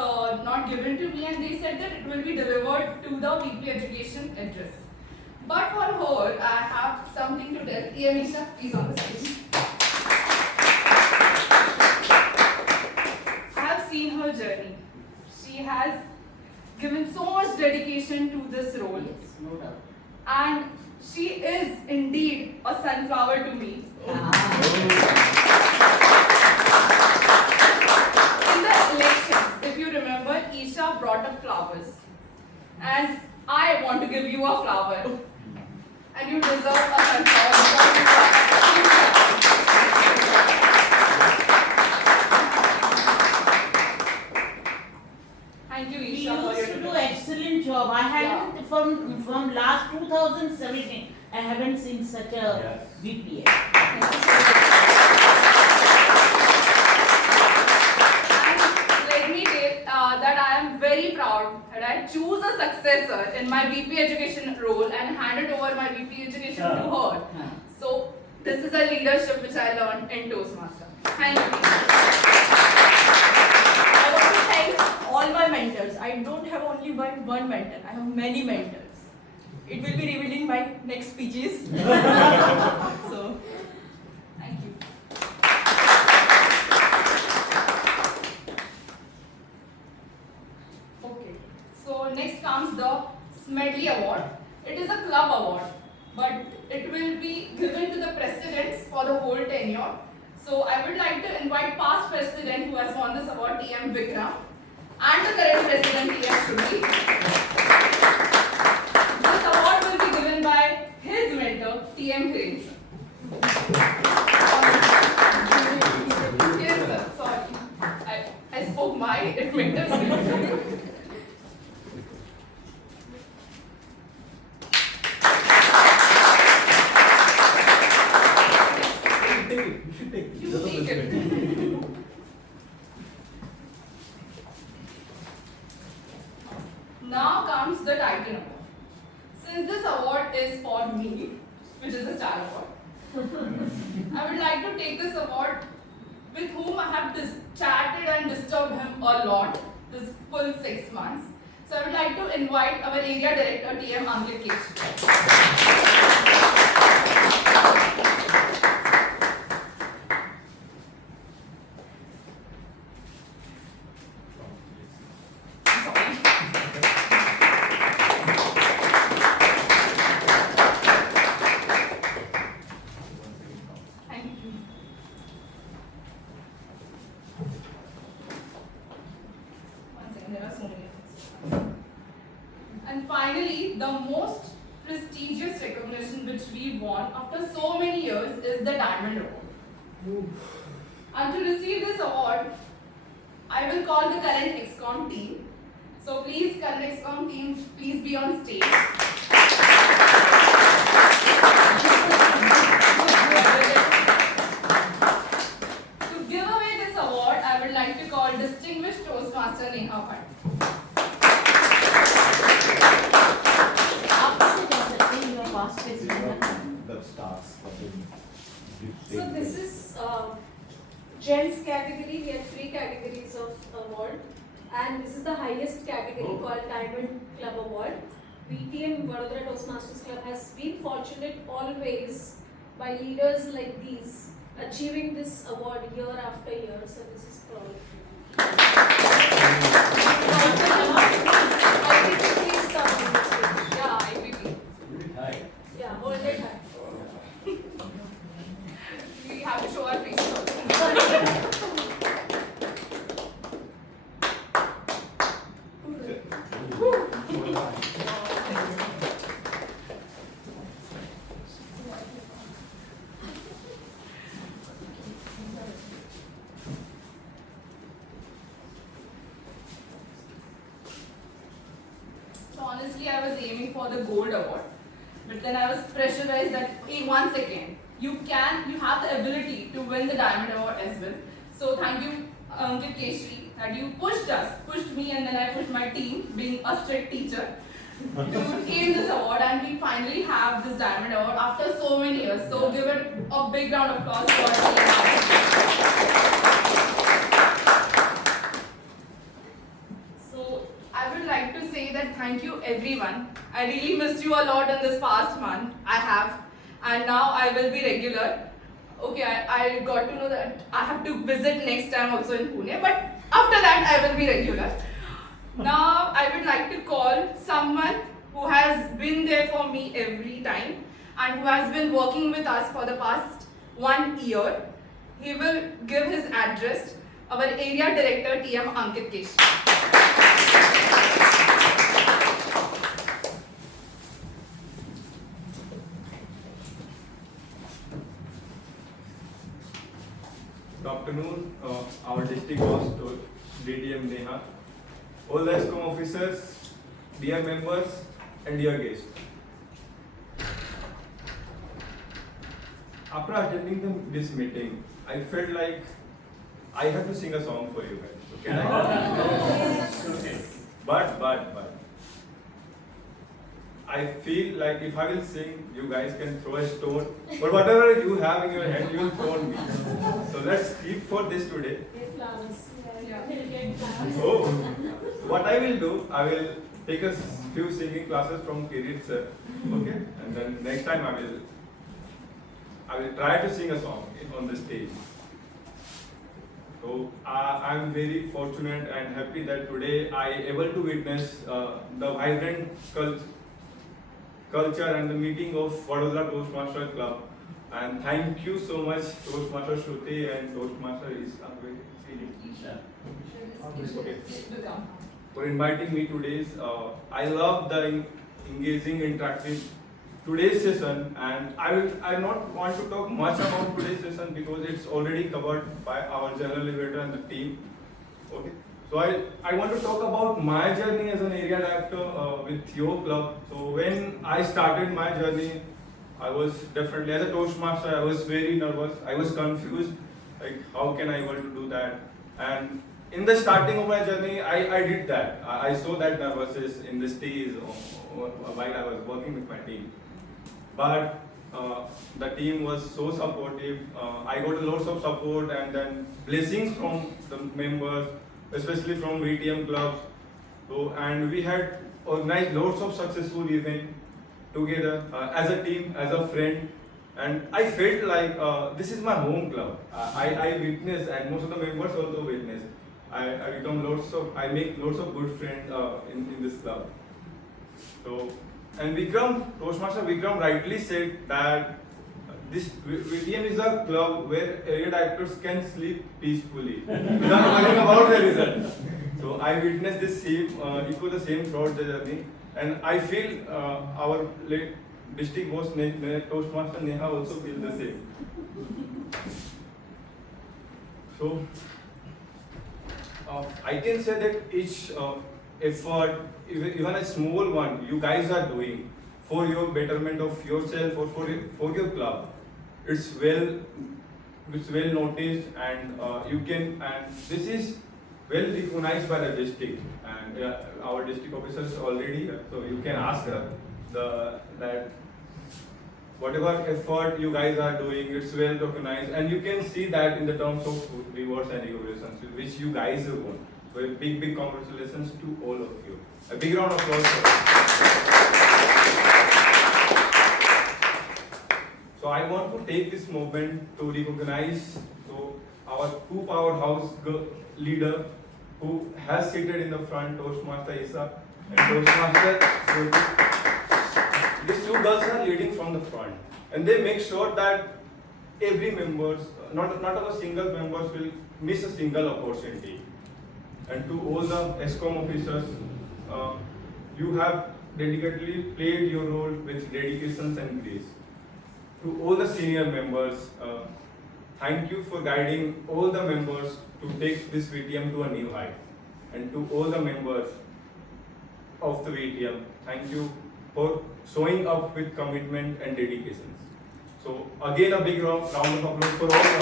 not given to me, and they said that it will be delivered to the VP Education address. But for her, I have something to tell. Amisha, please on the stage. I have seen her journey. She has given so much dedication to this role. Yes, no doubt. And she is indeed a sunflower to me. In the elections, if you remember, Isha brought up flowers. And I want to give you a flower. And you deserve a sunflower because you brought up Thank you, He Isha, for used your to do excellent job. I haven't from last 2017. I haven't seen such a VTM. Let me tell that I am very proud that I choose a successor in my VP Education role and handed over my VP Education to her. So this is a leadership which I learned in Toastmaster. Thank you. I want to thank all my mentors. I don't have only one mentor. I have many mentors. It will be revealed in my next speeches. So, thank you. Okay. So next comes the Smedley Award. It is a club award, but it will be given to the presidents for the whole tenure. So I would like to invite past president who has won this award, TM Vikram, and the current president, TM Shruti. This award will be given by his mentor, TM Hiren. Yes, sir. Sorry. I spoke my mentor's name. Now comes the Titan Award. Since this award is for me, which is a star award, I would like to take this award with whom I have chatted and disturbed him a lot this full 6 months. So I would like to invite our area director, TM Ankit Kesh. There are so many things. And finally, the most prestigious recognition which we won after so many years is the Diamond Award. And to receive this award, I will call the current XCOM team. So please, current XCOM team, please be on stage. To give away this award, I would like to call Distinguished Toastmaster Neha Bhatt. So this is gents category. We have 3 categories of award, and this is the highest category called Diamond Club Award. VTM Vadodara Toastmasters Club has been fortunate always by leaders like these achieving this award year after year. So this is proud of you. IPP, please come on the stage. Yeah, IPP. Yeah, hold it high. We have to show our faces also. honestly, I was aiming for the gold award. But then I was pressurized that, hey, 1 second, you have the ability to win the diamond award as well. So thank you, Ankit Keshri, that you pushed me, and then I pushed my team, being a strict teacher, to aim this award, and we finally have this diamond award after so many years. So give it a big round of applause for our team. So I would like to say that thank you everyone. I really missed you a lot in this past month. I have, and now I will be regular. Okay, I got to know that I have to visit next time also in Pune, but after that I will be regular. Now I would like to call someone who has been there for me every time and who has been working with us for the past 1 year. He will give his address, our area director TM Ankit Keshri. Good afternoon, our district boss, VTM Neha, all the ESCOM officers, dear members, and dear guests. After attending this meeting, I felt like I have to sing a song for you guys. So can I? Okay. But I feel like if I will sing, you guys can throw a stone, but whatever you have in your hand, you will throw on me. So let's keep for this today. Oh, what I will do, I will take a few singing classes from Kirit sir, okay? And then next time I will try to sing a song on the stage. So I'm very fortunate and happy that today I able to witness the vibrant culture and the meeting of Vadodara Toastmaster Club. And thank you so much, Toastmaster Shruti and Toastmaster Isha, for inviting me today's. I love the engaging, interactive today's session, and I not want to talk much about today's session because it's already covered by our general elevator and the team. Okay. So I want to talk about my journey as an area director with your club. So when I started my journey, I was definitely, as a Toastmaster, I was very nervous. I was confused, like how can I able to do that? And in the starting of my journey, I did that. I saw that nervousness in the stage while I was working with my team. But the team was so supportive. I got lots of support and then blessings from the members, especially from VTM clubs. So, and we had organized lots of successful events together as a team, as a friend. And I felt like this is my home club. I witnessed, and most of the members also witnessed. I make lots of good friends in this club. So, and Toastmaster Vikram rightly said that this VTM is a club where area directors can sleep peacefully without worrying about the result. So I witnessed this echo the same throughout the journey, and I feel our late district boss Toastmaster Neha also feel the same. So I can say that each effort, even a small one, you guys are doing for your betterment of yourself or for your club, it's well noticed, and this is well recognized by the district, and our district officers already. So you can ask her that whatever effort you guys are doing, it's well recognized, and you can see that in the terms of rewards and recognitions which you guys have won. So a big congratulations to all of you. A big round of applause for So I want to take this moment to recognize our two powerhouse leader who has seated in the front, Toastmaster Isa and Toastmaster Shruti. These two girls are leading from the front, and they make sure that every members, not a single members will miss a single opportunity. And to all the ESCOM officers, you have dedicatedly played your role with dedication and grace. To all the senior members, thank you for guiding all the members to take this VTM to a new height. And to all the members, of the VTM. Thank you for showing up with commitment and dedication. So again, a big round of applause for all of you.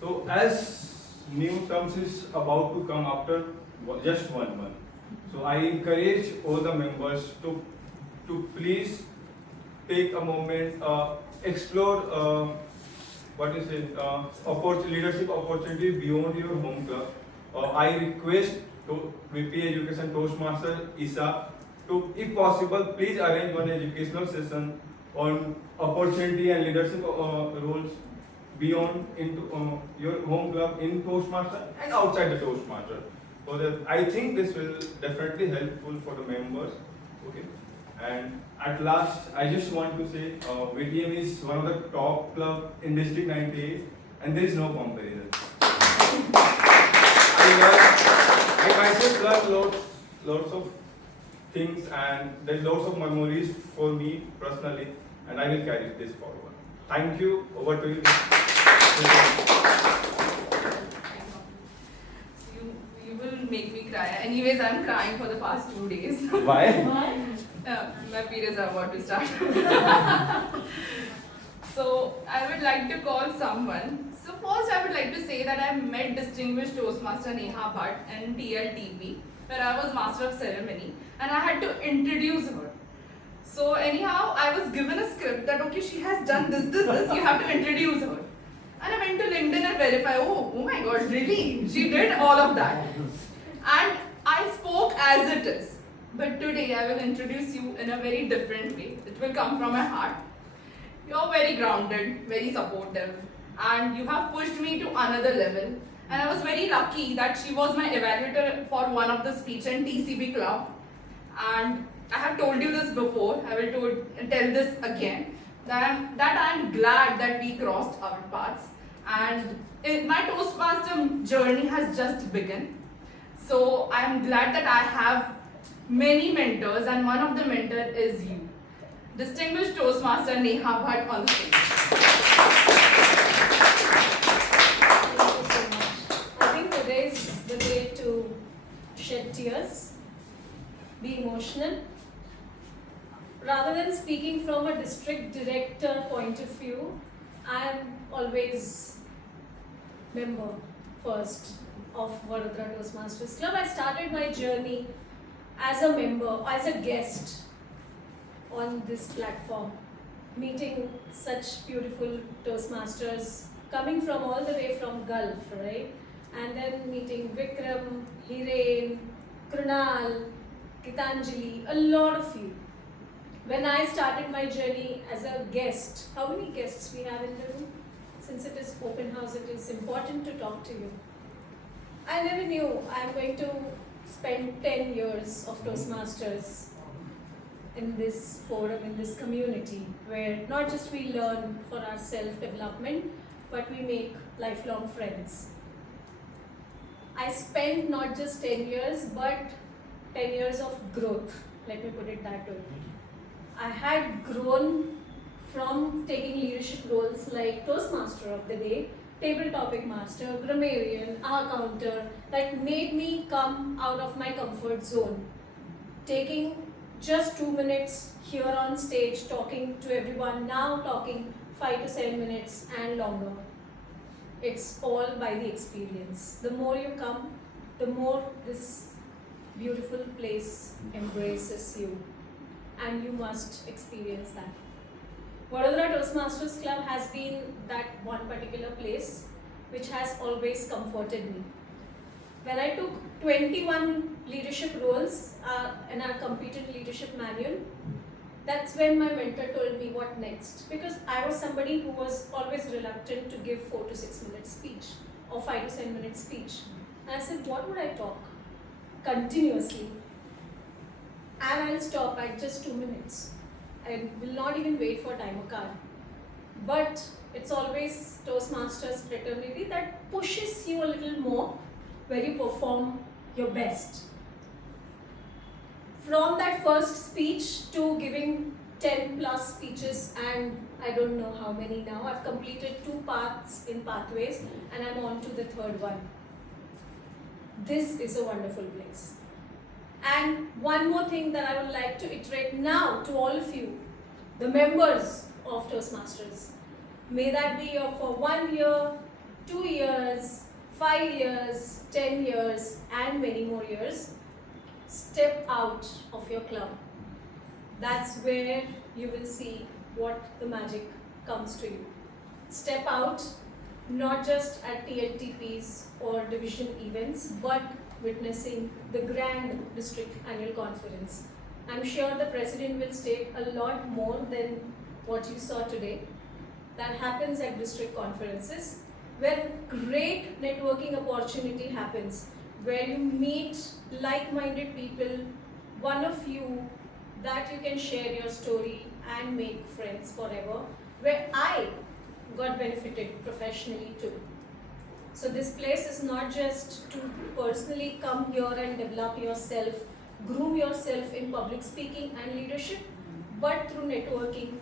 So as new terms is about to come after just 1 month, so I encourage all the members to please take a moment, explore leadership opportunity beyond your home club. I request to VP Education Toastmaster Isa to, if possible, please arrange one educational session on opportunity and leadership roles beyond into your home club in Toastmaster and outside the Toastmaster. So that I think this will definitely helpful for the members. Okay. And at last, I just want to say VTM is one of the top club in District 98, and there is no comparison. I myself learned lots of things, and there's lots of memories for me personally, and I will carry this forward. Thank you. Over to you. You will make me cry. Anyways, I'm crying for the past 2 days. Why? My periods are about to start. So I would like to call someone. So first I would like to say that I met distinguished Toastmaster Neha Bhatt in TLTP, where I was Master of Ceremony, and I had to introduce her. So anyhow, I was given a script that okay, she has done this, you have to introduce her. And I went to LinkedIn and verified, oh my god, really? She did all of that. And I spoke as it is. But today I will introduce you in a very different way. It will come from my heart. You're very grounded, very supportive, and you have pushed me to another level. And I was very lucky that she was my evaluator for one of the speech in TCB club. And I have told you this before, I will tell this again, that I'm glad that we crossed our paths. And my Toastmaster journey has just begun. So I'm glad that I have many mentors, and one of the mentors is you. Distinguished Toastmaster Neha Bhatt on the stage. Thank you so much. I think today is the day to shed tears, be emotional. Rather than speaking from a district director point of view, I am always member first of Vadodara Toastmasters Club. I started my journey as a member, as a guest on this platform, meeting such beautiful Toastmasters coming from all the way from Gulf, right? And then meeting Vikram, Hiren, Krunal, Gitanjali, a lot of you. When I started my journey as a guest, how many guests we have in the room? Since it is open house, it is important to talk to you. I never knew I'm going to spend 10 years of Toastmasters in this forum, in this community, where not just we learn for our self-development, but we make lifelong friends. I spent not just 10 years, but 10 years of growth, let me put it that way. I had grown from taking leadership roles like Toastmaster of the Day, Table Topic Master, Grammarian, counter, that made me come out of my comfort zone. Taking just 2 minutes here on stage, talking to everyone, now talking 5 to 7 minutes and longer. It's all by the experience. The more you come, the more this beautiful place embraces you, and you must experience that. Vadodara Toastmasters Club has been that one particular place which has always comforted me. When I took 21 leadership roles in our competent leadership manual, that's when my mentor told me what next. Because I was somebody who was always reluctant to give 4 to 6 minute speech or 5 to 7 minute speech. And I said, what would I talk? Continuously. And I'll stop at just 2 minutes. I will not even wait for timer card. But it's always Toastmasters fraternity that pushes you a little more where you perform your best. From that first speech to giving 10 plus speeches, and I don't know how many now. I've completed 2 paths in pathways and I'm on to the 3rd one. this is a wonderful place. And one more thing that I would like to iterate now to all of you, the members of Toastmasters. May that be for 1 year, 2 years, 5 years, 10 years, and many more years. Step out of your club. That's where you will see what the magic comes to you. Step out, not just at TLTPs or division events, but witnessing the grand district annual conference. I'm sure the president will state a lot more than what you saw today. That happens at district conferences, where great networking opportunity happens, where you meet like-minded people, one of you that you can share your story and make friends forever, where I got benefited professionally too. So this place is not just to personally come here and develop yourself, groom yourself in public speaking and leadership, but through networking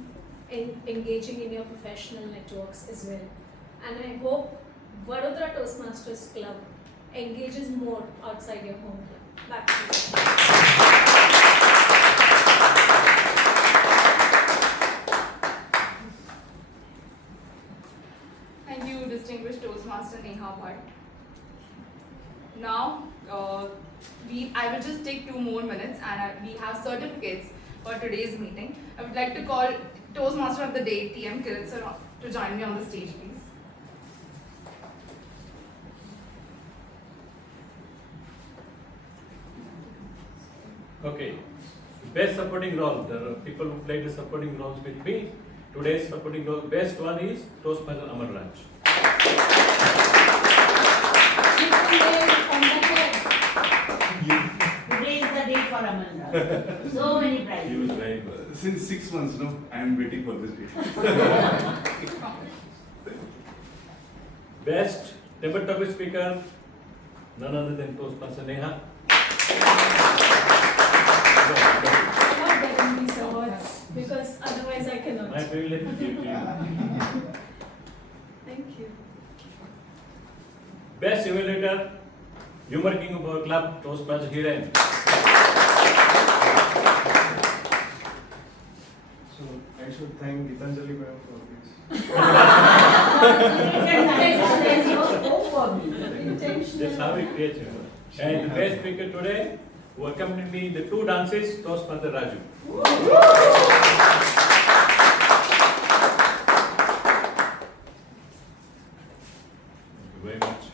and engaging in your professional networks as well. And I hope Vadodara Toastmasters Club engages more outside your home club. Back to you. Thank you, distinguished Toastmaster Neha Bhatt. Now, I will just take 2 more minutes, and we have certificates for today's meeting. I would like to call Toastmaster of the Day, TM Kirit sir, to join me on the stage, please. Okay. Best supporting role. There are people who played the supporting roles with me. Today's supporting role, best one is Toastmaster Aman Raj. Today is the day for Aman Raj. So many He prizes. was very good. Since 6 months, no, I am waiting for this day. Best debate topic speaker, none other than Toastmaster Neha. I'm not getting these awards because otherwise I cannot. My privilege to give to you. Thank you. Best evaluator, Humor King of our club, Toastmaster Hiren. So I should thank Gitanjali ma'am for this. There's no scope for me. That's how we create humor. And the best speaker today, who accompanied me in the 2 dances, Toastmaster Raju. Thank you very much.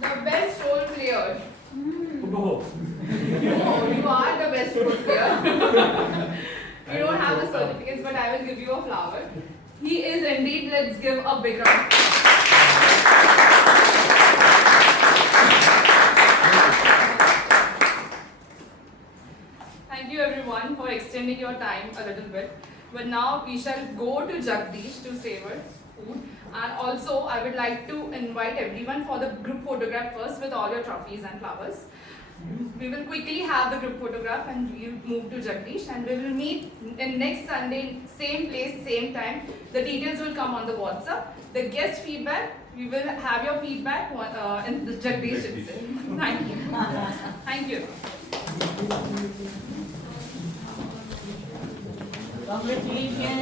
The best role player. Oh. No, you are the best role player. You don't have the certificates, but I will give you a flower. He is indeed. Let's give a big round. Thank you everyone for extending your time a little bit. But now we shall go to Jagdish to savor food. And also I would like to invite everyone for the group photograph first with all your trophies and flowers. We will quickly have the group photograph and we will move to Jagdish, and we will meet in next Sunday, same place, same time. The details will come on the WhatsApp. The guest feedback, we will have your feedback in the Jagdish itself. Thank you. Thank you. Congratulations.